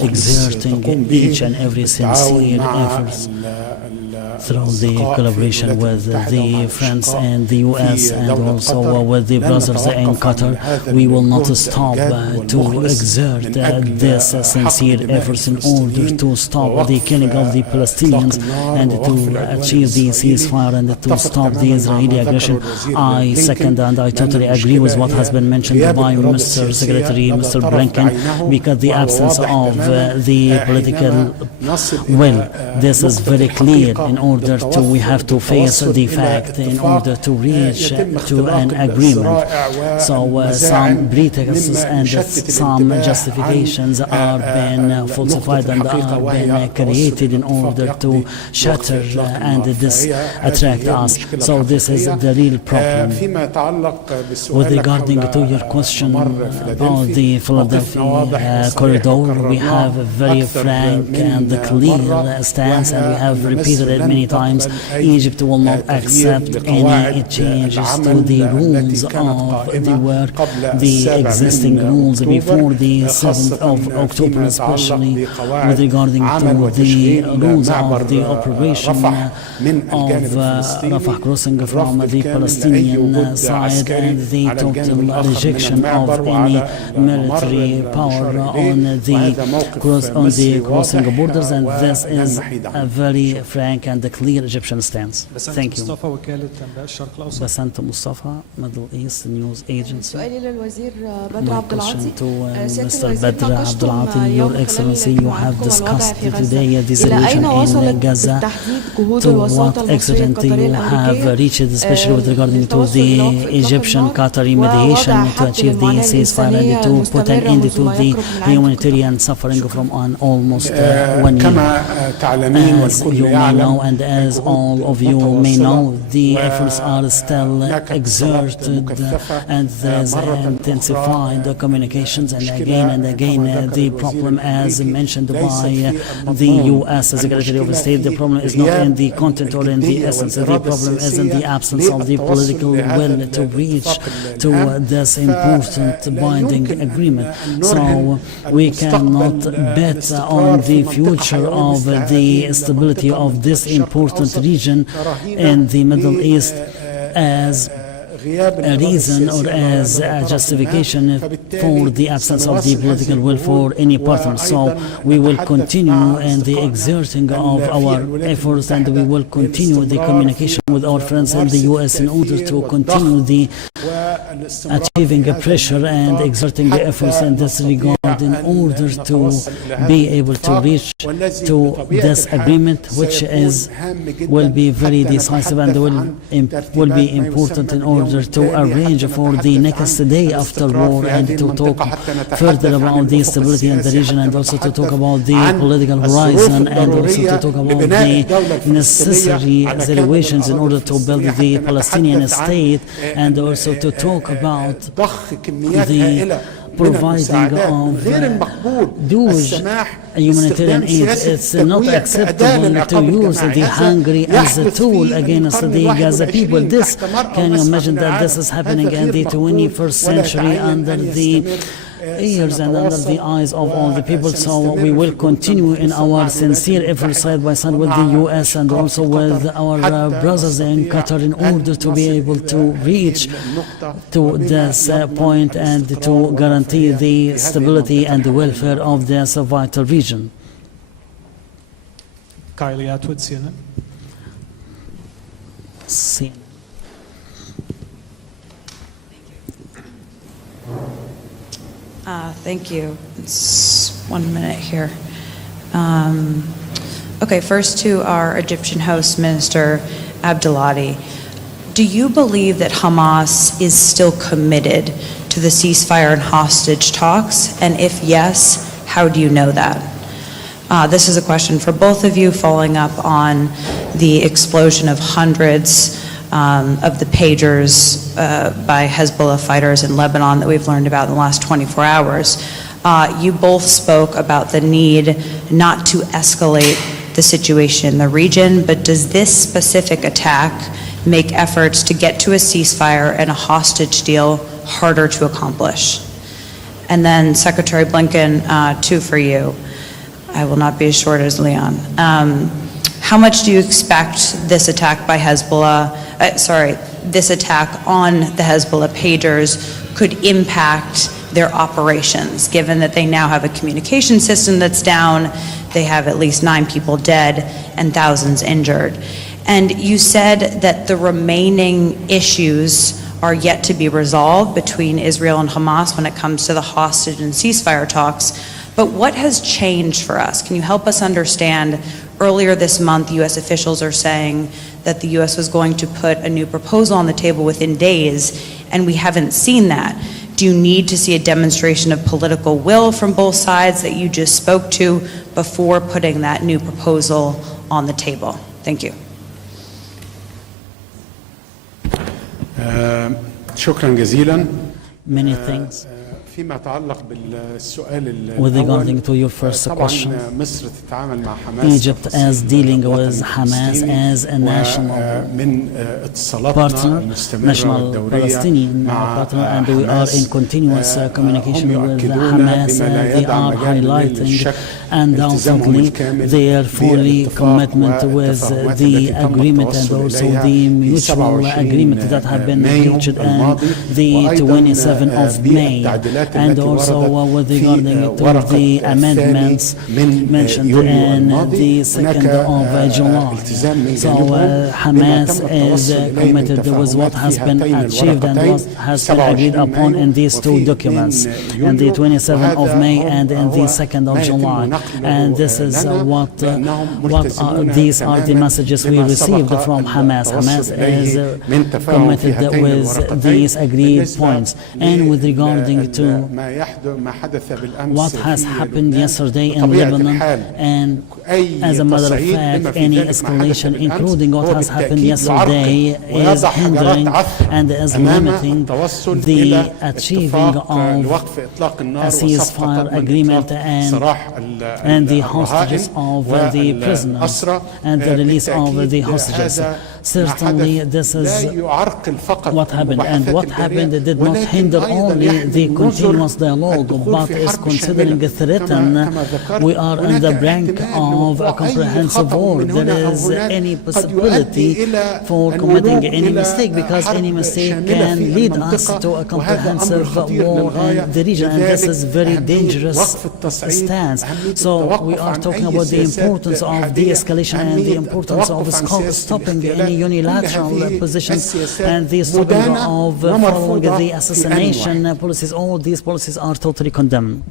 exerting each and every sincere efforts through the collaboration with the friends and the US and also with the brothers in Qatar. We will not stop to exert this sincere efforts in order to stop the killing of the Palestinians and to achieve the ceasefire and to stop the Israeli aggression. I second and I totally agree with what has been mentioned by Mr. Secretary, Mr. Blinken, because the absence of the political will, this is very clear. In order to, we have to face the fact in order to reach to an agreement. So some pretexts and some justifications are being falsified and are being created in order to shatter and distract us. So this is the real problem. With regarding to your question about the Philadelphia corridor, we have a very frank and clear stance, and we have repeated it many times. Egypt will not accept any changes to the rules of the work, the existing rules before the 7th of October, especially with regarding to the rules of the operation of Rafah crossing from the Palestinian side and the total rejection of any military power on the crossing borders, and this is a very frank and clear Egyptian stance. Thank you. بسنت مصطفى, Middle East News Agency. سؤالي للوزير بدر عبد العاطي. Mr. Badr Abdel Ati, Your Excellency, you have discussed today the situation in Gaza. To what extent you have reached, especially with regarding to the Egyptian-Qatari mediation to achieve the ceasefire and to put an end to the humanitarian suffering from an almost 1 year. As you may know, and as all of you may know, the efforts are still exerted and there's intensified communications, and again the problem, as mentioned by the U.S. Secretary of State, the problem is not in the content or in the essence. The problem is in the absence of the political will to reach to this important binding agreement. So we cannot bet on the future of the stability of this important region in the Middle East as a reason or as a justification for the absence of the political will for any partner. So we will continue in the exerting of our efforts, and we will continue the communication with our friends in the U.S. in order to continue the achieving a pressure and exerting the efforts in this regard in order to be able to reach to this agreement, which will be very decisive and will be important in order to arrange for the next day after war and to talk further about the stability in the region and also to talk about the political horizon and also to talk about the necessary situations in order to build the Palestinian state and also to talk about the providing of huge humanitarian aid. It's not acceptable to use the Hungary as a tool against the Gaza people. Can you imagine that this is happening in the 21st century under the ears and under the eyes of all the people? So we will continue in our sincere efforts side by side with the US and also with our brothers in Qatar in order to be able to reach to this point and to guarantee the stability and the welfare of this vital region. Kylie Atwood, CNN. Thank you. It's 1 minute here. Okay, first to our Egyptian host, Minister Abdulati. Do you believe that Hamas is still committed to the ceasefire and hostage talks? And if yes, how do you know that? This is a question for both of you, following up on the explosion of hundreds of the pagers by Hezbollah fighters in Lebanon that we've learned about in the last 24 hours. You both spoke about the need not to escalate the situation in the region, but does this specific attack make efforts to get to a ceasefire and a hostage deal harder to accomplish? And then Secretary Blinken, two for you. I will not be as short as Leon. How much do you expect this attack by Hezbollah, this attack on the Hezbollah pagers could impact their operations, given that they now have a communication system that's down, they have at least 9 people dead and thousands injured? And you said that the remaining issues are yet to be resolved between Israel and Hamas when it comes to the hostage and ceasefire talks. But what has changed for us? Can you help us understand? Earlier this month, U.S. officials are saying that the U.S. was going to put a new proposal on the table within days, and we haven't seen that. Do you need to see a demonstration of political will from both sides that you just spoke to before putting that new proposal on the table? Thank you. شكرا جزيلا. Many things. فيما يتعلق بالسؤال With regarding to your first question, مصر تتعامل مع حماس Egypt as dealing with Hamas as a national partner, national Palestinian partner, and we are in continuous communication with Hamas. They are highlighting undoubtedly their fully commitment with the agreement and also the mutual agreement that have been reached on the 27th of May. And also with regarding to the amendments mentioned in the 2nd of July. So Hamas is committed with what has been achieved and what has been agreed upon in these 2 documents, in the 27th of May and in the 2nd of July. And this is these are the messages we received from Hamas. Hamas is committed with these agreed points. And with regarding to what has happened yesterday in Lebanon, and as a matter of fact, any escalation, including what has happened yesterday, is hindering and is limiting the achieving of a ceasefire agreement and the hostages of the prisoners and the release of the hostages. Certainly, this is what happened, and what happened did not hinder only the continuous dialogue, but is considering a threat. We are on the brink of a comprehensive war. There is any possibility for committing any mistake, because any mistake can lead us to a comprehensive war in the region, and this is very dangerous stance. So we are talking about the importance of de-escalation and the importance of stopping any unilateral position and the stopping مدانة of following ومرفوضة the في assassination أي policies. All these policies are totally condemned.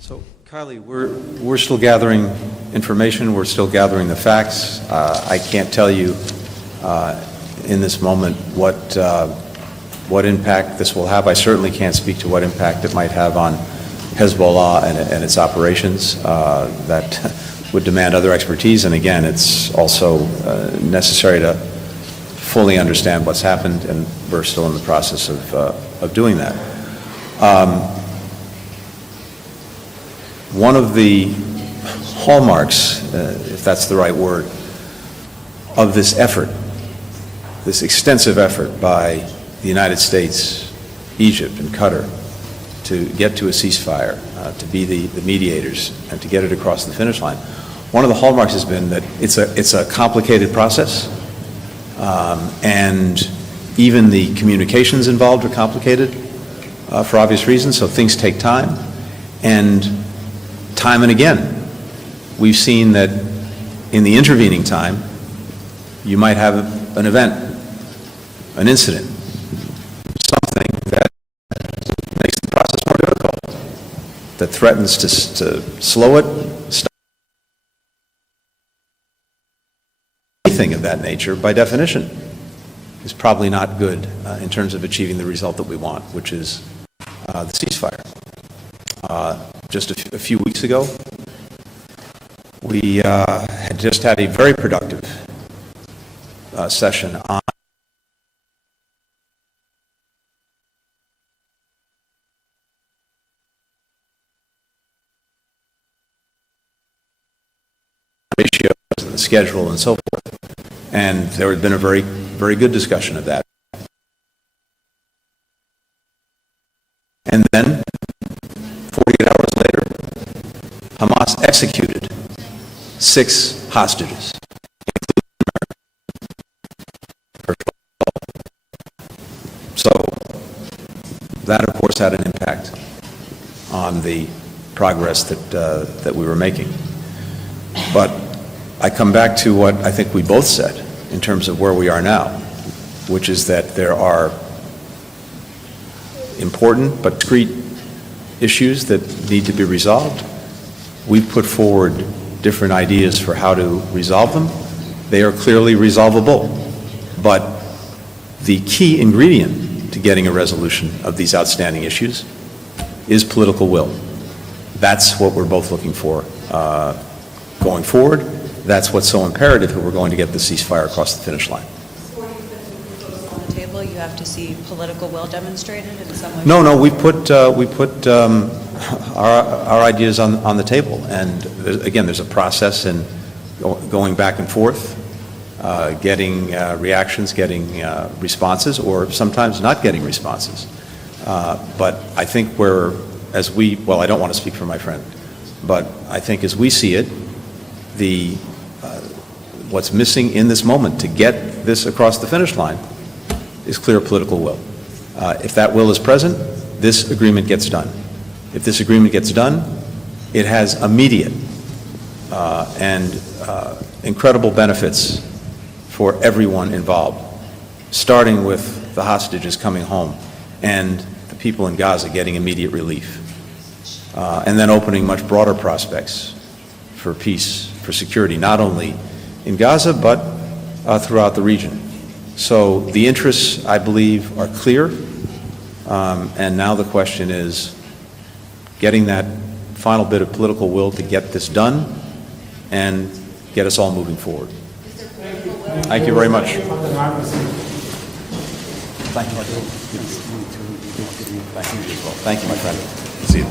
So, Kylie, we're still gathering information. We're still gathering the facts. I can't tell you in this moment what impact this will have. I certainly can't speak to what impact it might have on Hezbollah and its operations. That would demand other expertise. And again, it's also necessary to fully understand what's happened, and we're still in the process of doing that. One of the hallmarks, if that's the right word, of this effort, this extensive effort by the United States, Egypt, and Qatar to get to a ceasefire, to be the mediators, and to get it across the finish line. One of the hallmarks has been that it's a complicated process, and even the communications involved are complicated for obvious reasons, so things take time. And time and again, we've seen that in the intervening time, you might have an event, an incident, something that makes the process more difficult, that threatens to slow it, stop anything of that nature, by definition, is probably not good in terms of achieving the result that we want, which is the ceasefire. Just a few weeks ago, we had just had a very productive session on ratios and the schedule and so forth. And there had been a very, very good discussion of that. And then, 48 hours later, Hamas executed 6 hostages, including American. So that, of course, had an impact on the progress that we were making. But I come back to what I think we both said in terms of where we are now, which is that there are important but discrete issues that need to be resolved. We've put forward different ideas for how to resolve them. They are clearly resolvable, but the key ingredient to getting a resolution of these outstanding issues is political will. That's what we're both looking for going forward. That's what's so imperative if we're going to get the ceasefire across the finish line. On the table, you have to see political will demonstrated in some way? No, we put our ideas on the table, and again, there's a process in going back and forth, getting reactions, getting responses, or sometimes not getting responses. But I think I don't want to speak for my friend, but I think as we see it, what's missing in this moment to get this across the finish line is clear political will. If that will is present, this agreement gets done. If this agreement gets done, it has immediate and incredible benefits for everyone involved, starting with the hostages coming home and the people in Gaza getting immediate relief, and then opening much broader prospects for peace, for security, not only in Gaza, but throughout the region. So the interests, I believe, are clear, and now the question is getting that final bit of political will to get this done and get us all moving forward. Thank you very much. Thank you. Thank you, my friend. See you.